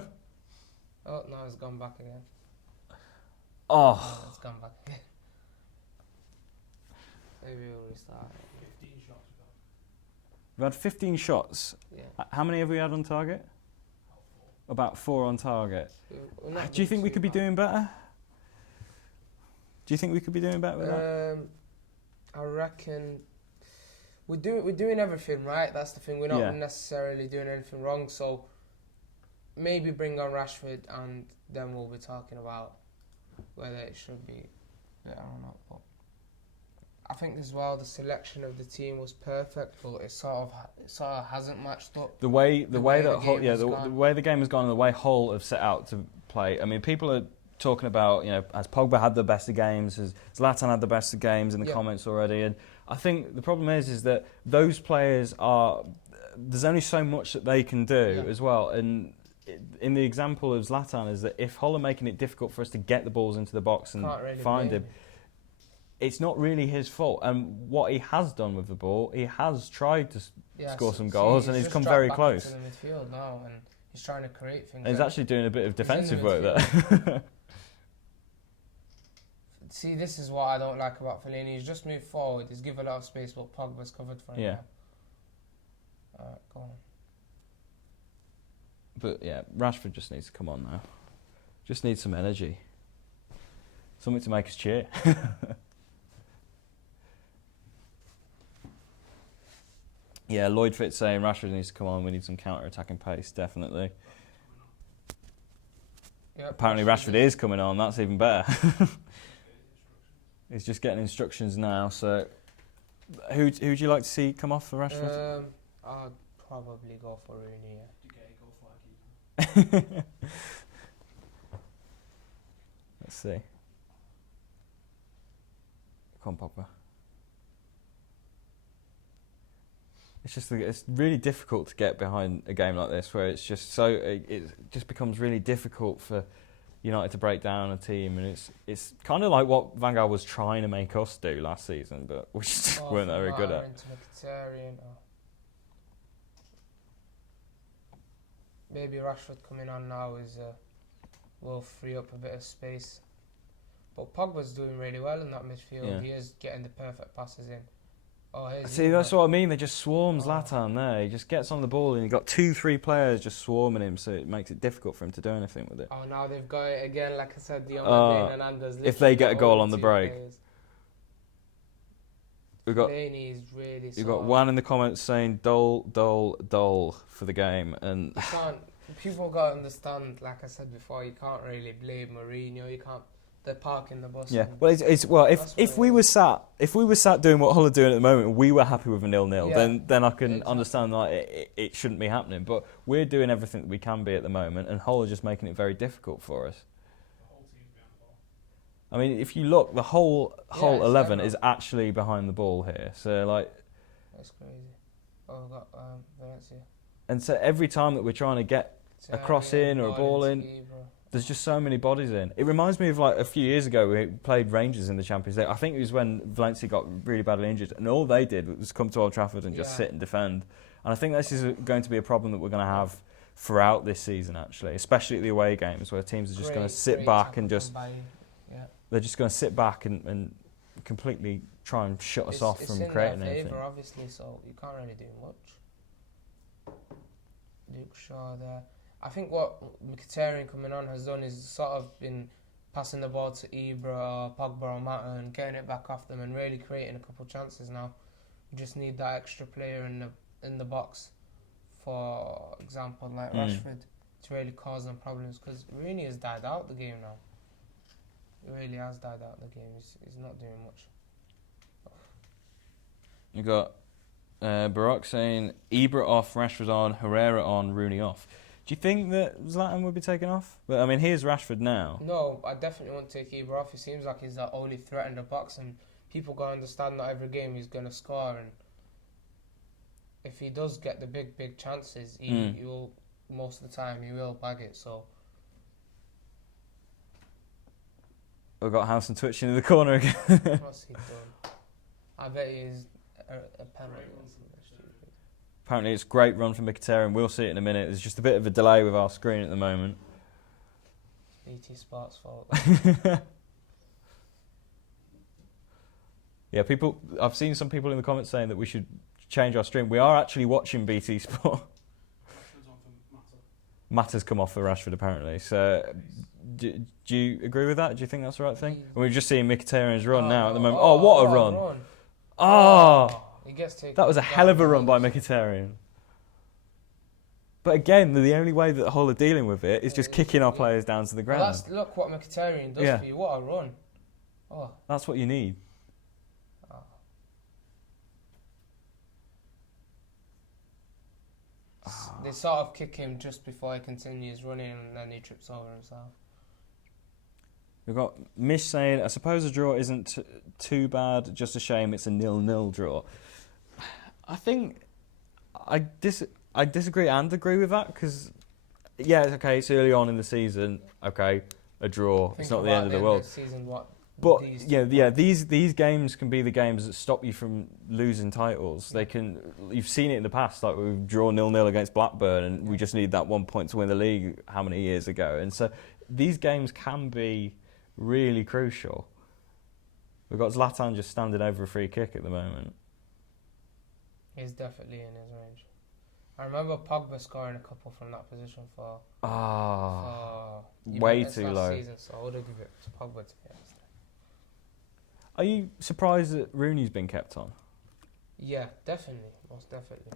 no, it's gone back again. Oh, It's gone back again. Maybe we'll restart. 15 shots ago. we've had 15 shots. Yeah. How many have we had on target? About 4 on target. Do you think we could be doing better? Do you think we could be doing better with that? I reckon we're doing everything right. That's the thing. We're not necessarily doing anything wrong. So maybe bring on Rashford, and then we'll be talking about whether it should be better or not. But I think as well the selection of the team was perfect, but it sort of hasn't matched up. The way the way the game has gone, and the way Hull have set out to play. I mean, people are talking about, has Pogba had the best of games? Has Zlatan had the best of games in the comments already? And I think the problem is that those players there's only so much that they can do as well. And in the example of Zlatan is that if Hull are making it difficult for us to get the balls into the box and find him, it's not really his fault. And what he has done with the ball, he has tried to score some goals, and he's come very close. He's in the midfield now, and he's trying to create things. And he's actually doing a bit of defensive work there. See, this is what I don't like about Fellaini. He's just moved forward. He's given a lot of space, but Pogba's covered for him. Yeah. Alright, go on. But yeah, Rashford just needs to come on now. Just needs some energy. Something to make us cheer. Yeah, Lloyd Fitz saying Rashford needs to come on. We need some counter-attacking pace, definitely. Yep, Apparently Rashford is coming on. That's even better. He's just getting instructions now. So, who'd you like to see come off for Rashford? I'd probably go for Rooney. Let's see. Come on, Pogba. It's really difficult to get behind a game like this, where it's just it just becomes really difficult for United to break down a team, and it's kind of like what Van Gaal was trying to make us do last season, but we just weren't very good at. Maybe Rashford coming on now will free up a bit of space. But Pogba's doing really well in that midfield. Yeah. He is getting the perfect passes in. See, that's what I mean. They just swarm Zlatan there. He just gets on the ball and you've got 2-3 players just swarming him, so it makes it difficult for him to do anything with it. Oh, now they've got it again, like I said, Dion and Anders. If they get a goal on the break. We've got Laney is really you've got one in the comments saying dull for the game, and people got to understand, like I said before, you can't really blame Mourinho. You can't. They're parking the bus. Yeah, well, if we were sat doing what Hull are doing at the moment, and we were happy with a 0-0, then I can understand that it shouldn't be happening. But we're doing everything that we can be at the moment, and Hull are just making it very difficult for us. The whole team's behind the ball. I mean, if you look, the whole 11 is actually behind the ball here. So that's crazy. Oh, we've got Valencia. And so every time that we're trying to get a cross in or a ball in, there's just so many bodies in. It reminds me of a few years ago we played Rangers in the Champions League. I think it was when Valencia got really badly injured, and all they did was come to Old Trafford and just sit and defend. And I think this is going to be a problem that we're going to have throughout this season, actually, especially at the away games, where teams are just going to sit back and just they're just going to sit back and completely try and shut us off from creating anything. Favour, obviously, so you can't really do much. Luke Shaw there. I think what Mkhitaryan coming on has done is sort of been passing the ball to Ibra or Pogba or Mata and getting it back off them and really creating a couple chances now. We just need that extra player in the box, for example, like Rashford, to really cause them problems, because Rooney has died out the game now. He really has died out the game. He's not doing much. You got Barak saying Ibra off, Rashford on, Herrera on, Rooney off. Do you think that Zlatan would be taken off? But I mean, here's Rashford now. No, I definitely won't take Ibra off. He seems like he's the only threat in the box, and people got to understand that every game he's going to score, and if he does get the big chances, he will, most of the time, he will bag it. So We've got Housen twitching in the corner again. what's he done? I bet he's a penalty. Apparently it's a great run from Mkhitaryan. We'll see it in a minute. There's just a bit of a delay with our screen at the moment. It's BT Sports' fault. Yeah, I've seen some people in the comments saying that we should change our stream. We are actually watching BT Sport. Rashford's on for Mata. Mata's come off for Rashford apparently. So do you agree with that? Do you think that's the right thing? And we're just seeing Mkhitaryan's run now at the moment. Oh, what a run! He gets taken. That was a hell of a run by Mkhitaryan. But again, the only way that Hull are dealing with it is just kicking our players down to the ground. Well, look what Mkhitaryan does for you. What a run! Oh, that's what you need. They sort of kick him just before he continues running, and then he trips over himself. We've got Mish saying, I suppose a draw isn't too bad, just a shame it's a 0-0 draw. I think I disagree and agree with that, because, yeah, okay, it's early on in the season, okay, a draw, it's not the end of the world. But these games can be the games that stop you from losing titles. You've seen it in the past, like we've drawn 0-0 against Blackburn, and we just need that 1 point to win the league how many years ago. And so these games can be really crucial. We've got Zlatan just standing over a free kick at the moment. He's definitely in his range. I remember Pogba scoring a couple from that position for way Juventus too last low. season, so I would have given it to Pogba to be honest. Are you surprised that Rooney's been kept on? Yeah, definitely, most definitely.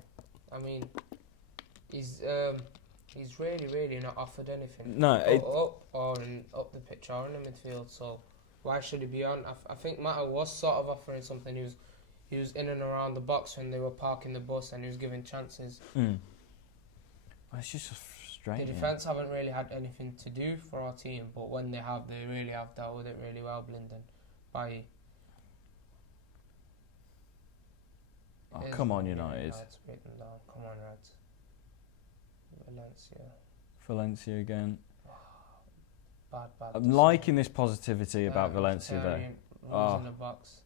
I mean, he's really not offered anything. No, Up the pitch or in the midfield. So why should he be on? I think Mata was sort of offering something. He was in and around the box when they were parking the bus, and he was giving chances. Well, it's just frustrating. The defence haven't really had anything to do for our team, but when they have, they really have dealt with it really well. Blinden, Bailly. Oh, come on, United. Come on, Reds. Valencia again. Bad. I'm liking this positivity about Valencia though. In the box.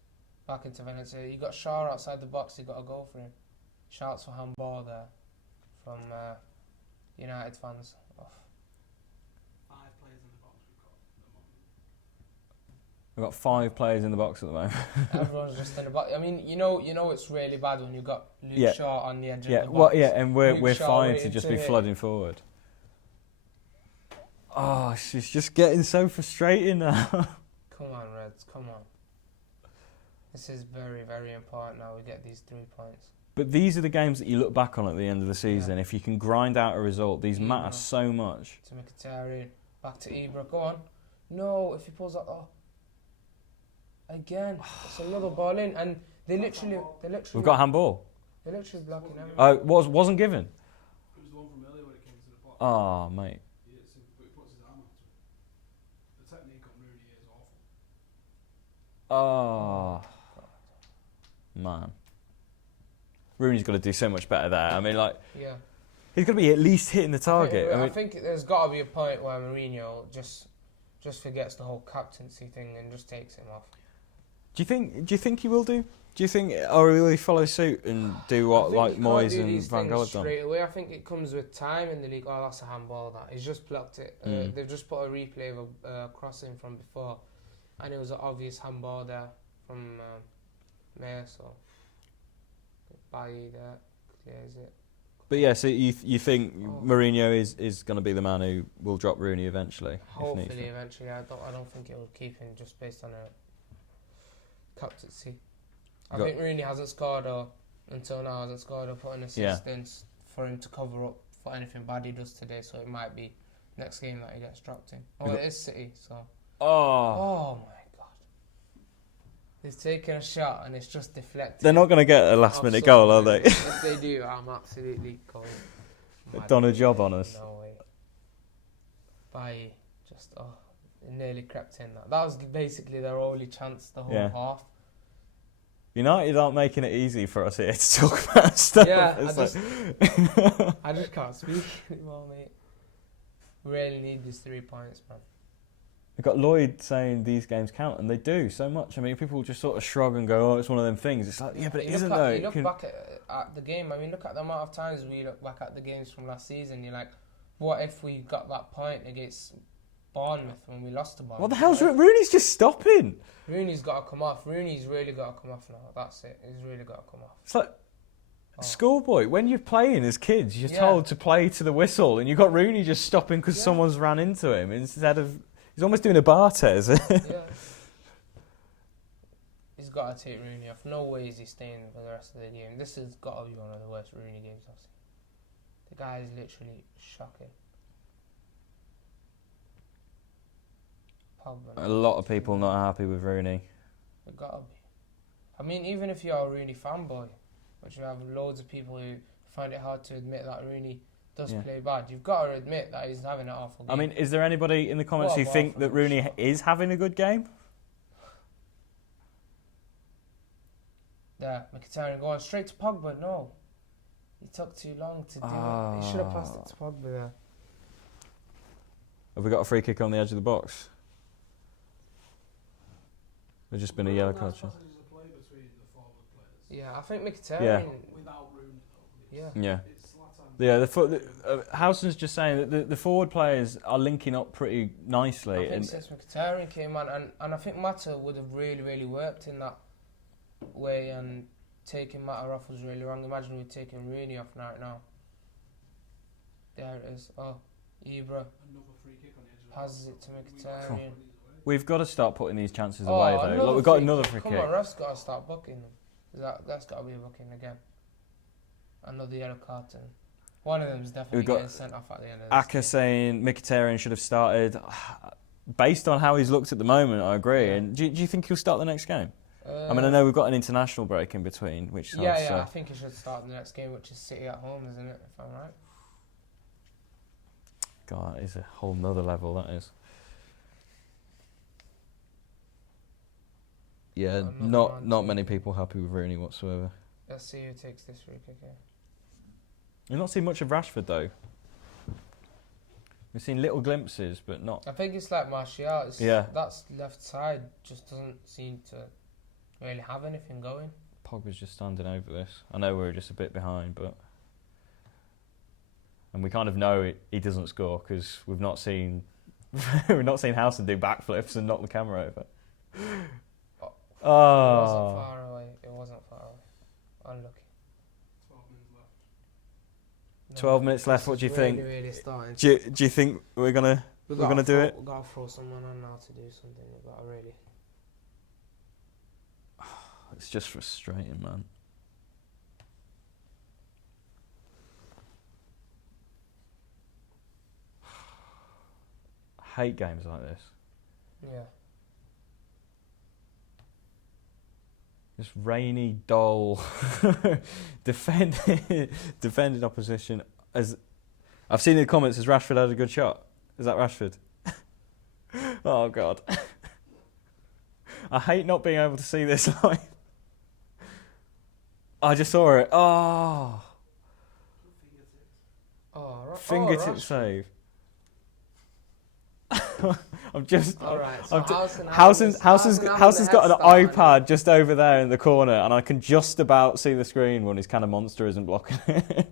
Back into Valencia. You got Shaw outside the box, you got to go for him. Shouts for handball there from United fans. Oh. 5 players in the box we've got at the moment. We've got 5 players in the box at the moment. Everyone's just in the box. I mean, you know it's really bad when you've got Luke Shaw on the edge of the box. And we're Luke Shaw fine waiting to just to be hit. flooding forward. Oh, she's just getting so frustrating now. Come on, Reds, come on. This is very, very important now. We get these 3 points. But these are the games that you look back on at the end of the season. If you can grind out a result, these matter so much. To Mkhitaryan, back to Ibra. Go on. No, if he pulls that. Oh. Again, it's another ball in, and they literally. We've got handball. They're literally blocking everything. Oh, wasn't given. It was the one from earlier when it came to the box. Oh, mate. But he puts his arm onto it. The technique on Rooney is Oh, awful. man. Rooney's got to do so much better there. I mean, Yeah. he's got to be at least hitting the target. I think there's got to be a point where Mourinho just forgets the whole captaincy thing and just takes him off. Do you think he will do? Do you think, or will he follow suit and do what like Moyes and Van Gaal have done? Straight away, I think it comes with time in the league. Oh, that's a handball. That he's just blocked it. They've just put a replay of a crossing from before, and it was an obvious handball there from Mayer. So Bailly there clears it. But yeah, so you think Mourinho is going to be the man who will drop Rooney eventually? Hopefully, eventually. I don't think it will keep him just based on a captaincy. I think Rooney hasn't scored until now put an assist in for him to cover up for anything bad he does today. So it might be next game that he gets dropped in. Oh, it is City. So. Oh my God. He's taking a shot and it's just deflected. They're not going to get a last-minute goal, are they? If they do, I'm absolutely going. They've done a job on us. No way. Bailly just it nearly crept in. That was basically their only chance the whole half. United aren't making it easy for us here to talk about stuff. Yeah, I just can't speak anymore, mate. We really need these 3 points, man. We've got Lloyd saying these games count, and they do so much. I mean, people just sort of shrug and go, "Oh, it's one of them things." It's like, yeah, but it isn't though. You look back at the game. I mean, look at the amount of times we look back at the games from last season. You're like, what if we got that point against Bournemouth when we lost to Bournemouth? What the hell's Rooney's just stopping? Rooney's got to come off. Rooney's really got to come off now. That's it. He's really got to come off. It's like schoolboy. When you're playing as kids, you're told to play to the whistle, and you've got Rooney just stopping because someone's ran into him instead of. He's almost doing a Barthez. Yeah. He's got to take Rooney off. No way is he staying for the rest of the game. This has got to be one of the worst Rooney games I've seen. The guy is literally shocking. A lot of people not happy with Rooney. It got to be. I mean, even if you're a Rooney fanboy, which you have loads of people who find it hard to admit that Rooney does play bad, you've got to admit that he's having an awful game. I mean, is there anybody in the comments who think that Rooney is having a good game? There, Mkhitaryan going straight to Pogba. No, he took too long to do it. He should have passed it to Pogba there. Have we got a free kick on the edge of the box? There's just been a yellow card. Yeah, I think Mkhitaryan. Without Rooney, though. Yeah. Yeah, Howson's just saying that the forward players are linking up pretty nicely. I think since Mkhitaryan came on, and I think Mata would have really, really worked in that way, and taking Mata off was really wrong. Imagine we're taking Rooney off right now. There it is. Oh, Ibra Another free kick on the edge of the passes it to Mkhitaryan. We've got to start putting these chances Oh, away, though. another Look, we've got free another kick. free Come kick. on, ref's got to start booking them. That's got to be a booking again. Another yellow carton. One of them is definitely We've got getting sent off at the end of this Aka game. saying Mkhitaryan should have started. Based on how he's looked at the moment, I agree. Yeah. And do you think he'll start the next game? I mean, I know we've got an international break in between, which is hard to say. I think he should start the next game, which is City at home, isn't it? If I'm right. God, that is a whole nother level, that is. Yeah, Another not many people happy with Rooney whatsoever. Let's see who takes this free kick here. You've not seen much of Rashford, though. We've seen little glimpses, but not... I think it's like Martial. Yeah. That's left side just doesn't seem to really have anything going. Pogba's just standing over this. I know we're just a bit behind, but... And we kind of know he doesn't score because we've not seen... we've not seen Howson do backflips and knock the camera over. It wasn't far away. It wasn't far away. Unlucky. 12 minutes left. What do you think? Really starting. Do you think we're gonna do it? We've got to throw someone on now to do something. We've got to really. It's just frustrating, man. I hate games like this. Yeah. Just rainy, dull, defended opposition. As I've seen in the comments, has Rashford had a good shot? Is that Rashford? Oh God! I hate not being able to see this live. I just saw it. Oh, fingertip save. I'm just. All right. So Howson's got an iPad just over there in the corner, and I can just about see the screen when his kind of monster isn't blocking it.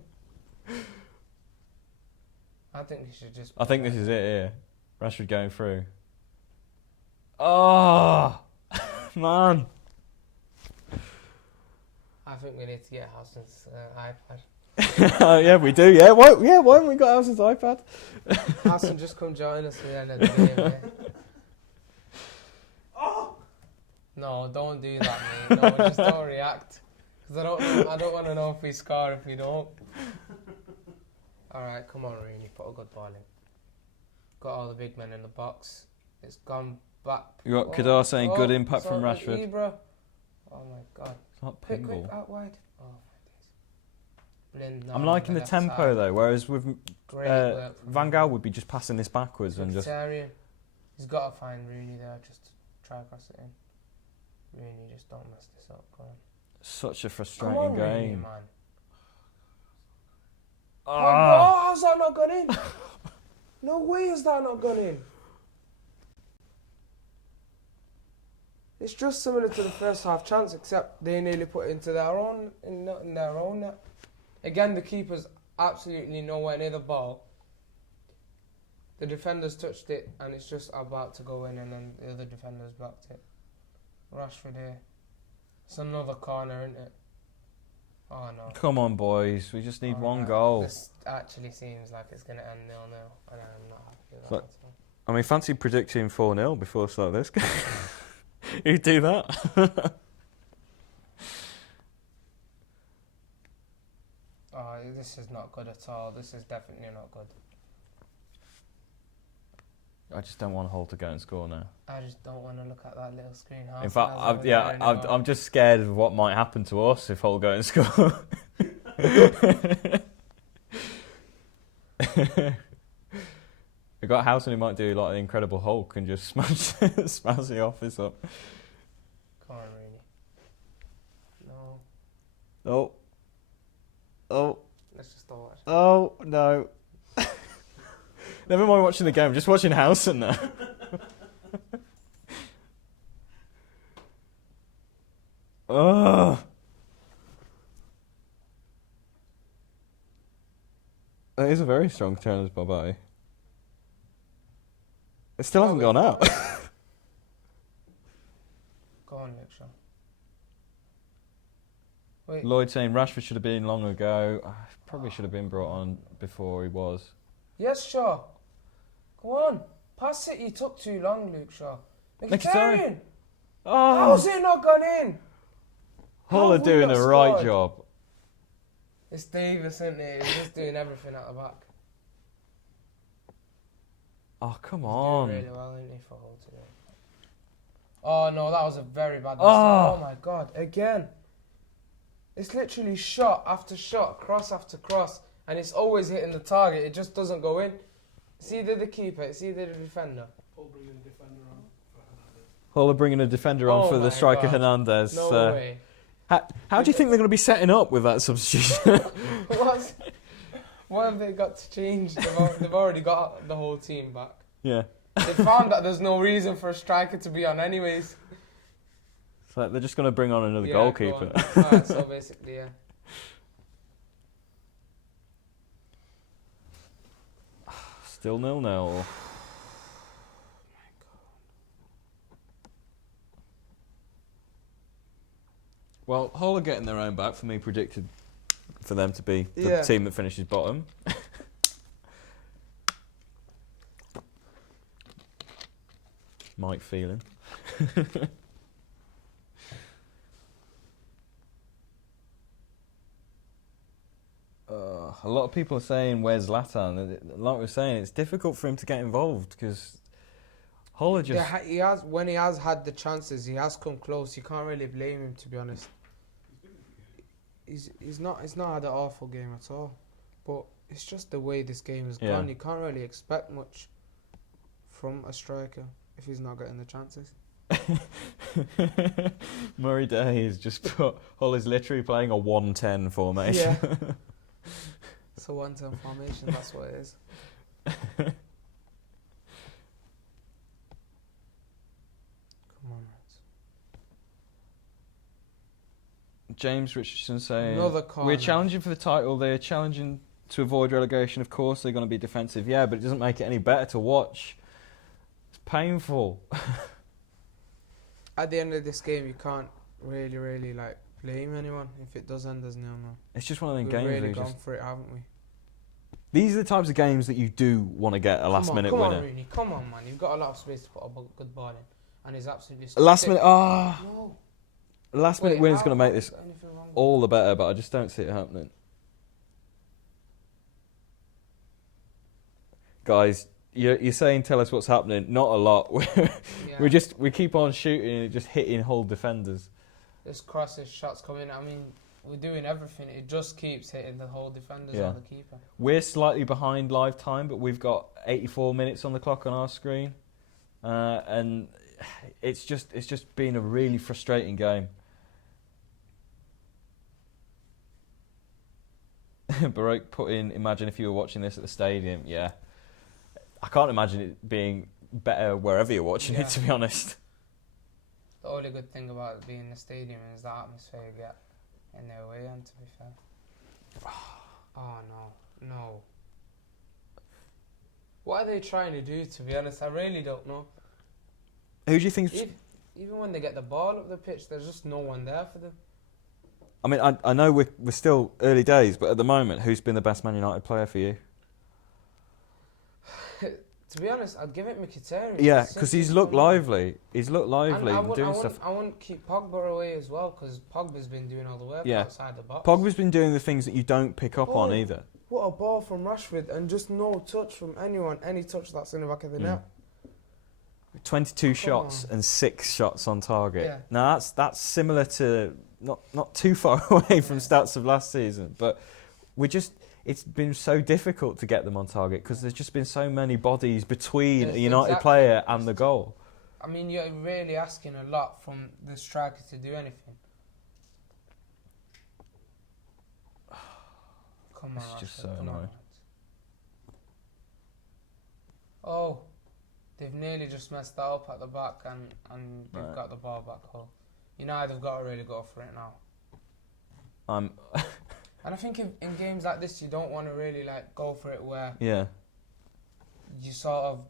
I think he should just. I think this is it here. Rashford going through. Oh, man. I think we need to get Howson's iPad. Yeah, we do. Yeah, why haven't we got Howson's iPad? Howson, just come join us at the end of the game. Yeah? Oh! No, don't do that, mate. No, just don't react. Because I don't want to know if we score if we don't. All right, come on, Rooney. Put a good ball in. Got all the big men in the box. It's gone back. You got Kadar saying good impact from Rashford. Ibra. Oh my God. It's not Quick, pinball. out wide. Oh my days. Blind, I'm liking the tempo side. though, whereas with Great work from Van Gaal would be just passing this backwards and just. He's got to find Rooney there just to try across it in. Rooney, just don't mess this up. Go on. Such a frustrating Come on, game. Rooney, man. Ah. Oh, how's that not gone in? No way has that not gone in. It's just similar to the first half chance, except they nearly put it into their own, in their own net. Again, the keeper's absolutely nowhere near the ball. The defenders touched it, and it's just about to go in, and then the other defenders blocked it. Rashford here. It's another corner, isn't it? Oh no. Come on, boys. We just need one goal. This actually seems like it's going to end 0-0, and I'm not happy with that. I mean, fancy predicting 4-0 before the start of this game. Who'd do that? Oh, this is not good at all. This is definitely not good. I just don't want Hull to go and score now. I just don't want to look at that little screen. In fact, I'm just scared of what might happen to us if Hull go and score. We've got Howson who might do like the Incredible Hulk and just smash the office up. Come on, Rooney. No. Oh. Oh. Let's just start watching. Oh, no. Never mind watching the game, just watching Howson now. Oh. That is a very strong turn as Bye-bye. It still hasn't gone out. Go on, Luke Shaw. Wait. Lloyd saying Rashford should have been long ago. Probably should have been brought on before he was. Yes, Shaw. Go on. Pass it. You took too long, Luke Shaw. Mkhitaryan. Mkhitaryan. Oh, How's it not gone in? Hull How are have we doing not a right scored? job. It's Davis, isn't it? He's just doing everything at the back. Oh, come He's on. doing really well, isn't he, for Hull today? Oh no, that was a very bad mistake. Oh. Oh my god, again. It's literally shot after shot, cross after cross, and it's always hitting the target. It just doesn't go in. It's either the keeper, it's either the defender. Hull bringing a defender on. Hull are bringing a defender on for my the striker God. Hernandez. No way. How do you think they're going to be setting up with that substitution? What have they got to change? They've already got the whole team back. Yeah. They found that there's no reason for a striker to be on anyways. It's like they're just going to bring on another Yeah, goalkeeper. go on. Alright, so basically, yeah. Still 0-0. Well, Hull are getting their own back. For me, predicted for them to be the team that finishes bottom. Mike Phelan. A lot of people are saying, where's Zlatan? Like we were saying, it's difficult for him to get involved because Hull are just... When he has had the chances, he has come close. You can't really blame him, to be honest. He's not had an awful game at all. But it's just the way this game has gone. You can't really expect much from a striker if he's not getting the chances. Murray Day has just put Hull is literally playing a 1-10 formation. Yeah. It's a 1-10 formation, that's what it is. Come on, Reds. James Richardson saying, Another corner. we're challenging for the title, they're challenging to avoid relegation, of course they're going to be defensive, yeah, but it doesn't make it any better to watch. It's painful. At the end of this game, you can't really like blame anyone if it does end as 0-0. It's just one of them We've games where really you gone just... for it, haven't we? These are the types of games that you do want to get a last minute come winner. on, Rooney, come on, man. You've got a lot of space to put a good ball in, and he's absolutely Last sick. minute, No. last minute Wait, winner's how- going to make how this is anything wrong with all the better, but I just don't see it happening. Guys, you're saying tell us what's happening. Not a lot. Yeah. We keep on shooting and just hitting Hull defenders. This crosses, shots coming. I mean, we're doing everything. It just keeps hitting the whole defenders Yeah. or the keeper. We're slightly behind live time, but we've got 84 minutes on the clock on our screen, and it's just been a really frustrating game. Baroque put in, imagine if you were watching this at the stadium. Yeah, I can't imagine it being better wherever you're watching it, to be honest. The only good thing about it being in the stadium is the atmosphere you get in the away end, to be fair. Oh, no. What are they trying to do, to be honest? I really don't know. Who do you think? Even when they get the ball up the pitch, there's just no one there for them. I mean, I know we're still early days, but at the moment, who's been the best Man United player for you? To be honest, I'd give it Mkhitaryan. Yeah, because he's looked lively. He's looked lively and doing stuff. I wouldn't keep Pogba away as well, because Pogba's been doing all the work outside the box. Pogba's been doing the things that you don't pick up on either. What a ball from Rashford, and just no touch from anyone. Any touch that's in the back of the net. 22 shots and 6 shots on target. Yeah. Now that's similar to not too far away from stats of last season, but it's been so difficult to get them on target because there's just been so many bodies between a United player and the goal. I mean, you're really asking a lot from the striker to do anything. Come on, It's just Rashford, so come on. annoying. Oh, they've nearly just messed that up at the back and they've got the ball back home. United have got to really go for it now. And I think in games like this, you don't want to really go for it where you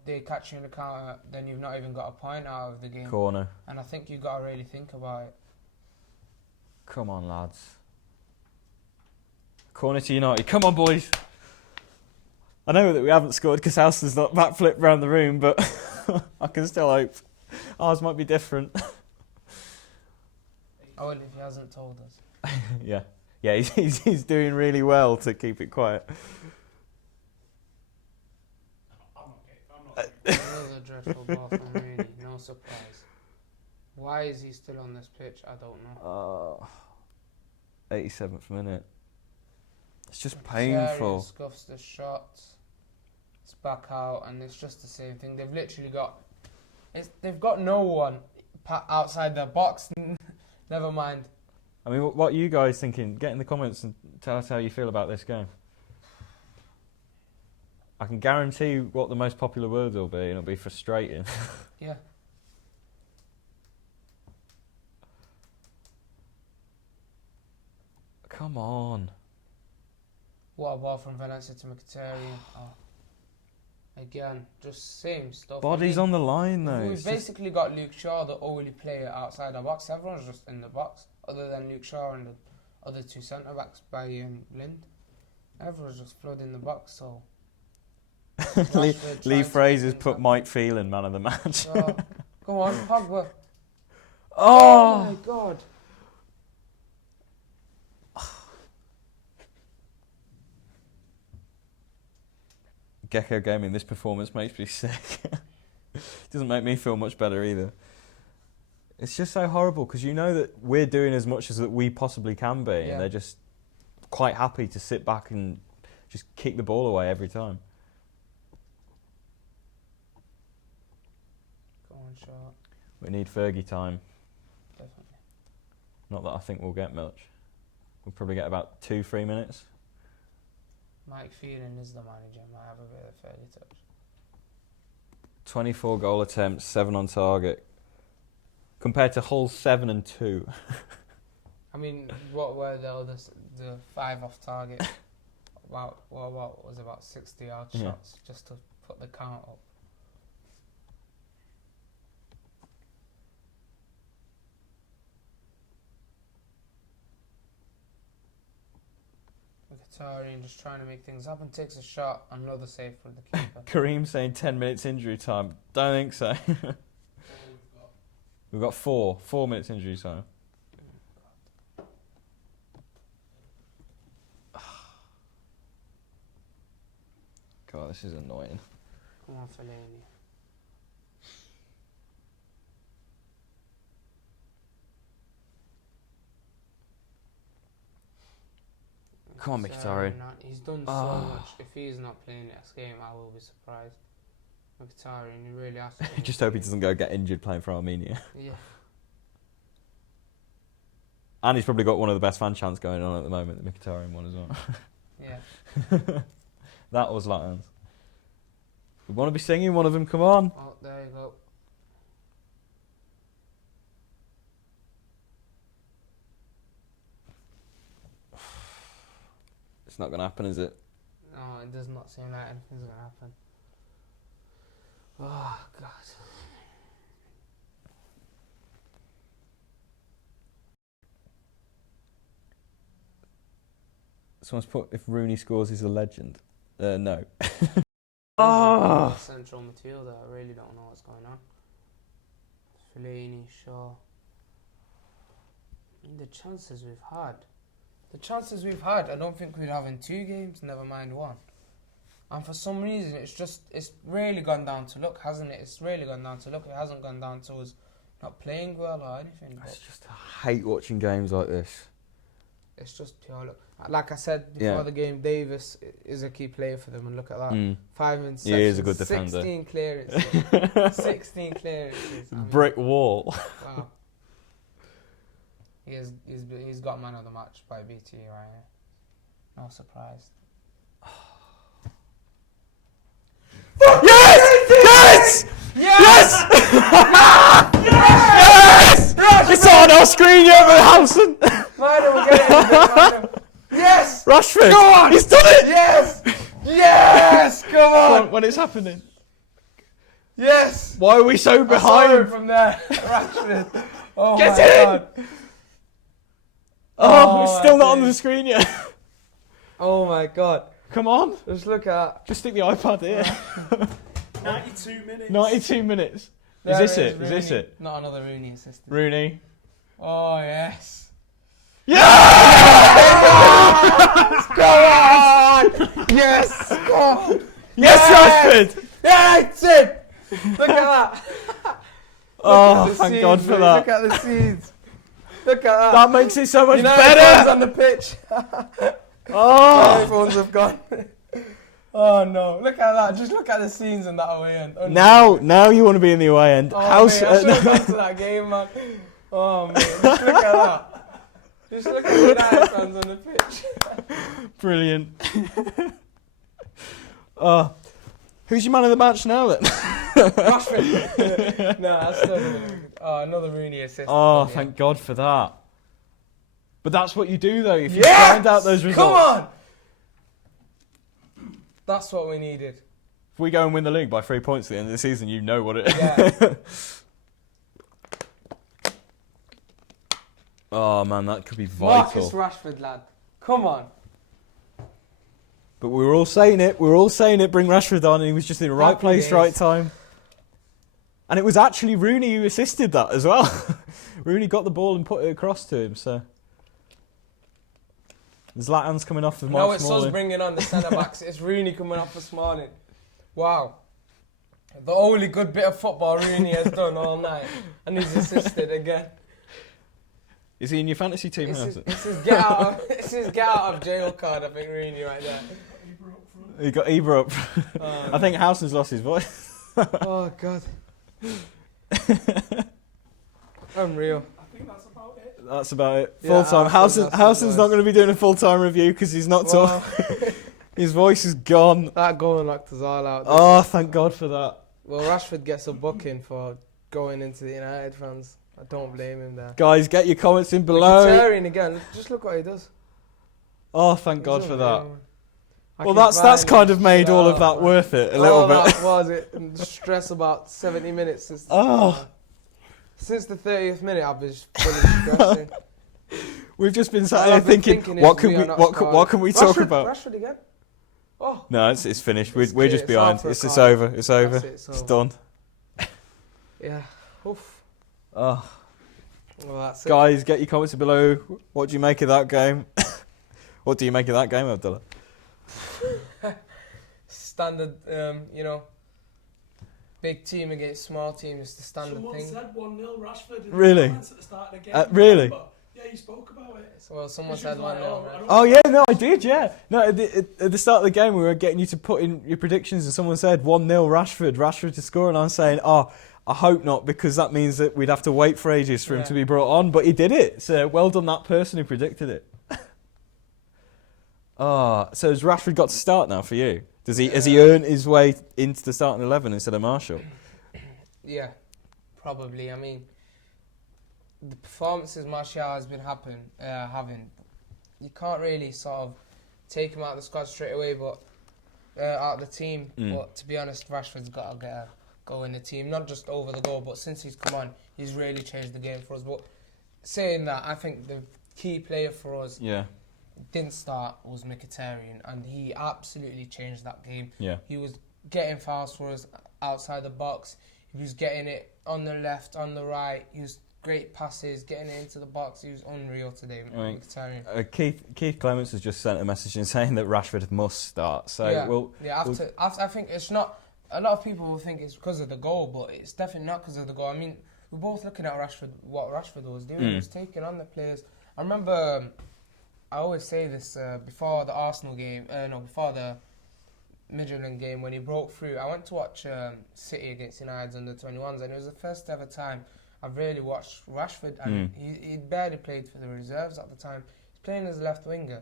they catch you in the counter, then you've not even got a point out of the game. Corner. And I think you've got to really think about it. Come on, lads. Corner to United. Come on, boys. I know that we haven't scored because House's not backflipped around the room, but I can still hope. Ours might be different. Oh, well, if he hasn't told us. Yeah. Yeah, he's doing really well to keep it quiet. Another dreadful ball from Rooney, no surprise. Why is he still on this pitch? I don't know. 87th minute. It's just Sharon painful. scuffs the shot. It's back out, and it's just the same thing. They've literally got... they've got no one outside their box. Never mind. I mean, what are you guys thinking? Get in the comments and tell us how you feel about this game. I can guarantee what the most popular word will be, and it'll be frustrating. Yeah. Come on. What a ball from Valencia to Mkhitaryan. Oh. Again, just same stuff. Body's on the line, though. We've basically got Luke Shaw, the only player outside our box. Everyone's just in the box, other than Luke Shaw and the other two centre-backs, Bailly and Lind. Everyone's just flooding the box, so... Lee Fraser's put Mike Phelan man of the match. Come on, Pogba. Oh! Oh my God. Gecko Gaming, this performance makes me sick. Doesn't make me feel much better either. It's just so horrible because you know that we're doing as much as that we possibly can be, and they're just quite happy to sit back and just kick the ball away every time. Go on, shot. We need Fergie time. Definitely. Not that I think we'll get much. We'll probably get about 2-3 minutes. Mike Phelan is the manager. Might have a bit of fairly touch. 24 goal attempts, 7 on target. Compared to Hull's 7 and 2. I mean, what were the 5 off target? What was about 60 odd shots just to put the count up. Mkhitaryan just trying to make things happen, takes a shot, another save for the keeper. Kareem saying 10 minutes injury time. Don't think so. We've got 4 minutes injury time. God, this is annoying. Come on, Fellaini. Come on, Mkhitaryan. He's done so much. If he's not playing next game, I will be surprised. Mkhitaryan, he really has to. Just hope he doesn't go get injured playing for Armenia. Yeah. And he's probably got one of the best fan chants going on at the moment, the Mkhitaryan one as well. Yeah. That was Lions. We want to be singing one of them, come on. Oh, there you go. It's not going to happen, is it? No, it does not seem like anything's going to happen. Oh, God. Someone's put, if Rooney scores, he's a legend. No. Central midfielder, I really don't know what's going on. Fellaini, Shaw. I mean, the chances we've had, I don't think we'd have in 2 games, never mind 1. And for some reason, it's really gone down to luck, hasn't it? It's really gone down to luck. It hasn't gone down to us not playing well or anything. I hate watching games like this. It's just pure luck. Like I said before the game, Davis is a key player for them, and look at that. 5 interceptions, he is a good defender. 16 clearances. 16 clearances. I mean, brick wall. Wow. He's got man of the match by BT right here. No surprise. Yes! Yes! Yes! Yes! Yes! It's on our screen, Housen. We're getting it. Yes! Rashford! Go on! He's done it! Yes! Yes! Come on! When it's happening. Yes! Why are we so behind? From there. Rashford. Oh Get my in! God. Oh, it's still not on the screen yet. Oh my God. Come on. Just look at. Just stick the iPad here. 92 minutes. 92 minutes. There Is this it? Rooney. Is this it? Not another Rooney assist. Rooney. Oh yes. Yeah! Come on! Yes! Come on! Yes, Rashford! Yeah, that's it! Look at that! Oh, Look at the thank scenes, God for mate. that. Look at the scenes. Look at that. That makes it so much United fans better. on the pitch. Oh, Phones have gone. Oh no! Look at that. Just look at the scenes in that away end. now you want to be in the away end. Oh, House. mate, I should have gone to that game, man. Oh man, just look at that. Just look at the United fans on the pitch. Brilliant. Oh, who's your man of the match now then? Rashford. No, that's still good. Oh, another Rooney assist. Oh, Yeah. thank God for that. But that's what you do though. If you Yes! find out those results. Come on! That's what we needed. If we go and win the league by 3 points at the end of the season, you know what it is. Yeah. Oh man, that could be Marcus vital. Rashford, lad. Come on. But we were all saying it. We were all saying it. Bring Rashford on, and he was just in the right Happy place, days. right time. And it was actually Rooney who assisted that as well. Rooney got the ball and put it across to him. So Zlatan's coming off of No, Mike it's us Smalling. bringing on the centre backs. It's Rooney coming off for Smalling. Wow. The only good bit of football Rooney has done all night. And he's assisted again. Is he in your fantasy team? It's his get out of jail card, I think, Rooney, right there. He got Ibra up. Oh, I think Howson's lost his voice. oh God. Unreal. I think that's about it. That's about it. Yeah, Full time. that's Howson's not nice. going to be doing a full time review because he's not Wow. talking. His voice is gone. That goal knocked us all out. Oh, thank God for that. Well, Rashford gets a booking for going into the United fans. I don't blame him there. Guys, get your comments in below. Mkhitaryan again. Just look what he does. Oh, thank He's God for that. unreal, man. I Well, can that's find kind him. of made all of that man. worth it a little bit. That was it. And the stress about 70 minutes since the Oh. since the 30th minute. I've been fully stressing. We've just been sat All here I've been thinking, thinking what is can we we are not what scoring. can we talk Rashford, about? Rashford again. Oh, No, it's finished. It's We're clear. just It's behind. off for a It's corner. over. It's over. That's it, It's over. done. yeah. Oof. Oh. Well, that's it. Guys, get your comments below. What do you make of that game? What do you make of that game, Abdullah? Standard, big team against small team is the standard Someone thing. said 1-0 Rashford in Really? the comments at the start of the game. Really? But, yeah, you spoke about it. Well, someone She was said like, 1-0. oh, right? I don't Oh yeah, no, I did. Yeah, no. At the start of the game, we were getting you to put in your predictions, and someone said 1-0 Rashford to score, and I'm saying, oh, I hope not, because that means that we'd have to wait for ages for him Yeah. to be brought on. But he did it. So well done, that person who predicted it. So has Rashford got to start now for you? Has he earned his way into the starting 11 instead of Marshall? Yeah, probably. I mean, the performances Martial has been having, you can't really sort of take him out of the squad straight away, but out of the team. But to be honest, Rashford's got to get a go in the team, not just over the goal, but since he's come on, he's really changed the game for us. But saying that, I think the key player for us Yeah. didn't start was Mkhitaryan, and he absolutely changed that game. Yeah. He was getting fouls for us outside the box. He was getting it on the left, on the right. He was great passes, getting it into the box. He was unreal today, Mkhitaryan. Keith Clements has just sent a message in saying that Rashford must start. So I think it's not. A lot of people will think it's because of the goal, but it's definitely not because of the goal. I mean, we're both looking at what Rashford was doing. He was taking on the players. I remember, I always say this before the Arsenal game, before the Midtjylland game when he broke through. I went to watch City against United under 21s, and it was the first ever time I've really watched Rashford, and he barely played for the reserves at the time. He's playing as a left winger,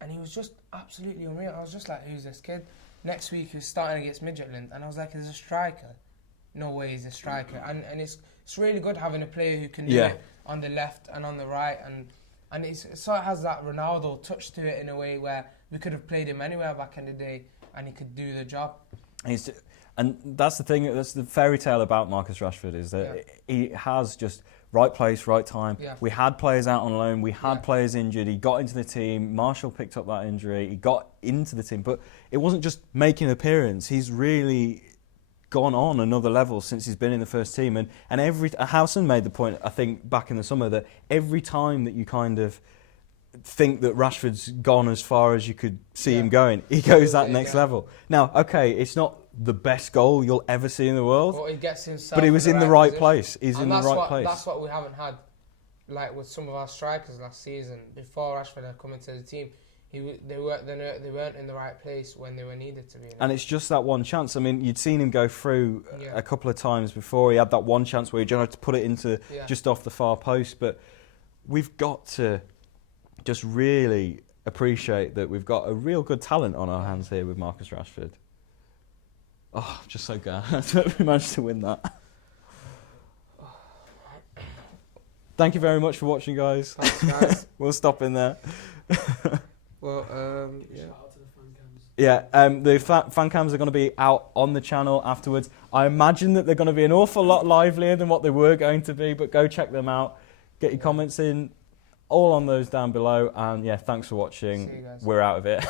and he was just absolutely unreal. I was just like, who's this kid? Next week he was starting against Midtjylland, and I was like, he's a striker. No way he's a striker. And it's really good having a player who can do it on the left and on the right, and it sort of has that Ronaldo touch to it in a way where we could have played him anywhere back in the day, and he could do the job. And that's the thing, that's the fairy tale about Marcus Rashford, is that he has just right place, right time. Yeah. We had players out on loan, we had players injured, he got into the team, Marshall picked up that injury, he got into the team. But it wasn't just making an appearance, he's really gone on another level since he's been in the first team. And Howson made the point, I think, back in the summer, that every time that you kind of think that Rashford's gone as far as you could see him going, he goes that next level. Now, okay, it's not the best goal you'll ever see in the world, But he gets himself. but he was in the right place. He's in the right place. That's what we haven't had, like with some of our strikers last season. Before Rashford had come into the team, they weren't in the right place when they were needed to be. And it's just that one chance. I mean, you'd seen him go through a couple of times before. He had that one chance where he tried to put it into just off the far post. But we've got to just really appreciate that we've got a real good talent on our hands here with Marcus Rashford. Oh, I'm just so glad that we managed to win that. Thank you very much for watching, guys. Thanks, guys. We'll stop in there. Well, the fan cams are going to be out on the channel afterwards. I imagine that they're going to be an awful lot livelier than what they were going to be, but go check them out. Get your comments in, all on those down below. And yeah, thanks for watching. See you guys. We're out of it.